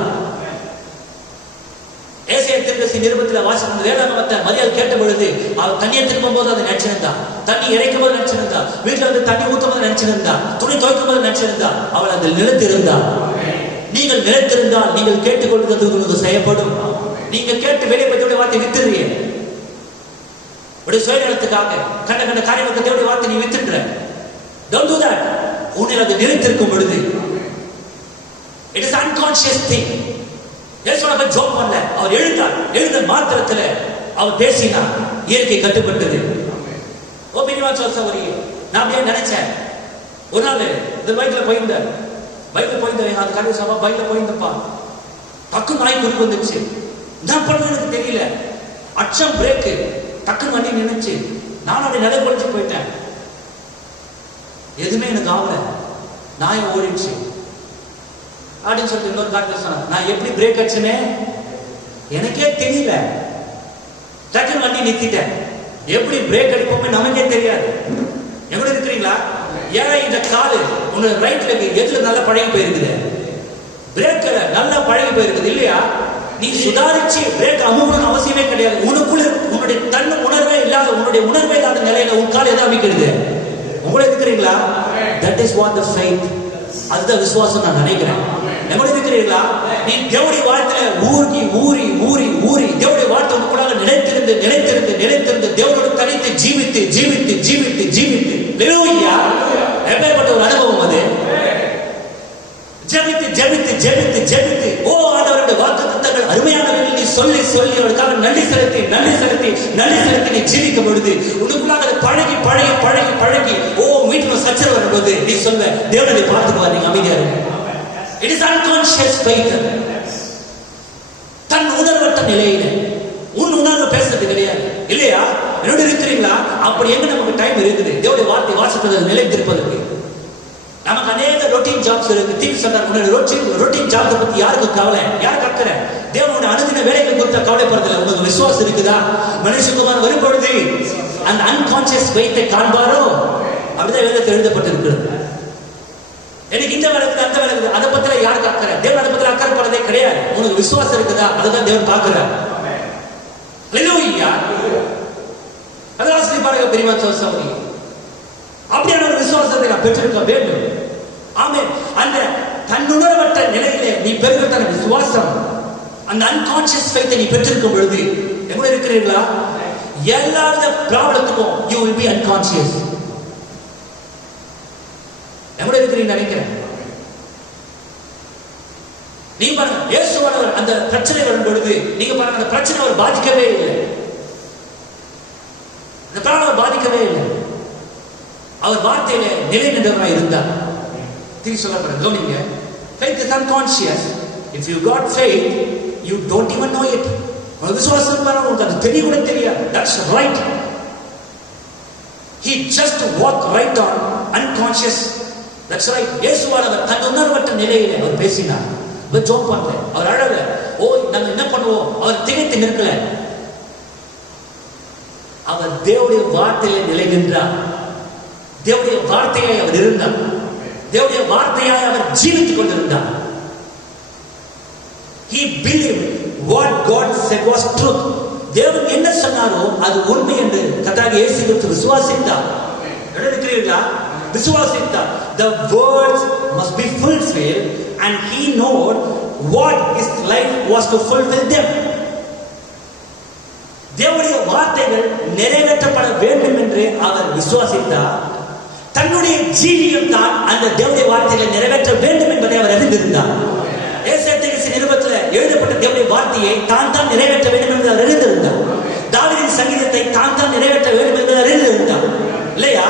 ஏசாயா தீர்க்கதரிசி நிருபத்தில் வாசிக்கும் வேதாகமத்தை மரியாள் கேட்ட பொழுது அவள் தண்ணியை திரும்பும் போது அதை நினைச்சிருந்தா, தண்ணி இறைக்கும் போது நினைச்சிருந்தா, வீட்டுல வந்து தண்ணி ஊற்றும் போது நினைச்சிருந்தா, துணி துவைக்கும் போது நினைச்சிருந்தா, அவள் அதில் நிலைத்திருந்தாள். நீங்கள் நிலைத்திருந்தால் நீங்கள் கேட்டுக்கொள்வது உங்களுக்கு செய்யப்படும். நீங்க கேட்டு வெளியே பற்றிய வார்த்தை வித்துறீங்க. ஒரு சுயநலத்துக்காக கண்ட காரியங்களுக்கு தேவனுடைய வார்த்தை நீ வித்துடுற. Don't do that. உன்னில் அது நிலைத்திருக்கும் பொழுது it is unconscious thing. இயேசுவை ஜோம் பண்ணல. அவர் எழுந்த மாத்திரத்துல அவர் பேசினார். இயற்கை கட்டுப்பட்டது. ஓ பிரிவான் சகோதரி, நான் அப்படியே நினைச்சேன். ஒரு நாள் இந்த பைக்ல போயிருந்தேன். அந்த கல்வி சபா பைக்ல போயிருந்தப்பா டக்கு நாய் குறிப்பு வந்துச்சு. என்ன பண்ணு எனக்கு தெரியல. அச்சம் பிரேக்கு, டக்குன்னு வண்டி நினைச்சு நானும் அப்படி நடை பொழிச்சு போயிட்டேன். எதுவுமே எனக்கு ஆகல. நாய் ஓடிடுச்சு அப்படின்னு சொல்லிட்டு இன்னொரு காரணம் சொன்னார். நான் எப்படி பிரேக் அடிச்சுனே எனக்கே தெரியல. டக்குன்னு வண்டி நிறுத்திட்டேன். எப்படி பிரேக் அடிப்போமே நமக்கே தெரியாது. எவ்வளவு இருக்கிறீங்களா? ஏன்னா இந்த காலு உன்னோட ரைட் லெக் எதுல நல்லா பழகி போயிருக்குது, பிரேக்ல நல்லா பழகி போயிருக்குது இல்லையா? நீ சுதாரிச்சு பிரேக் அமுகணும்னு அவசியமே கிடையாது. உனக்குள்ள உன்னுடைய தன் உணர்வே இல்லாத, உன்னுடைய உணர்வே இல்லாத நிலையில உன் கால் எதை அமைக்கிறது? உங்களை இருக்கிறீங்களா? That is what the faith. அதுதான் விசுவாசம் நான் நினைக்கிறேன். எப்படி இருக்கிறீர்களா? நீ தேவனுடைய வார்த்தையில ஊறி ஊறி ஊறி ஊறி தேவனுடைய வார்த்தை உங்களுக்குள்ளாக நிலைத்திருந்து தேவனோடு தனித்து ஜீவித்து ஜீவித்து ஜீவித்து ஜீவித்து ஹல்லேலூயா. எப்பேற்பட்ட ஒரு அனுபவம் அது. ஜெபித்து ஜெபித்து ஜெபித்து ஜெபித்து ஓ ஆண்டவருடைய வாக்குத்தத்தங்கள் அருமையானவர்கள் நீ சொல்லி சொல்லி அவருக்காக நன்றி செலுத்தி நீ ஜீவிக்கும் பொழுது உனக்குள்ளாக பழகி பழகி பழகி பழகி ஓ வீட்டுல சச்சரவு வரும்போது நீ சொல்ல தேவனை பார்த்துக்குவார், நீங்க அமைதியா இருக்கு. It is unconscious faith. தன் உணர்வற்ற நிலையில உன் உணர்வு பேசுறது கிடையாது இல்லையா? என்னோட இருக்கிறீங்களா? அப்படி எங்க நமக்கு டைம் இருக்குது தேவனுடைய வார்த்தை வாசிப்பதற்கு நிலைத்திருப்பதற்கு? நமக்கு அநேக ரொட்டீன் ஜாப்ஸ் இருக்கு. தீர்வு சொன்னார், ரொட்டீன் ஜாப்ஸ் பத்தி யாருக்கு கவலை, யாருக்கு அக்கறை? தேவனுடைய அனுதின வேலைகள் குறித்த கவலைப்படுறதுல உங்களுக்கு விசுவாசம் இருக்குதா? மனுஷகுமார் வரும்பொழுது அந்த அன்கான்சியஸ் வெயிட்டை காண்பாரோ? அப்படிதான் வேதத்தில் எழுதப்பட்டிருக்கிறது. எனக்கு இந்த வேலை அந்த வேலை அதை பத்தில யாருக்கு அக்கறை? தேவன் அதை பத்தில அக்கறை படுறதே கிடையாது. உனக்கு விசுவாசம் இருக்குதா? அதுதான் தேவன் பார்க்கிறார். ஹல்லேலூயா. அதான் பாருங்க பெரியவா சோசரி, அப்படியான ஒரு விசுவாசத்தை நான் பெற்றிருக்க வேண்டும். ஆமென். அந்த தன்னுணர்வற்ற நிலையிலே நீ பெறுகிற விசுவாசம், அந்த அன்கான்சியஸ் ஃபெய்த்தை நீ பெற்றிருக்கும் பொழுது எங்க இருக்கிறீர்களா? எல்லா ப்ராப்ளத்துக்கும் you will be unconscious. எங்க இருக்கிறீங்க நினைக்கிறேன். நீ பாருங்க, இயேசுவானவர் அந்த பிரச்சனை வரும் பொழுது நீங்க பாருங்க, அந்த பிரச்சனை அவர் பாதிக்கவே இல்லை, அந்த பிராணம் பாதிக்கவே இல்லை. அவர் வார்த்தையில நிலை நின்றவராக இருந்தார். திரும்பி சொல்லப்படுறது கவனிங்க. Faith is unconscious. If you got faith, you don't even know it. உனக்கு விசுவாசம் வர உங்களுக்கு அது தெரிய கூட தெரியாது. That's right. He just walked right on unconscious. That's right. இயேசுவானவர் தன் உணர்வற்ற நிலையில அவர் பேசினார். அவர் ஜோம் பண்ணல, அவர் அழல, ஓ நாங்க என்ன பண்ணுவோம், அவர் திகைத்து நிற்கல. அவர் தேவனுடைய வார்த்தையில நிலை நின்றார். தேவனுடைய வார்த்தையாய் அவர் இருந்தார். தேவனுடைய வார்த்தையாய் அவர் ஜீவித்துக் கொண்டிருந்தார். He believed what God said was truth. தேவன் என்ன சொன்னாரோ அது உண்மை என்று கர்த்தராகிய இயேசு கிறிஸ்து விசுவாசித்தார். எடுக்கிறீர்களா? விசுவாசித்தார். The words must be fulfilled and he knowed what his life was to fulfill them. தேவனுடைய வார்த்தைகள் நிறைவேற்றப்பட வேண்டும் என்று அவர் விசுவாசித்தார். தன்னுடைய ஜீவியம் தான் அந்த தேவனுடைய வார்த்தைகளை நிறைவேற்ற வேண்டும் என்பதை அவர் அறிந்திருந்தார். ஏசாயா நிருபத்தில் எழுதப்பட்ட தேவனுடைய வார்த்தையை தான் நிறைவேற்ற வேண்டும் என்று அவர் அறிந்திருந்தார். தாவீதின் சங்கீதத்தை தான் நிறைவேற்ற வேண்டும் என்று அறிந்திருந்தார் இல்லையா?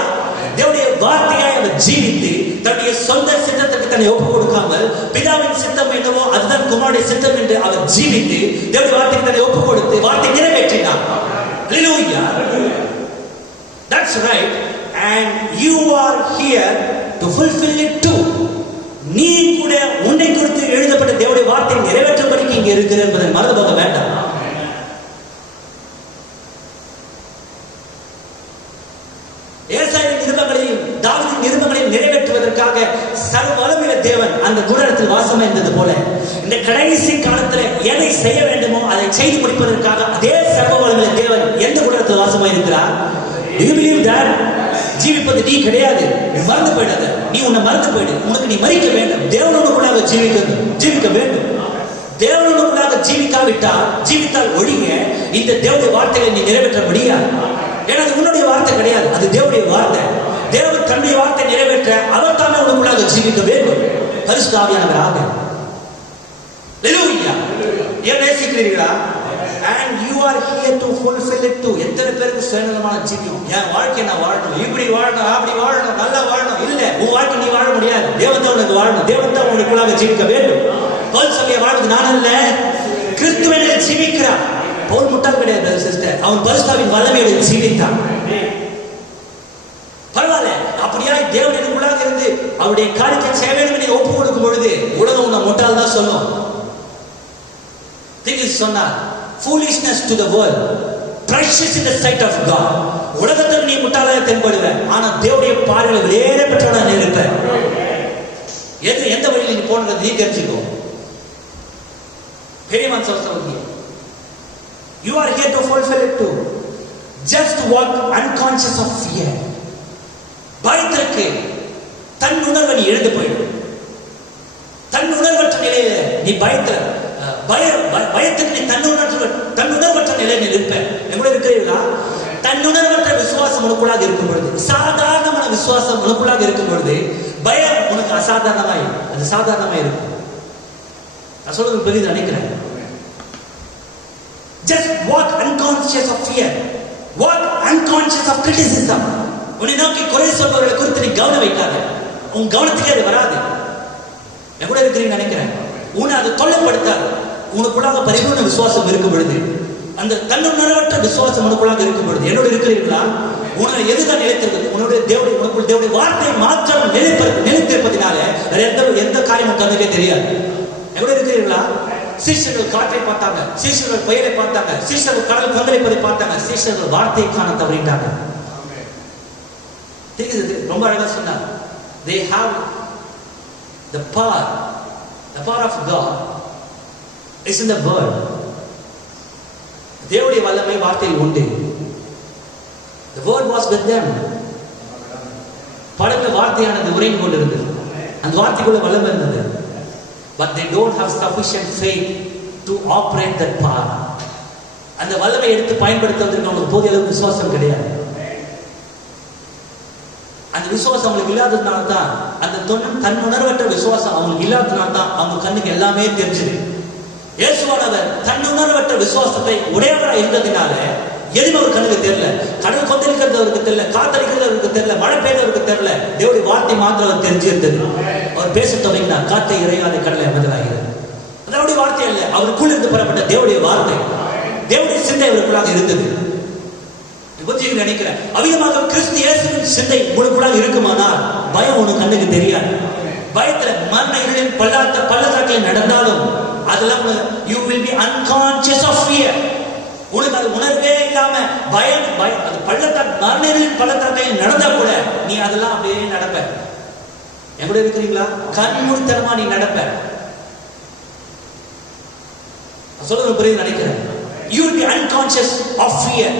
தேவனுடைய வார்த்தையாய் அவர் ஜீவித்து தன்னுடைய சொந்த சித்தத்துக்கு தன்னை ஒப்புக் கொடுக்காமல் பிதாவின் சித்தம் என்னவோ அதுதான் குமாரனுடைய சித்தம் என்று அவர் ஜீவித்து தேவனுடைய வார்த்தைக்கு தன்னை ஒப்புக் கொடுத்து வார்த்தை நிறைவேற்றினார். Hallelujah. That's right. And you are here to fulfill it too. நீ கூட உன்னை குறித்து எழுதப்பட்ட தேவனுடைய வார்த்தை நிறைவேற்றும்படிக்கு இங்கே இருக்கிற என்பதை மறந்து போக வேண்டாம். ஏசாயாவின் நிருபங்களையும் தாவீதின் நிருபங்களையும் நிறைவேற்றுவதற்காக சர்வ வல்லமையுள்ள தேவன் அந்த கூடாரத்தில் வாசமா இருந்தது போல இந்த கடைசி காலத்துல எதை செய்ய வேண்டுமோ அதை செய்து முடிப்பதற்காக அதே சர்வ வல்லமையுள்ள தேவன் எந்த கூடாரத்தில் வாசமா இருக்கிறார்? Do you believe that? ஜீவிப்பது நீ கிடையாது, மறந்து போயிடாத. நீ உன்னை மறந்து போயிடு. உனக்கு நீ மறிக்க வேண்டும். தேவனோடுக்குள்ளாக ஜீவிக்க வேண்டும். தேவனோடுக்குள்ளாக ஜீவித்தால் ஒழிய இந்த தேவனுடைய வார்த்தைகளை நீ நிறைவேற்ற முடியாது. ஏன்னா அது உன்னுடைய வார்த்தை கிடையாது, அது தேவனுடைய வார்த்தை. தேவன் தன்னுடைய வார்த்தை நிறைவேற்ற அவர் தானே உனக்குள்ளாக ஜீவிக்க வேண்டும். பரிசுத்த ஆவியானவராக. ஹல்லேலூயா. ஏன் நேசிக்கிறீர்களா? And you are here to fulfill it too. எத்தனை பேருக்கு சுயநலமான ஜீவியம், என் வாழ்க்கையை நான் வாழணும், இப்படி வாழணும், அப்படி வாழணும், நல்லா வாழணும். இல்ல, உன் வாழ்க்கை நீ வாழ முடியாது. தேவன் தான் உனக்கு வாழணும். தேவன் தான் உனக்குள்ளாக ஜீவிக்க வேண்டும். பவுல் சொல்லிய வாழ்வது நான் அல்ல, கிறிஸ்துவிலே ஜீவிக்கிறார். பவுல் முட்டாள் கிடையாது சிஸ்டர். அவன் பரிசுத்தாவின் வல்லமையோடு ஜீவித்தான். பரவாயில்ல, அப்படியா தேவன் எனக்குள்ளாக இருந்து அவருடைய காரியத்தை செய்ய வேண்டும் என்று ஒப்பு கொடுக்கும் பொழுது உலகம் உன்னை முட்டாள் தான் சொல்லும். சொன்னார், foolishness to the world, precious in the sight of God. உலகத்தில் நீ முட்டாளாக தென்படுவ, ஆனா தேவனுடைய பார்வையில் விலையேற பெற்றவனாக நீ இருப்ப. எந்த வழியில் நீ போனது நீ தெரிஞ்சுக்கோ. பெரியவன் சொல்றாங்க, you are here to fulfill it too. Just walk unconscious of fear. பயத்திற்கு தன் உணர்வை நீ எழுந்து போயிடும். தன் உணர்வற்ற நிலையில நீ பயத்துக்கு நீ தன்னுணர்வற்ற நிலையில் இருப்ப. எவ்வளவு இருக்கிறீர்களா? தன்னுணர்வற்ற விசுவாசம் உனக்குள்ளாக இருக்கும் பொழுது, சாதாரணமான விசுவாசம் உனக்குள்ளாக இருக்கும் பொழுது பயம் உனக்கு அசாதாரணமாய், அது சாதாரணமாய் இருக்கும். நான் சொல்றது பெரிது நினைக்கிறேன். Just walk unconscious of fear. Walk unconscious of criticism. உன்னை நோக்கி குறை சொல்பவர்களை குறித்து நீ கவனம் வைக்காத. உன் கவனத்துக்கே அது வராது. என் கூட இருக்கிறீங்கன்னு நினைக்கிறேன். உன்னை அது தொல்லைப்படுத்தாது. உனக்குள்ளாக பரிபூர்ண விசுவாசம் இருக்கும் பொழுது, அந்த தன்னுணர்வற்ற விசுவாசம் உனக்குள்ளாக இருக்கும் பொழுது, என்னோட இருக்கிறீர்களா? உன்னை எதுதான் நிலைத்திருக்கிறது? உன்னுடைய தேவனுடைய உனக்குள் தேவனுடைய வார்த்தை மாற்றம் நிலைத்திருப்பதினால எந்த காரியமும் கண்ணுக்கே தெரியாது. என்னோட இருக்கிறீர்களா? சீஷர்கள் காற்றை பார்த்தாங்க, சீஷர்கள் பயிரை பார்த்தாங்க, சீஷர்கள் கடல் கொந்தளிப்பதை பார்த்தாங்க, சீஷர்கள் வார்த்தையை காண தவறிட்டாங்க. ரொம்ப அழகா சொன்னார். They have the power of God is in the word. தேவனுடைய வல்லமை வார்த்தையில் உண்டு. The word was with them. படகுல வார்த்தையானது உறைந்து கொண்டிருந்தது. அந்த வார்த்தைக்குள்ள வல்லமை இருந்தது. But they don't have sufficient faith to operate that power. அந்த வல்லமை எடுத்து பயன்படுத்துவதற்கு அவங்களுக்கு போதிய அளவு விசுவாசம் கிடையாது. அந்த விசுவாசம் அவங்களுக்கு இல்லாததுனால தான், அந்த தன்னுணர்வற்ற விசுவாசம் அவங்களுக்கு இல்லாததுனால தான் அவங்க கண்ணுக்கு எல்லாமே தெரிஞ்சது. இயேசுவானவர் தன்னுணர்வற்ற விசுவாசத்தை உடையவராக இருந்ததினால எதுவும் அவர் கண்ணுக்கு தெரியல. கடல் கொந்தளிக்கிறது அவருக்கு தெரியல, காத்தடிக்கிறது அவருக்கு தெரியல, மழை பெய்யறவருக்கு தெரியல. தேவனுடைய வார்த்தை மாத்திரம் அவர் தெரிஞ்சிருந்தது. அவர் பேச தொடங்கினார், காற்றை இறையாத கடலை அமைதலாகிறது. அதனுடைய வார்த்தை அல்ல, அவருக்குள் இருந்து பெறப்பட்ட தேவனுடைய வார்த்தை, தேவனுடைய சிந்தை அவருக்குள்ளாக இருந்தது. நினைக்கிறேன் அதிகமாக கிறிஸ்து இயேசுவின் சிந்தை உங்களுக்குள்ளாக இருக்குமானால் பயம் உனக்கு கண்ணுக்கு தெரியாது. பயத்துல மரண இருளின் பள்ளத்தாக்கில் நடந்தாலும் அதெல்லாம் you will be unconscious of fear. உனக்கு அது உணர்வே இல்லாம பயம் அது பள்ளத்தாக்கு மரண இருளின் பள்ளத்தாக்கில் நடந்தா கூட நீ அதெல்லாம் அப்படியே நடப்ப. என் கூட இருக்கிறீங்களா? கண்மூடித்தனமா நீ நடப்ப. சொல்றது புரியுது நினைக்கிறேன். You will be unconscious of fear.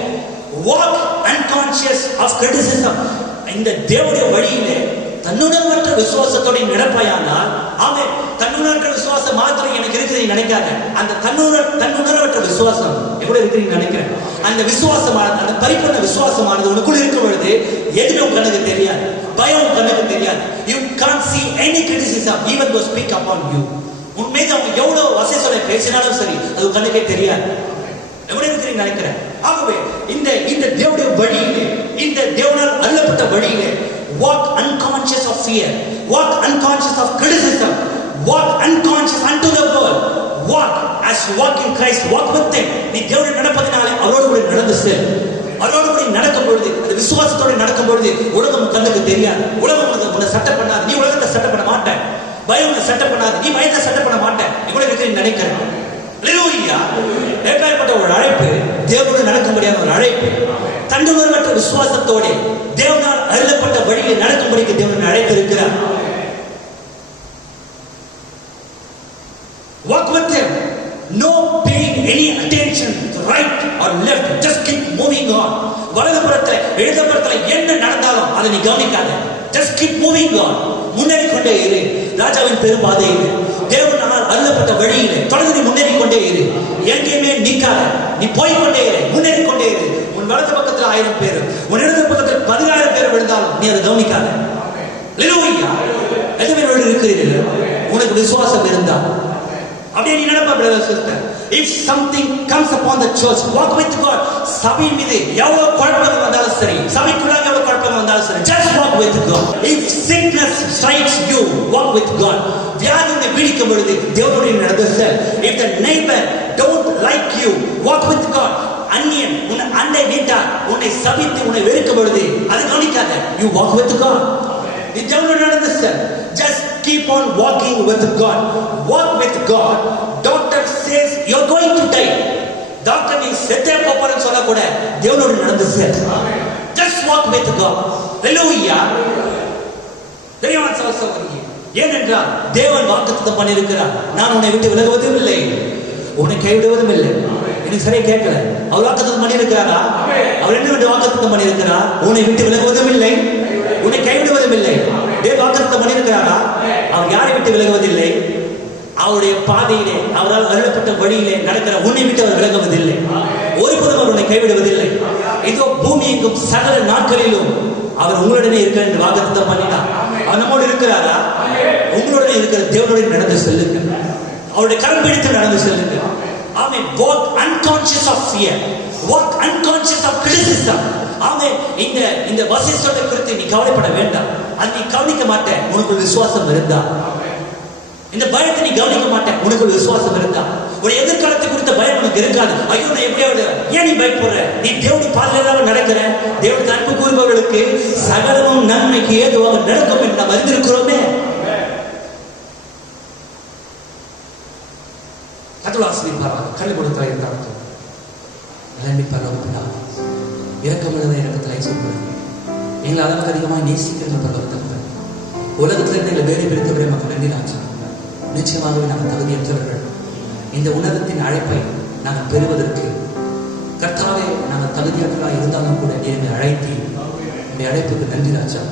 Walk unconscious of criticism. இந்த தேவனுடைய வழியிலே தன்னுணர்வற்ற விசுவாசத்தோட நடப்பாயானால், ஆமென், தன்னுணர்வற்ற விசுவாசம் மாத்திரம் எனக்கு இருக்குது நினைக்காத. அந்த தன்னுணர்வற்ற விசுவாசம் எவ்வளவு இருக்குன்னு நினைக்கிறேன். அந்த விசுவாசமானது, அந்த பரிபூர்ண விசுவாசமானது உனக்குள்ள இருக்கும் பொழுது எதுவும் கண்ணுக்கு தெரியாது, பயம் கண்ணுக்கு தெரியாது. You can't see any criticism even though speak upon you. உண்மையை அவங்க எவ்வளவு வசை சொல்ல பேசினாலும் சரி அது கண்ணுக்கே தெரியாது. எவ்வளவு இருக்கிறீங்க நினைக்கிறேன். ஆகவே இந்த தேவனுடைய வழியிலே, இந்த தேவனால் அருளப்பட்ட வழியிலே walk unconscious of fear, walk unconscious of criticism, walk unconscious unto the world, walk as you walk in Christ, walk with him. நீ தேவனுடைய நடப்பதினாலே அவரோடு கூட நடந்து செல். அவரோடு கூட நடக்கும் பொழுது, அந்த விசுவாசத்தோடு நடக்கும் பொழுது உலகம் கண்ணுக்கு தெரியாது. உலகம் உன்னை சட்டை பண்ணாது, நீ உலகத்தை சட்டை பண்ண மாட்ட. பயம் உன்னை சட்டை பண்ணாது, நீ பயத்தை சட்டை பண்ண மாட்ட. இவ்வளவு இருக்கிறேன் நினைக்கிறேன். அல்லேலூயா. ஏற்பட்ட ஒரு அழைப்பு, தேவனோடு நடக்க முடியாத ஒரு அழைப்பு. தன்னுணர்வற்ற விசுவாசத்தோடு தேவனால் அருளப்பட்ட வழியில் நடக்கும்படிக்கு தேவன் அழைத்திருக்கிறார். Walk with him. No paying any attention to right or left. Just keep moving on. வலதுபுறத்துல இடதுபுறத்துல என்ன நடந்தாலும் அதை நீ கவனிக்காத. Just keep moving on. முன்னேறி கொண்டே இரு. ராஜாவின் பெரும்பாதையில் தேவனால் அருளப்பட்ட வழியிலே தொடர்ந்து நீ முன்னேறி கொண்டே இரு. எங்கேயுமே நிற்காத. நீ போய்கொண்டே இரு, முன்னேறி கொண்டே இரு. உன் வலது பக்கத்தில் 1000 பேர், உன் இடது பக்கத்தில் 10000 பேர் விழுந்தாலும் நீ அதை கவனிக்காத. அல்லேலூயா. எதுவே இருக்கிறீர்கள் உனக்கு விசுவாசம் இருந்தா அப்படியே நீ நடப்ப. Brother sister, if something comes upon the church, walk with God. சபை மீது எவ்வளவு குழப்பங்கள் வந்தாலும் சரி, சபைக்குள்ளாக எவ்வளவு குழப்பங்கள் வந்தாலும் சரி, just walk with God. If sickness strikes you, walk with God. வியாதி உன்னை பீடிக்கும் பொழுது தேவனுடைய நடந்து செல். If the neighbor don't like you, walk with God. அந்நியன் உன்னை அண்டை நீட்டார், உன்னை சபித்து உன்னை வெறுக்கும் பொழுது அதை கவனிக்காத. You walk with God. நீ தேவனுடைய நடந்து செல். Just keep on walking with God. Walk with God. Doctor says you're going to die. Doctor நீ செத்தே போறன்னு சொல்ல கூட தேவனோடு நடந்து செல். Just walk with God. Hallelujah. தெரியவன் சொல்லுங்க. ஏனென்றால் தேவன் வாக்குத்தத்தம் பண்ணியிருக்கிறார். நான் உன்னை விட்டு விலகுவதும் இல்லை, உன்னை கைவிடுவதும் இல்லை. எனக்கு சரியா கேட்கல. அவர் வாக்குத்தத்தம் பண்ணியிருக்கிறாரா? அவர் என்ன விட்டு வாக்குத்தத்தம் பண்ணியிருக்கிறார்? உன்னை விட்டு விலகுவதும் இல்லை, உன்னை கைவிடுவதும் இல்லை. தேவன் வாக்குத்தத்தம் பண்ணியிருக்கிறாரா? அவர் யாரை விட்டு விலகுவதில்லை. அவருடைய பாதையிலே, அவரால் அருளப்பட்ட வழியிலே நடக்கிற உன்னை விட்டு அவர் விலகுவதில்லை. ஒருபோதும் அவர் உன்னை கைவிடுவதில்லை. இதோ பூமி எங்கும் சகல நாட்களிலும் அவர் உங்களுடனே இருக்கிற என்று வாக்குத்தத்தம் பண்ணினார். அவர் நம்மோடு இருக்கிறாரா? உங்களுடனே இருக்கிற தேவனுடைய நடந்து செல்லுங்க. அவருடைய கரம் பிடித்து நடந்து செல்லுங்க. ஆமென். Walk unconscious of fear. Walk unconscious of criticism. ஆமென். இந்த வசனத்தை குறித்து நீ கவலைப்பட வேண்டாம். அது நீ கவனிக்க மாட்டே. உனக்கு விசுவாசம் இருந்தா இந்த பயத்தை நீ கவனிக்க மாட்டேன். உனக்கு ஒரு விசுவாசம் இருந்தா ஒரு எதிர்காலத்தை குறித்த பயம் உனக்கு இருக்காது. ஐயோ நான் எப்படியாவது, ஏன் நீ பயப்படுற? நீ தேவனுடைய பாதையில நடக்கிற. தேவனுடைய அன்பு கூறுபவர்களுக்கு சகலமும் நன்மைக்கு ஏதுவாக நடக்கும் என்று நாம் அறிந்திருக்கிறோமே. கர்த்தர் ஆசீர்வதிப்பாராக. கண்ணு கொடுத்தா இருந்தாங்க பரலோகத்தினா இறக்கமுள்ளதை இறக்கத்தில் ஐஸ்வர்யம் எங்களை அளவுக்கு அதிகமாக நேசிக்கிறது பரலோகத்தில். உலகத்திலிருந்து எங்களை வேலை பிரித்தபடி மக்கள் நன்றி ராஜா. நிச்சயமாகவே நாங்கள் தகுதியற்றவர்கள். இந்த உன்னதத்தின் அழைப்பை நாங்கள் பெறுவதற்கு கர்த்தாவே நாங்கள் தகுதியற்றவர்களாக இருந்தாலும் கூட எங்களை அழைத்தி எங்கள் அழைப்புக்கு நன்றி ராஜா.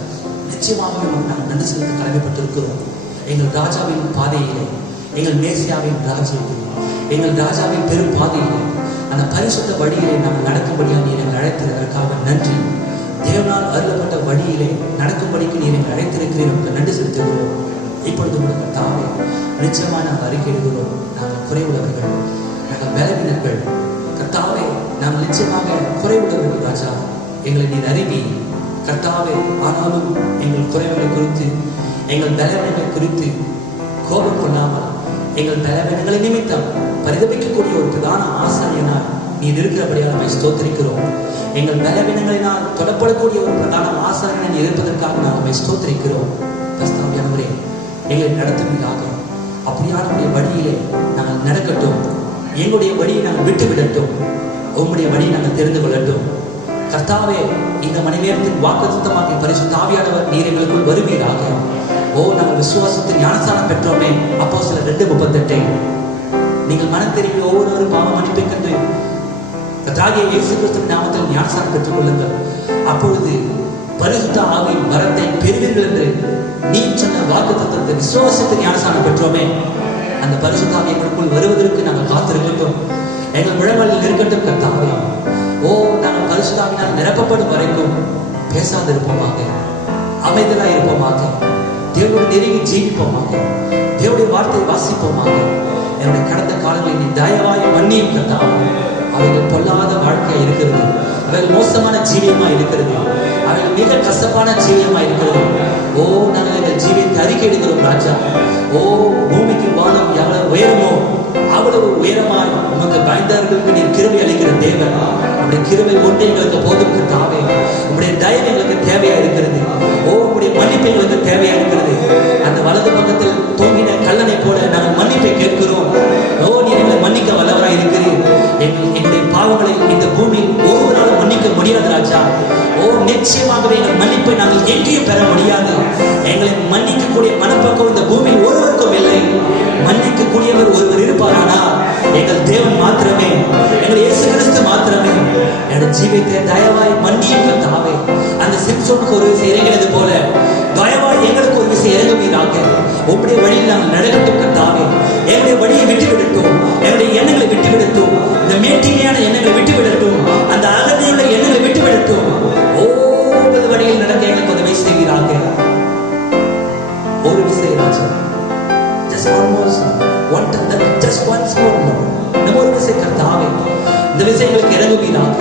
நிச்சயமாகவே நாங்கள் நன்றி செலுத்த கடமைப்பட்டிருக்கிறோம். எங்கள் ராஜாவின் பாதையிலே, எங்கள் மேசியாவின் ராஜ்யத்திலே, எங்கள் ராஜாவின் பெரும் பாதையிலே, அந்த பரிசுத்த வழியிலே நாங்கள் நடக்கும்படியாக நீர் எங்களை அழைத்ததற்காக நன்றி. தேவனால் அருளப்பட்ட வழியிலே நடக்கும்படிக்கு நீர் எங்களை அழைத்திருக்கிறீர்கள். நன்றி செலுத்துகிறோம். இப்பொழுது உங்களுக்கு தாவே நிச்சயமாக நாங்கள் அறிக்கையிடுகிறோம். நாங்கள் குறைவுள்ளவர்கள், நாங்கள் பலவீனர்கள். கர்த்தாவே நாங்கள் நிச்சயமாக குறைவுள்ளவர்கள் ராஜா. எங்களை நீர் அறிவி கர்த்தாவே. ஆனாலும் எங்கள் குறைவுகளை குறித்து, எங்கள் பலவீனங்களை குறித்து கோபம் கொள்ளாமல், எங்கள் பலவீனங்களை நிமித்தம் பரிதபிக்கக்கூடிய ஒரு பிரதான ஆசாரியனால் நீர் இருக்கிறபடியாக நம்மை ஸ்தோத்திரிக்கிறோம். எங்கள் பலவீனங்களினால் தொடப்படக்கூடிய ஒரு பிரதான ஆசாரியனை இருப்பதற்காக நாம் நம்மை ஸ்தோத்திரிக்கிறோம். கர்த்தாவே எங்களை நடத்துவீராக. அப்படியான வழியிலே நாங்கள் நடக்கட்டும். எங்களுடைய வழியை நாங்கள் விட்டுவிடட்டும். உங்களுடைய வழியை நாங்கள் தெரிந்து கொள்ளட்டும். கர்த்தாவே இந்த மணி நேரத்தின் வாக்குத்தத்தமாக பரிசுத்த ஆவியானவர் நீர் எங்களுக்குள் வருவீராக. ஓ நாங்கள் விசுவாசத்தின் ஞானஸ்தானம் பெற்றோமே. அப்போஸ்தலர் 2:38 நீங்கள் மனம் திரும்பி ஒவ்வொருவரும் பாவ மன்னிப்பை கண்டு கர்த்தராகிய இயேசு கிறிஸ்துவின் நாமத்தில் ஞானஸ்தானம் பெற்றுக் கொள்ளுங்கள். அப்பொழுது பரிசுத்த ஆவியின் வரத்தை பெறுவீர்கள் என்று நீ சொன்ன வாக்குத்தத்தத்தை விசுவாசத்தின் ஞானஸ்தானம் பெற்றோமே. அந்த பரிசுத்த ஆவி எங்களுக்குள் வருவதற்கு நாங்கள் காத்திருக்கட்டும். எங்கள் முழங்காலில் இருக்கட்டும் கர்த்தாவே. ஓ நாங்கள் பரிசுத்த ஆவியினால் நிரப்பப்படும் வரைக்கும் பேசாதிருப்போமாக, அமைதலாக இருப்போமாக, தேவனுடைய நெருங்கி ஜீவிப்போமாக, தேவனுடைய வார்த்தையை வாசிப்போமாக. என்னுடைய கடந்த காலங்களில் நீ தயவாய் மன்னியும் கர்த்தாவே. அவைகள் பொல்லாத வாழ்க்கையா இருக்கிறது. அவைகள் மோசமான ஜீவியமா இருக்கிறது. அவைகள் மிக கசப்பான ஜீவியமா இருக்கிறது. ஓ நாங்கள் எங்கள் ஜீவியத்தை அறிக்கையிடுகிறோம் ராஜா. ஓ பூமிக்கு வானம் எவ்வளவு உயரமோ அவ்வளவு உயரமாய் உமக்கு பயந்தவர்களுக்கு நீர் கிருபை அளிக்கிற தேவன். உங்களுடைய கிருபை ஒன்று எங்களுக்கு போதும் கர்த்தாவே. உங்களுடைய தயவு எங்களுக்கு தேவையா இருக்கிறது. ஓ உங்களுடைய மன்னிப்பு எங்களுக்கு தேவையா இருக்கிறது. அந்த வலது பக்கத்தில் தூங்கின கல்லனை போல நாங்கள் மன்னிப்பை கேட்கிறோம். ஓ நீ எங்களை மன்னிக்க வல்லவராய் இருக்கிறீர். எங்களுடைய பாவங்களை இந்த பூமியில் ஒருவரால் மன்னிக்க முடியாது ராஜா. ஓ நிச்சயமாகவே எங்கள் மன்னிப்பை நாங்கள் எங்கேயும் பெற முடியாது. எங்களை மன்னிக்கக்கூடிய மனப்பக்கம் இந்த பூமியில் ஒருவருக்கும் இல்லை. மன்னிக்கக்கூடியவர் ஒருவர் இருப்பாரானா எங்கள் தேவன் மாத்திரமே, எங்கள் இயேசு கிறிஸ்து மாத்திரமே. என்னுடைய ஜீவித்தை தயவாய் மன்னியும் கர்த்தாவே. அந்த சிம்சோனுக்கு ஒரு விஷயம் இறங்கினது போல தயவாய் எங்களுக்கு ஒரு விஷயம் இறங்குவீராக. உங்களுடைய வழியில் நாங்கள் நடக்கட்டும் கர்த்தாவே. என்னுடைய வழியை விட்டுவிடட்டும். என்னுடைய எண்ணங்களை விட்டுவிடட்டும். இந்த மேட்டியான எண்ணங்களை விட்டுவிடட்டும். அந்த அகதியுள்ள எண்ணங்களை விட்டுவிடட்டும். ஒவ்வொரு வழியில் நடக்க எங்களுக்கு உதவி செய்வீராக. ஒரு விஷயம் ராஜா, ஒரு விஷயம் கர்த்தாவே, இந்த விஷயங்களுக்கு இறங்குவீராக.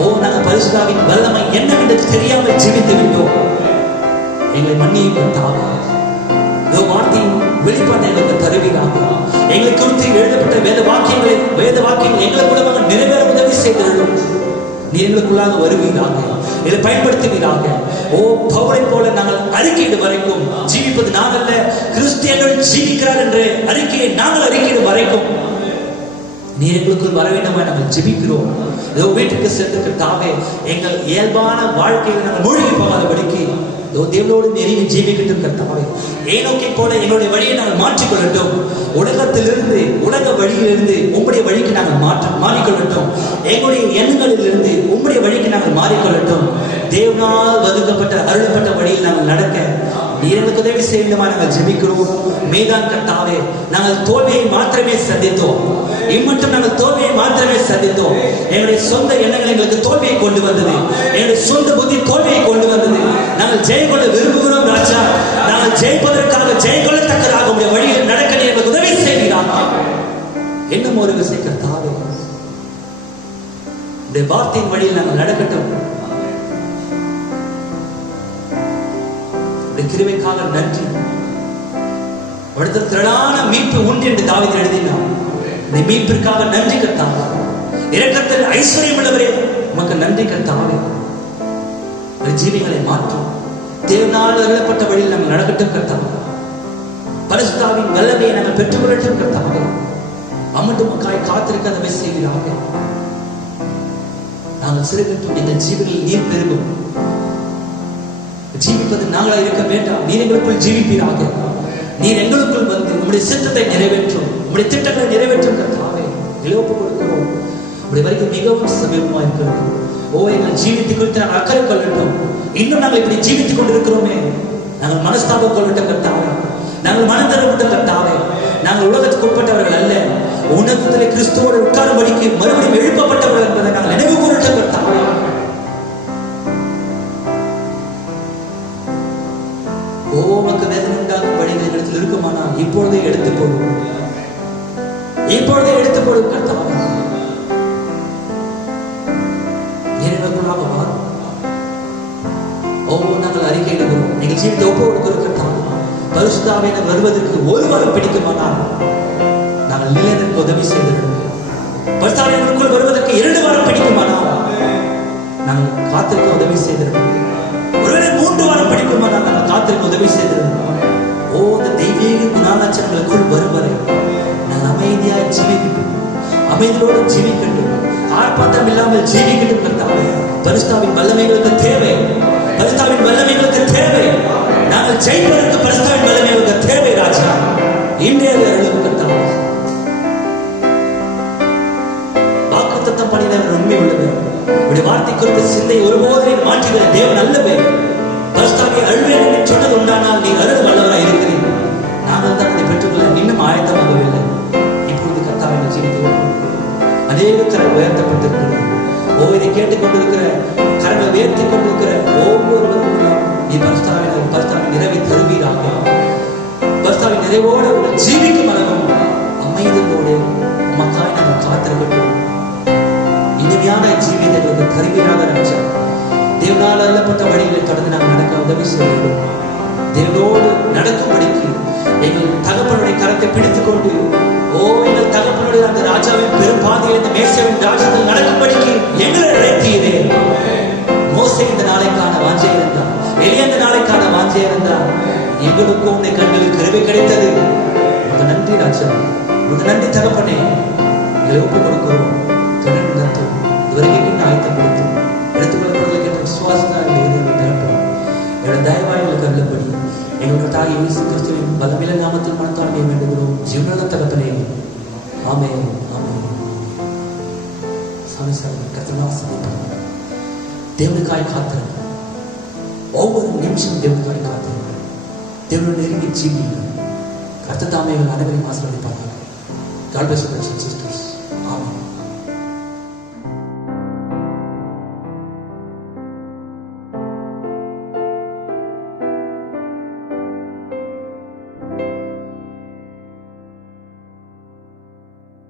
ஓ நாங்கள் பரிசுத்தாவின் வல்லமை என்னவென்று தெரியாமல் ஜீவித்து விட்டோம். எங்களை மன்னியும் கர்த்தாவே. வார்த்தையின் வெளிப்பாட்டை எங்களுக்கு தருவீராக. எங்களை குறித்து எழுதப்பட்ட வேத வாக்கியங்கள் எங்களை மூலமாக நிறைவேற உதவி செய்தீர்கள். நீ எங்களுக்குள்ளாக வருவீராக, இதை பயன்படுத்துவீராக. ஓ பவுலை போல நாங்கள் அறிக்கையிடும் வரைக்கும் ஜீவிப்பது நாங்கள் கிறிஸ்தியர்கள் ஜீவிக்கிறார் என்ற அறிக்கையை நாங்கள் அறிக்கையிடும் வரைக்கும் நீ எங்களுக்குள் வர வேண்டும். நாங்கள் ஜெபிக்கிறோம். ஏதோ வீட்டுக்கு சென்று கர்த்தாவே எங்கள் இயல்பான வாழ்க்கையில் நாங்கள் மூழ்கி போகாதபடிக்கு தேவனோடு நெருங்கி ஜீவிக்கட்டும் கர்த்தாவே. ஏனோக்கை போல எங்களுடைய வழியை நாங்கள் மாற்றிக்கொள்ளட்டும். உலகத்திலிருந்து, உலக வழியிலிருந்து உங்களுடைய வழிக்கு நாங்கள் மாறிக்கொள்ளட்டும். எங்களுடைய எண்ணங்களிலிருந்து உங்களுடைய வழிக்கு நாங்கள் மாறிக்கொள்ளட்டும். தேவனால் வகுக்கப்பட்ட அருளப்பட்ட வழியில் நாங்கள் நடக்க நீர் எங்களுக்கு உதவி செய்யணுமா நாங்கள் ஜெபிக்கிறோம். மேதான் கர்த்தாவே, நாங்கள் தோல்வியை மாத்திரமே சந்தித்தோம். இம்மட்டும் நாங்கள் தோல்வியை மாத்திரமே சந்தித்தோம். எங்களுடைய சொந்த எண்ணங்கள் எங்களுக்கு தோல்வியை கொண்டு வந்தது. எங்களுடைய சொந்த புத்தி தோல்வியை கொண்டு வந்தது. நாங்கள் ஜெயம் கொள்ள விரும்புகிறோம் ராஜா. நாங்கள் ஜெயிப்பதற்காக ஜெயம் கொள்ளத்தக்கதாக உங்களுடைய வழியில் நடக்க எங்களுக்கு உதவி செய்கிறார். இன்னும் ஒரு விஷயம் கர்த்தாவே, இந்த வார்த்தையின் வழியில் நாங்கள் நடக்கட்டும். கிருபைக்காக நன்றி. அவரிடத்தில் திரளான மீட்பு உண்டு என்று தாவீது எழுதினார். இந்த மீட்பிற்காக நன்றி கர்த்தாவே. இரக்கத்தில் ஐஸ்வர்யம் உள்ளவரே உமக்கு நன்றி கர்த்தாவே. ஜீவிகளை மாற்றும் தேவனால் அருளப்பட்ட வழியில் நாங்கள் நடக்கட்டும் கர்த்தாவே. பரிசுத்தாவின் வல்லமையை நாங்கள் பெற்றுக்கொள்ளட்டும் கர்த்தாவே. அம்மட்டு மக்காய் காத்திருக்க அதை செய்கிறாங்க. நாங்கள் சிறுகட்டும் எங்கள் ஜீவிகளில் நீர் பெருகும். ஜீவிப்பது நாங்களா இருக்க வேண்டாம், நீர் எங்களுக்குள் ஜீவிப்பீராக. நீர் எங்களுக்குள் வந்து நம்முடைய சித்தத்தை நிறைவேற்றும், நம்முடைய திட்டங்களை நிறைவேற்றும் கர்த்தாவே. இழப்பு கொடுக்கிறோம். நம்முடைய வரைக்கும் மிகவும் சமீபமா இருக்கிறது. எங்கள் ஜீவித்து குறித்து நாங்கள் அக்கறை கொள்ளட்டும். இன்னும் நாங்கள் இப்படி ஜீவித்துக் கொண்டிருக்கிறோமே, நாங்கள் மனஸ்தாபம் கொள்ளட்டும் கர்த்தாவே. நாங்கள் மனம் தரப்பட்ட கர்த்தாவே. நாங்கள் உலகத்துக்கு உட்பட்டவர்கள் அல்ல, உன்னதத்திலே கிறிஸ்துவோடு உட்காரும்படிக்கு மறுபடியும் எழுப்பப்பட்டவர்கள் என்பதை நாங்கள் நினைவு கூறட்டும் கர்த்தாவே. உமக்கு வேதனை உண்டாகும் வழிகள் எங்களிடத்தில் இருக்குமானால் இப்பொழுதே எடுத்துக் கொள்ளும், இப்பொழுதே எடுத்துக் கொள்ளும் கர்த்தாவே. நாங்கள் அறிக்கையிடுகிறோம், எங்கள் ஜீவித்தை ஒப்பு கொடுக்கிறோம் கர்த்தாவே. பரிசுத்தாவே நாங்கள் வருவதற்கு ஒரு வாரம் பிடிக்குமானால் நாங்கள் நிலையதற்கு உதவி செய்திருக்கிறோம். பரிசுத்தாவே எங்களுக்குள் வருவதற்கு 2 வாரம் பிடிக்குமானால் நாங்கள் காத்திருக்க உதவி செய்திருக்கிறோம். ஒருவேளை 3 வாரம் பிடிக்குமானால் நாங்கள் காத்திருக்க உதவி செய்திருக்கிறோம். இந்த தெய்வீக குணாலட்சணங்களுக்குள் வருவரை நாங்கள் அமைதியாக ஜீவிக்கட்டும், அமைதியோடு ஜீவிக்கட்டும், ஆர்ப்பாட்டம் இல்லாமல் ஜீவிக்கட்டும் கர்த்தாவே. பரிசுத்தாவின் வல்லமைகளுக்கு தேவை, பரிசுத்தாவின் வல்லமைகளுக்கு தேவை. நாங்கள் ஜெயிப்பதற்கு பரிசுத்தாவின் வல்லமைகளுக்கு தேவை ராஜா. இன்றைய கர்த்தாவே வாக்குத்தத்தம் பண்ணினவர் உண்மை உள்ளவர். உடைய வார்த்தை குறித்த சிந்தை ஒருபோதே மாற்றுகிற தேவன் அல்லவே. பரிசுத்தாவை அழுவேன் என்று சொன்னது உண்டானால் நீ அருள் வல்லவராக இருக்கிறீர். நாங்கள் தான் அதை பெற்றுக்கொள்ள இன்னும் ஆயத்தமாகவில்லை. இப்பொழுது கர்த்தாவை ஜீவித்து அநேக கரம் உயர்த்தப்பட்டிருக்கிறது. இதை கேட்டுக்கொண்டிருக்கிற கரங்களை உயர்த்திக் கொண்டிருக்கிற ஒவ்வொருவருக்கும் நீ பரிசுத்தாவின் நிறைவை தருவீராக. பரிசுத்தாவின் நிறைவோடு ஜீவிக்கும் அளவும் அமைதியோடு உமக்காய் நாங்கள் காத்திருக்கட்டும். இனிமையான ஜீவிதங்களுக்கு தருவீராக ராஜா. தேவனால் அருளப்பட்ட வழிகளை தொடர்ந்து நாங்கள் நடக்க உதவி செய்வோம். தேவனோடு நடக்கும்படிக்கு எங்கள் தகப்பனுடைய கரத்தை பிடித்துக் கொண்டு எங்கள் தகப்பனுடைய அந்த ராஜாவின் பெரும்பாதையில் இந்த மேசேவின் ராஜ்யத்தில் நடக்கும்படிக்கு எங்களை அழைத்தீரே. மோசே இந்த நாளைக்கான வாஞ்சை இருந்தார், எலியா இந்த நாளைக்கான வாஞ்சை இருந்தார். எங்களுக்கும் உன்னை கண்களுக்கு கிருபை கிடைத்தது. உங்க நன்றி ராஜா, உங்க நன்றி தகப்பனே. எங்களை ஒப்பு கொடுக்கிறோம், தொடர்ந்து நடத்தும். இதுவரைக்கும் ஆயத்தம் கொடுத்தோம். எடுத்துக்கொள்ளப்படுவதற்கு என்ற விசுவாசத்தால் நிரப்போம். என்னோட தயவாய்களுக்கு அருளப்படி எங்களோட தாய் இயேசு கிறிஸ்துவின் பலமில்ல நாமத்தில் மனத்தாழ்மையை வேண்டுகிறோம் ஜீவனுள்ள தகப்பனே. ஆமென், ஆமென். சாமி சாமி கர்த்தனாசனம் தேவனுக்காய் காத்திருங்கள். ஒவ்வொரு நிமிஷம் தேவனுக்காய் காத்திருங்கள். தேவனுடைய நெருங்கி ஜீவியுங்கள். கர்த்தர் தாமே அனைவரையும் ஆசீர்வதிப்பார்கள். God bless you, brothers and sisters.